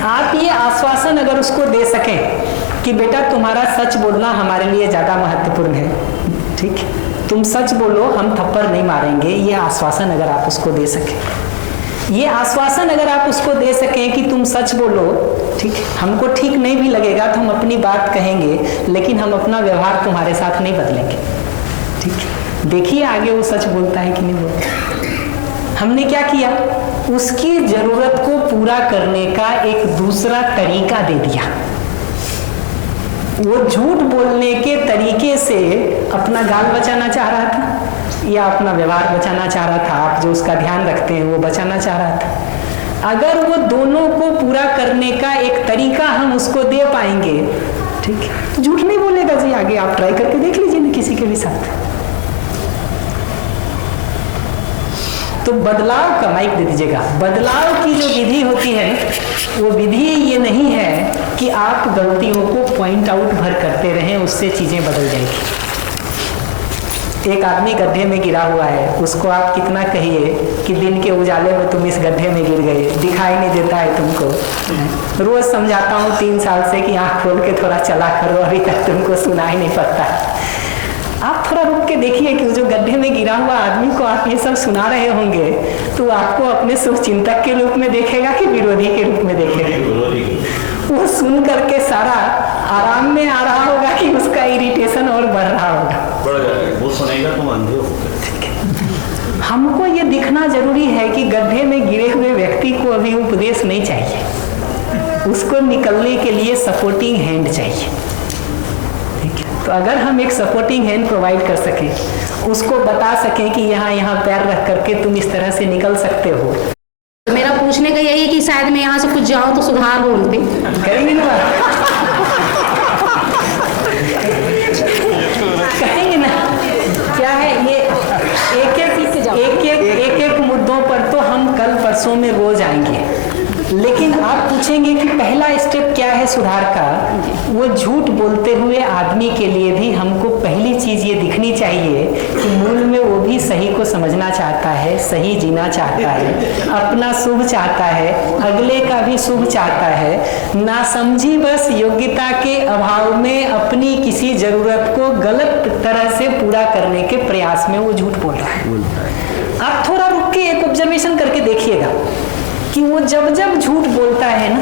आप ये आश्वासन अगर उसको दे सकें कि बेटा तुम्हारा सच बोलना हमारे लिए ज़्यादा महत्वपूर्ण है, ठीक है, तुम सच बोलो, हम थप्पड़ नहीं मारेंगे, ये आश्वासन अगर आप उसको दे सकें, ये आश्वासन अगर आप उसको दे सकें कि तुम सच बोलो, ठीक है, हमको ठीक नहीं भी लगेगा तो हम अपनी बात कहेंगे, लेकिन हम अपना व्यवहार तुम्हारे साथ नहीं बदलेंगे, ठीक है। देखिए आगे वो सच बोलता है कि नहीं बोलता। हमने क्या किया? उसकी जरूरत को पूरा करने का एक दूसरा तरीका दे दिया। वो झूठ बोलने के तरीके से अपना गाल बचाना चाह रहा था या अपना व्यवहार बचाना चाह रहा था, आप जो उसका ध्यान रखते हैं वो बचाना चाह रहा था। अगर वो दोनों को पूरा करने का एक तरीका हम उसको दे पाएंगे, ठीक है, तो झूठ नहीं बोलेगा जी। आगे आप ट्राई करके देख लीजिए ना किसी के भी साथ। तो बदलाव का माइक दे दीजिएगा। बदलाव की जो विधि होती है वो विधि ये नहीं है कि आप गलतियों को पॉइंट आउट भर करते रहें, उससे चीजें बदल जाएंगी। एक आदमी गड्ढे में गिरा हुआ है, उसको आप कितना कहिए कि दिन के उजाले में तुम इस गड्ढे में गिर गए, दिखाई नहीं देता है तुमको। रोज समझाता हूँ 3 साल से कि आँख खोल के थोड़ा चला करो, अभी तक तुमको सुनाई नहीं पड़ता। आप थोड़ा रुक के देखिए कि जो गड्ढे में गिरा हुआ आदमी को आप ये सब सुना रहे होंगे तो आपको अपने शुभ चिंतक के रूप में देखेगा कि विरोधी के रूप में देखेगा। वो सुन करके सारा आराम में आ रहा होगा कि उसका इरिटेशन और बढ़ रहा होगा। वो सुनेगा तुम अंधे हो। हमको ये दिखना जरूरी है कि गड्ढे में गिरे हुए व्यक्ति को अभी उपदेश नहीं चाहिए, उसको निकलने के लिए सपोर्टिंग हैंड चाहिए। ठीक है, तो अगर हम एक सपोर्टिंग हैंड प्रोवाइड कर सकें, उसको बता सकें कि यहाँ पैर रख करके तुम इस तरह से निकल सकते हो। मेरा पूछने का यही है कि शायद मैं यहाँ से कुछ जाऊँ तो सुधार बोलते करेंगे ना, कहेंगे ना। क्या है ये एक मुद्दों पर तो हम कल परसों में रोज आएंगे, लेकिन आप पूछेंगे कि पहला स्टेप क्या है सुधार का। वो झूठ बोलते हुए आदमी के लिए भी हमको पहली चीज ये दिखनी चाहिए कि मूल में वो भी सही को समझना चाहता है, सही जीना चाहता है, अपना शुभ चाहता है, अगले का भी शुभ चाहता है। ना समझी बस योग्यता के अभाव में अपनी किसी जरूरत को गलत तरह से पूरा करने के प्रयास में वो झूठ बोल रहा है। आप थोड़ा रुक के एक ऑब्जर्वेशन करके देखिएगा कि वो जब जब झूठ बोलता है ना,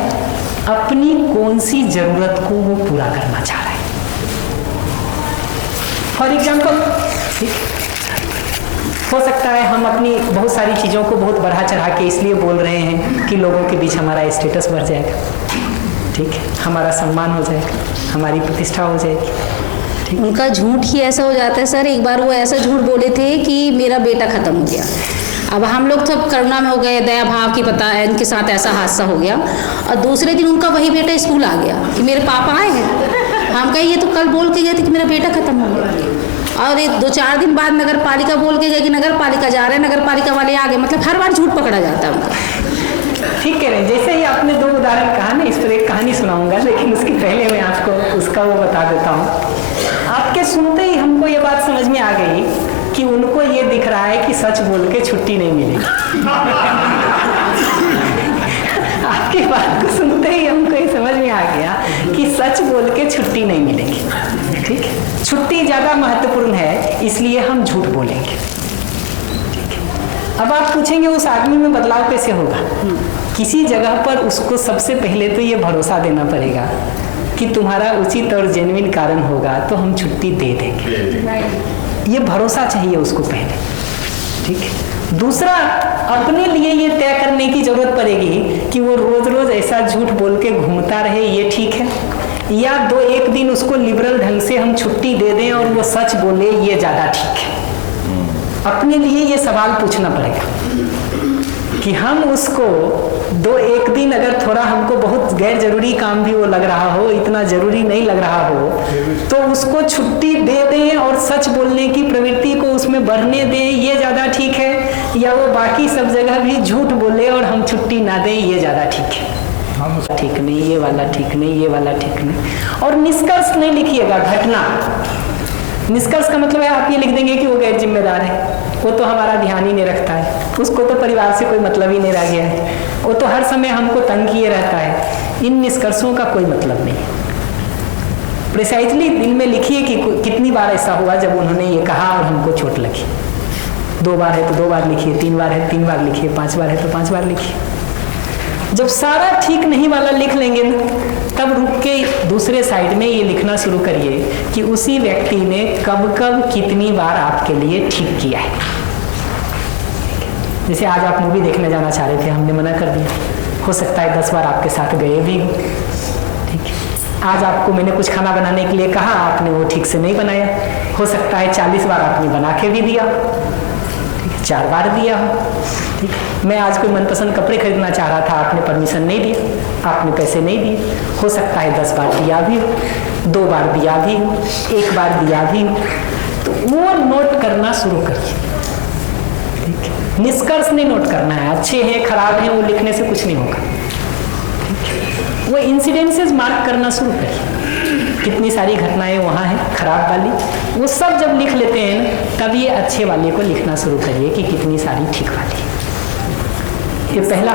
अपनी कौन सी जरूरत को वो पूरा करना चाह रहा है। फॉर एग्जाम्पल, हो सकता है हम अपनी बहुत सारी चीज़ों को बहुत बढ़ा चढ़ा के इसलिए बोल रहे हैं कि लोगों के बीच हमारा स्टेटस बढ़ जाएगा, ठीक है, हमारा सम्मान हो जाएगा, हमारी प्रतिष्ठा हो जाएगी। उनका झूठ ही ऐसा हो जाता है सर। एक बार वो ऐसा झूठ बोले थे कि मेरा बेटा ख़त्म हो गया। अब हम लोग सब करुणा में हो गए, दया भाव की, पता है इनके साथ ऐसा हादसा हो गया। और दूसरे दिन उनका वही बेटा स्कूल आ गया कि मेरे पापा आए हैं। हम कहे ये तो कल बोल के गए थे कि मेरा बेटा ख़त्म हो गया। और एक 2-4 दिन बाद नगर पालिका बोल के गए कि नगर पालिका जा रहे हैं, नगर पालिका वाले आ गए। मतलब हर बार झूठ पकड़ा जाता है उनका। ठीक कह रहे हैं। जैसे ही आपने 2 उदाहरण कहा ना, इस पर एक कहानी सुनाऊंगा, लेकिन उसकी पहले मैं आपको उसका वो बता देता हूँ। आपके सुनते ही हमको ये बात समझ में आ गई कि उनको ये दिख रहा है कि सच बोल के छुट्टी नहीं मिलेगी। आपकी बात को सुनते ही हमको ये समझ में आ गया कि सच बोल के छुट्टी नहीं मिलेगी। ठीक है, छुट्टी ज़्यादा महत्वपूर्ण है, इसलिए हम झूठ बोलेंगे। ठीक है। अब आप पूछेंगे उस आदमी में बदलाव कैसे होगा? किसी जगह पर उसको सबसे पहले तो ये भरोसा देना पड़ेगा कि तुम्हारा उचित और जेन्युइन कारण होगा तो हम छुट्टी दे देंगे। ये भरोसा चाहिए उसको पहले। ठीक है। दूसरा, अपने लिए ये तय करने की जरूरत पड़ेगी कि वो रोज रोज ऐसा झूठ बोल के घूमता रहे, ये ठीक है, या 2-1 दिन उसको लिबरल ढंग से हम छुट्टी दे दें और वो सच बोले, ये ज़्यादा ठीक है। अपने लिए ये सवाल पूछना पड़ेगा कि हम उसको 2-1 दिन, अगर थोड़ा हमको बहुत गैर जरूरी काम भी वो लग रहा हो, इतना जरूरी नहीं लग रहा हो, तो उसको छुट्टी दे दें और सच बोलने की प्रवृत्ति को उसमें बढ़ने दें, ये ज़्यादा ठीक है, या वो बाकी सब जगह भी झूठ बोले और हम छुट्टी ना दें, ये ज़्यादा ठीक है। ठीक नहीं, ये वाला ठीक नहीं, ये वाला ठीक नहीं। और निष्कर्ष नहीं लिखिएगा, घटना। निष्कर्ष का मतलब है आप ये लिख देंगे कि वो गैर जिम्मेदार है, वो तो हमारा ध्यान ही नहीं रखता है, उसको तो परिवार से कोई मतलब ही नहीं रह गया है, वो तो हर समय हमको तंग किए रहता है। इन निष्कर्षों का कोई मतलब नहीं है। प्रिसाइजली दिल में लिखिए कि कितनी बार ऐसा हुआ जब उन्होंने ये कहा और हमको चोट लगी। 2 बार है तो 2 बार लिखिए, 3 बार है 3 बार लिखिए, 5 बार है तो 5 बार लिखिए। जब सारा ठीक नहीं वाला लिख लेंगे ना, तब रुक के दूसरे साइड में ये लिखना शुरू करिए कि उसी व्यक्ति ने कब कब कितनी बार आपके लिए ठीक किया है। जैसे आज आप मूवी देखने जाना चाह रहे थे, हमने मना कर दिया, हो सकता है 10 बार आपके साथ गए भी हो। ठीक है। आज आपको मैंने कुछ खाना बनाने के लिए कहा, आपने वो ठीक से नहीं बनाया, हो सकता है 40 बार आपने बना के भी दिया, 4 बार दिया हो। ठीक है। मैं आज कोई मनपसंद कपड़े खरीदना चाह रहा था, आपने परमिशन नहीं दिया, आपने पैसे नहीं दिए, हो सकता है 10 बार दिया भी हो, 2 बार दिया भी हो, 1 बार दिया भी हो। तो वो नोट करना शुरू करिए। ठीक है। निष्कर्ष नहीं नोट करना है, अच्छे हैं खराब हैं वो लिखने से कुछ नहीं होगा। ठीक है। वो इंसिडेंसेस मार्क करना शुरू करिए, कितनी सारी घटनाएं वहाँ हैं खराब वाली, वो सब जब लिख लेते हैं ना, तब ये अच्छे वाले को लिखना शुरू करिए कि कितनी सारी ठीक वाली। ये पहला,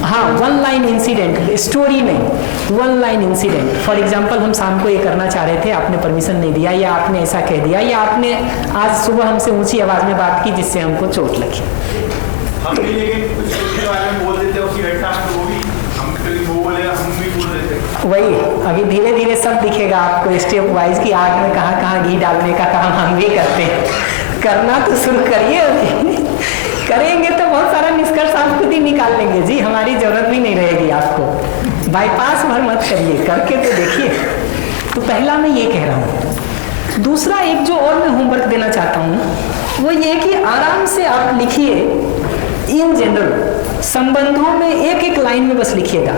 हाँ, 1 लाइन इंसिडेंट, स्टोरी नहीं, 1 लाइन इंसिडेंट। फॉर एग्जाम्पल, हम शाम को ये करना चाह रहे थे, आपने परमिशन नहीं दिया, या आपने ऐसा कह दिया, या आपने आज सुबह हमसे ऊंची आवाज में बात की जिससे हमको चोट लगी। हम भी लेकिन कुछ के बारे में बोल देते हैं उसी घटना में, वो भी हम कभी वो बोलेगा, हम भी बोल देते हैं। वही अभी धीरे धीरे सब दिखेगा आपको स्टेप वाइज कि आग में कहाँ कहाँ घी डालने का काम हम भी करते हैं। करना तो शुरू करिए, करेंगे तो बहुत सारा निष्कर्ष आप खुद ही निकाल लेंगे जी, हमारी जरूरत भी नहीं रहेगी आपको। बाईपास भर मत करिए, करके तो देखिए। तो पहला मैं ये कह रहा हूँ। दूसरा, एक जो और मैं होमवर्क देना चाहता हूँ वो ये कि आराम से आप लिखिए, इन जनरल संबंधों में 1-1 लाइन में बस लिखिएगा,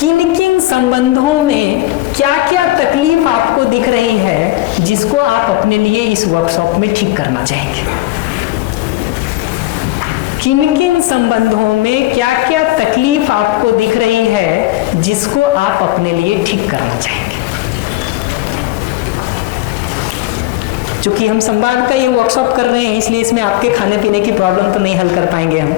किन किन संबंधों में क्या क्या तकलीफ आपको दिख रही है जिसको आप अपने लिए इस वर्कशॉप में ठीक करना चाहेंगे। किन किन संबंधों में क्या क्या तकलीफ आपको दिख रही है जिसको आप अपने लिए ठीक करना चाहेंगे। चूंकि हम संवाद का ये वर्कशॉप कर रहे हैं, इसलिए इसमें आपके खाने पीने की प्रॉब्लम तो नहीं हल कर पाएंगे, हम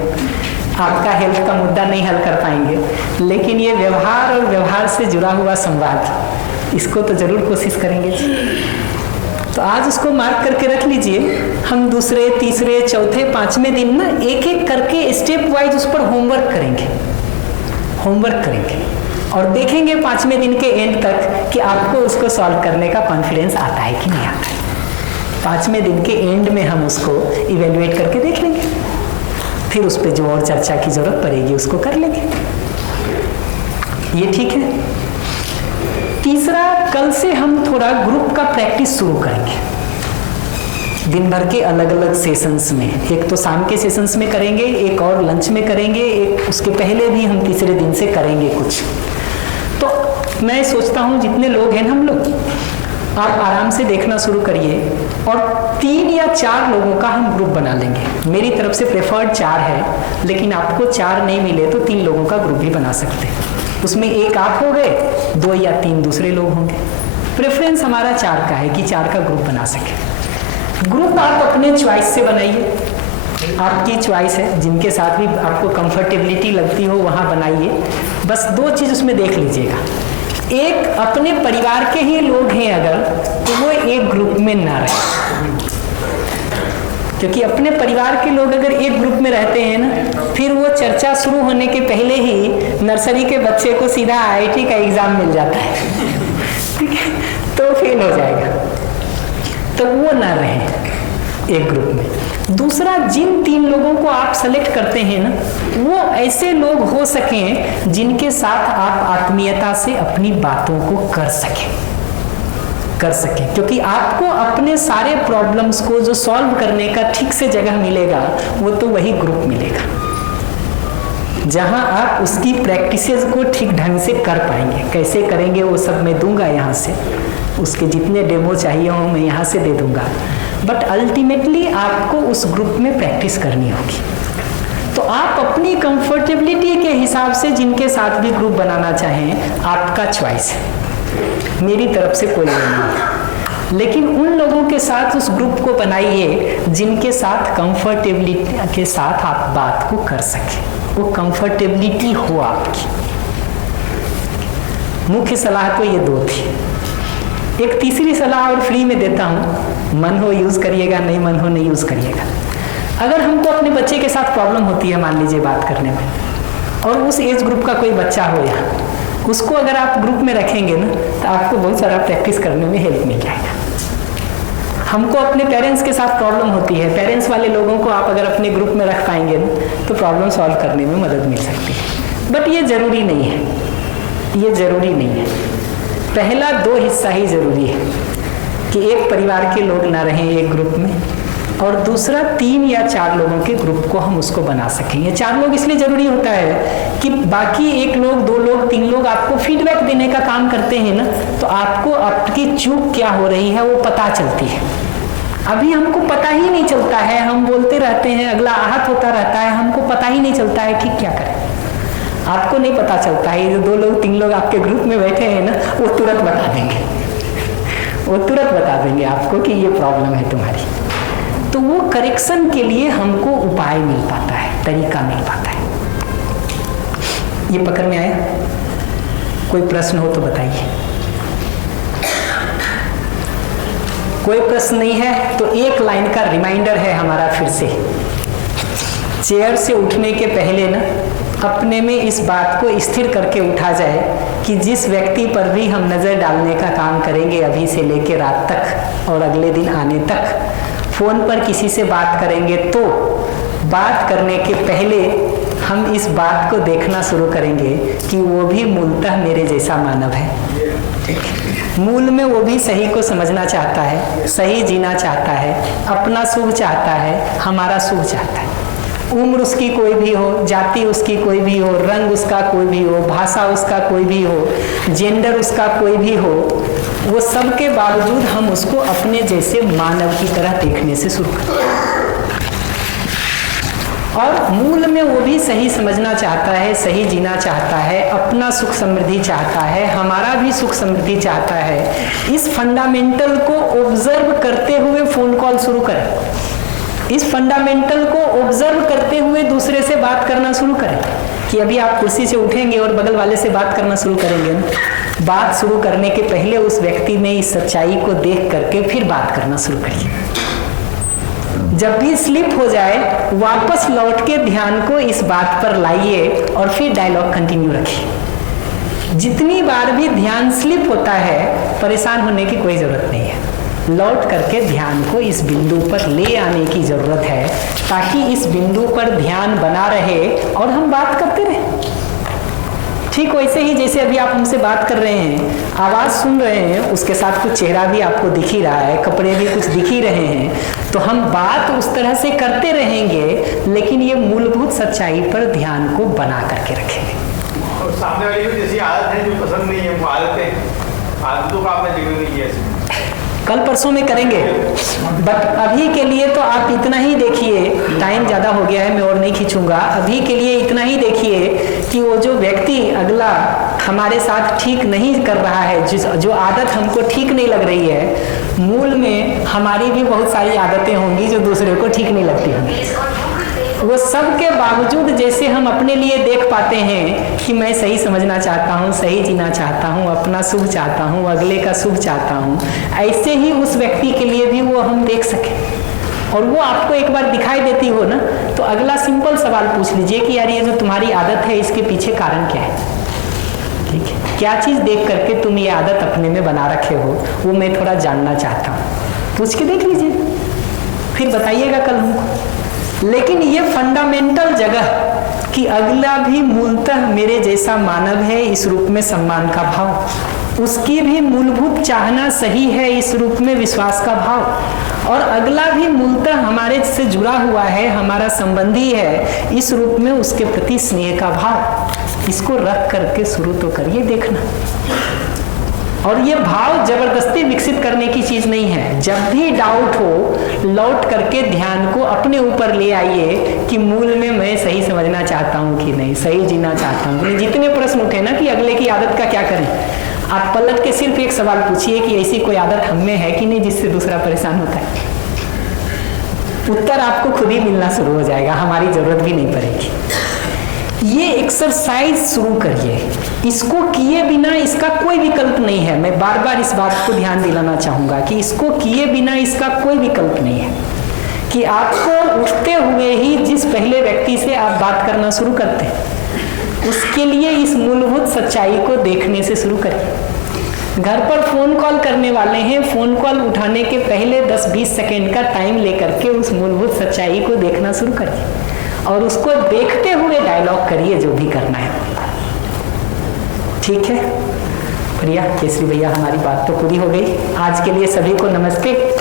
आपका हेल्थ का मुद्दा नहीं हल कर पाएंगे, लेकिन ये व्यवहार और व्यवहार से जुड़ा हुआ संवाद, इसको तो जरूर कोशिश करेंगे। तो आज उसको मार्क करके रख लीजिए। हम दूसरे, तीसरे, चौथे, 5वें दिन ना 1-1 करके स्टेप वाइज उस पर होमवर्क करेंगे और देखेंगे 5वें दिन के एंड तक कि आपको उसको सॉल्व करने का कॉन्फिडेंस आता है कि नहीं आता है। 5वें दिन के एंड में हम उसको इवेल्युएट करके देख लेंगे, फिर उस पर जो और चर्चा की जरूरत पड़ेगी उसको कर लेंगे। ये ठीक है। तीसरा, कल से हम थोड़ा ग्रुप का प्रैक्टिस शुरू करेंगे दिन भर के अलग अलग सेशंस में। एक तो शाम के सेशंस में करेंगे, एक और लंच में करेंगे, एक उसके पहले भी हम तीसरे दिन से करेंगे कुछ। तो मैं सोचता हूँ जितने लोग हैं हम लोग, आप आराम से देखना शुरू करिए और 3 या 4 लोगों का हम ग्रुप बना लेंगे। मेरी तरफ से प्रेफर्ड 4 है, लेकिन आपको 4 नहीं मिले तो 3 लोगों का ग्रुप भी बना सकते हैं। उसमें एक आप हो गए, 2 या 3 दूसरे लोग होंगे। प्रेफरेंस हमारा 4 का है कि 4 का ग्रुप बना सके। ग्रुप आप अपने चॉइस से बनाइए, आपकी चॉइस है, जिनके साथ भी आपको कंफर्टेबिलिटी लगती हो वहाँ बनाइए। बस 2 चीज़ उसमें देख लीजिएगा। एक, अपने परिवार के ही लोग हैं अगर, तो वो एक ग्रुप में ना रहे, क्योंकि अपने परिवार के लोग अगर एक ग्रुप में रहते हैं ना, फिर वो चर्चा शुरू होने के पहले ही नर्सरी के बच्चे को सीधा IIT का एग्ज़ाम मिल जाता है, ठीक है, तो फेल हो जाएगा। तो वो ना रहे एक ग्रुप में। दूसरा, जिन 3 लोगों को आप सेलेक्ट करते हैं ना, वो ऐसे लोग हो सकें जिनके साथ आप आत्मीयता से अपनी बातों को कर सकें, क्योंकि आपको अपने सारे प्रॉब्लम्स को जो सॉल्व करने का ठीक से जगह मिलेगा, वो तो वही ग्रुप मिलेगा जहां आप उसकी प्रैक्टिसेस को ठीक ढंग से कर पाएंगे। कैसे करेंगे वो सब मैं दूंगा यहाँ से, उसके जितने डेमो चाहिए हो मैं यहाँ से दे दूंगा, बट अल्टीमेटली आपको उस ग्रुप में प्रैक्टिस करनी होगी। तो आप अपनी कंफर्टेबिलिटी के हिसाब से जिनके साथ भी ग्रुप बनाना चाहें, आपका चॉइस है, मेरी तरफ से कोई नहीं है। लेकिन उन लोगों के साथ उस ग्रुप को बनाइए जिनके साथ कंफर्टेबिलिटी के साथ आप बात को कर सकें, वो कंफर्टेबिलिटी हो आपकी। मुख्य सलाह तो ये 2 थी। एक तीसरी सलाह और फ्री में देता हूँ, मन हो यूज़ करिएगा, नहीं मन हो नहीं यूज़ करिएगा। अगर हमको अपने बच्चे के साथ प्रॉब्लम होती है, मान लीजिए बात करने में, और उस एज ग्रुप का कोई बच्चा हो यहाँ, उसको अगर आप ग्रुप में रखेंगे ना, तो आपको बहुत सारा प्रैक्टिस करने में हेल्प मिल जाएगा। हमको अपने पेरेंट्स के साथ प्रॉब्लम होती है, पेरेंट्स वाले लोगों को आप अगर अपने ग्रुप में रख पाएंगे ना, तो प्रॉब्लम सॉल्व करने में मदद मिल सकती है। बट ये ज़रूरी नहीं है, ये ज़रूरी नहीं है। पहला 2 हिस्सा ही ज़रूरी है कि एक परिवार के लोग ना रहें एक ग्रुप में, और दूसरा 3 या 4 लोगों के ग्रुप को हम उसको बना सकेंगे। 4 लोग इसलिए ज़रूरी होता है कि बाकी 1 लोग, 2 लोग, 3 लोग आपको फीडबैक देने का काम करते हैं ना, तो आपको आपकी चूक क्या हो रही है वो पता चलती है। अभी हमको पता ही नहीं चलता है, हम बोलते रहते हैं, अगला आहत होता रहता है, हमको पता ही नहीं चलता है ठीक क्या करें। आपको नहीं पता चलता है, ये 2 लोग 3 लोग आपके ग्रुप में बैठे हैं ना, वो तुरंत बता देंगे, वो तुरंत बता देंगे आपको कि ये प्रॉब्लम है तुम्हारी। तो वो करेक्शन के लिए हमको उपाय मिल पाता है, तरीका मिल पाता है। ये पकड़ में आया? कोई प्रश्न हो तो बताइए। कोई प्रश्न नहीं है तो 1 लाइन का रिमाइंडर है हमारा फिर से। चेयर से उठने के पहले ना अपने में इस बात को स्थिर करके उठा जाए कि जिस व्यक्ति पर भी हम नज़र डालने का काम करेंगे अभी से लेकर रात तक और अगले दिन आने तक, फ़ोन पर किसी से बात करेंगे तो बात करने के पहले हम इस बात को देखना शुरू करेंगे कि वो भी मूलतः मेरे जैसा मानव है। मूल में वो भी सही को समझना चाहता है, सही जीना चाहता है, अपना सुख चाहता है, हमारा सुख चाहता है। उम्र उसकी कोई भी हो, जाति उसकी कोई भी हो, रंग उसका कोई भी हो, भाषा उसका कोई भी हो, जेंडर उसका कोई भी हो, वो सब के बावजूद हम उसको अपने जैसे मानव की तरह देखने से शुरू करते हैं। और मूल में वो भी सही समझना चाहता है, सही जीना चाहता है, अपना सुख समृद्धि चाहता है, हमारा भी सुख समृद्धि चाहता है। इस फंडामेंटल को ऑब्जर्व करते हुए फ़ोन कॉल शुरू करें। इस फंडामेंटल को ऑब्जर्व करते हुए दूसरे से बात करना शुरू करें कि अभी आप कुर्सी से उठेंगे और बगल वाले से बात करना शुरू करेंगे ना, बात शुरू करने के पहले उस व्यक्ति में इस सच्चाई को देख करके फिर बात करना शुरू करिए। जब भी स्लिप हो जाए वापस लौट के ध्यान को इस बात पर लाइए और फिर डायलॉग कंटिन्यू रखिए। जितनी बार भी ध्यान स्लिप होता है परेशान होने की कोई ज़रूरत नहीं है, लौट करके ध्यान को इस बिंदु पर ले आने की ज़रूरत है ताकि इस बिंदु पर ध्यान बना रहे और हम बात करते रहें। ठीक वैसे ही जैसे अभी आप हमसे बात कर रहे हैं, आवाज़ सुन रहे हैं, उसके साथ कुछ चेहरा भी आपको दिख ही रहा है, कपड़े भी कुछ दिख ही रहे हैं, तो हम बात उस तरह से करते रहेंगे, लेकिन ये मूलभूत सच्चाई पर ध्यान को बना करके रखेंगे। और सामने वाली को जैसी आदत है जो पसंद नहीं है, वो आदतों का आपने जिक्र नहीं किया, कल परसों में करेंगे, बट अभी के लिए तो आप इतना ही देखिए, टाइम ज़्यादा हो गया है, मैं और नहीं खींचूंगा, अभी के लिए इतना ही देखिए कि वो जो व्यक्ति अगला हमारे साथ ठीक नहीं कर रहा है, जो आदत हमको ठीक नहीं लग रही है, मूल में हमारी भी बहुत सारी आदतें होंगी जो दूसरे को ठीक नहीं लगती होंगी। वो सब के बावजूद जैसे हम अपने लिए देख पाते हैं कि मैं सही समझना चाहता हूँ, सही जीना चाहता हूँ, अपना शुभ चाहता हूँ, अगले का शुभ चाहता हूँ, ऐसे ही उस व्यक्ति के लिए भी वो हम देख सकें। और वो आपको एक बार दिखाई देती हो ना, तो अगला सिंपल सवाल पूछ लीजिए कि यार ये जो तुम्हारी आदत है इसके पीछे कारण क्या है। ठीक है, क्या चीज़ देख करके तुम ये आदत अपने में बना रखे हो, वो मैं थोड़ा जानना चाहता हूँ। पूछ के देख लीजिए, फिर बताइएगा कल हमको। लेकिन ये फंडामेंटल जगह कि अगला भी मूलतः मेरे जैसा मानव है, इस रूप में सम्मान का भाव, उसकी भी मूलभूत चाहना सही है, इस रूप में विश्वास का भाव, और अगला भी मूलतः हमारे से जुड़ा हुआ है, हमारा संबंधी है, इस रूप में उसके प्रति स्नेह का भाव, इसको रख करके शुरू तो करिए देखना। और ये भाव जबरदस्ती विकसित करने की चीज नहीं है। जब भी डाउट हो, लौट करके ध्यान को अपने ऊपर ले आइए कि मूल में मैं सही समझना चाहता हूँ कि नहीं, सही जीना चाहता हूँ कि नहीं। जितने प्रश्न उठे ना कि अगले की आदत का क्या करें, आप पलट के सिर्फ एक सवाल पूछिए कि ऐसी कोई आदत हम में है कि नहीं जिससे दूसरा परेशान होता है। उत्तर आपको खुद ही मिलना शुरू हो जाएगा, हमारी जरूरत भी नहीं पड़ेगी। ये एक्सरसाइज शुरू करिए, इसको किए बिना इसका कोई विकल्प नहीं है। मैं बार बार इस बात को ध्यान दिलाना चाहूंगा कि इसको किए बिना इसका कोई विकल्प नहीं है कि आपको उठते हुए ही जिस पहले व्यक्ति से आप बात करना शुरू करते हैं, उसके लिए इस मूलभूत सच्चाई को देखने से शुरू करिए। घर पर फोन कॉल करने वाले हैं, फोन कॉल उठाने के पहले 10-20 सेकेंड का टाइम लेकर के उस मूलभूत सच्चाई को देखना शुरू करिए और उसको देखते हुए डायलॉग करिए जो भी करना है। ठीक है प्रिया, केसरी भैया, हमारी बात तो पूरी हो गई। आज के लिए सभी को नमस्ते।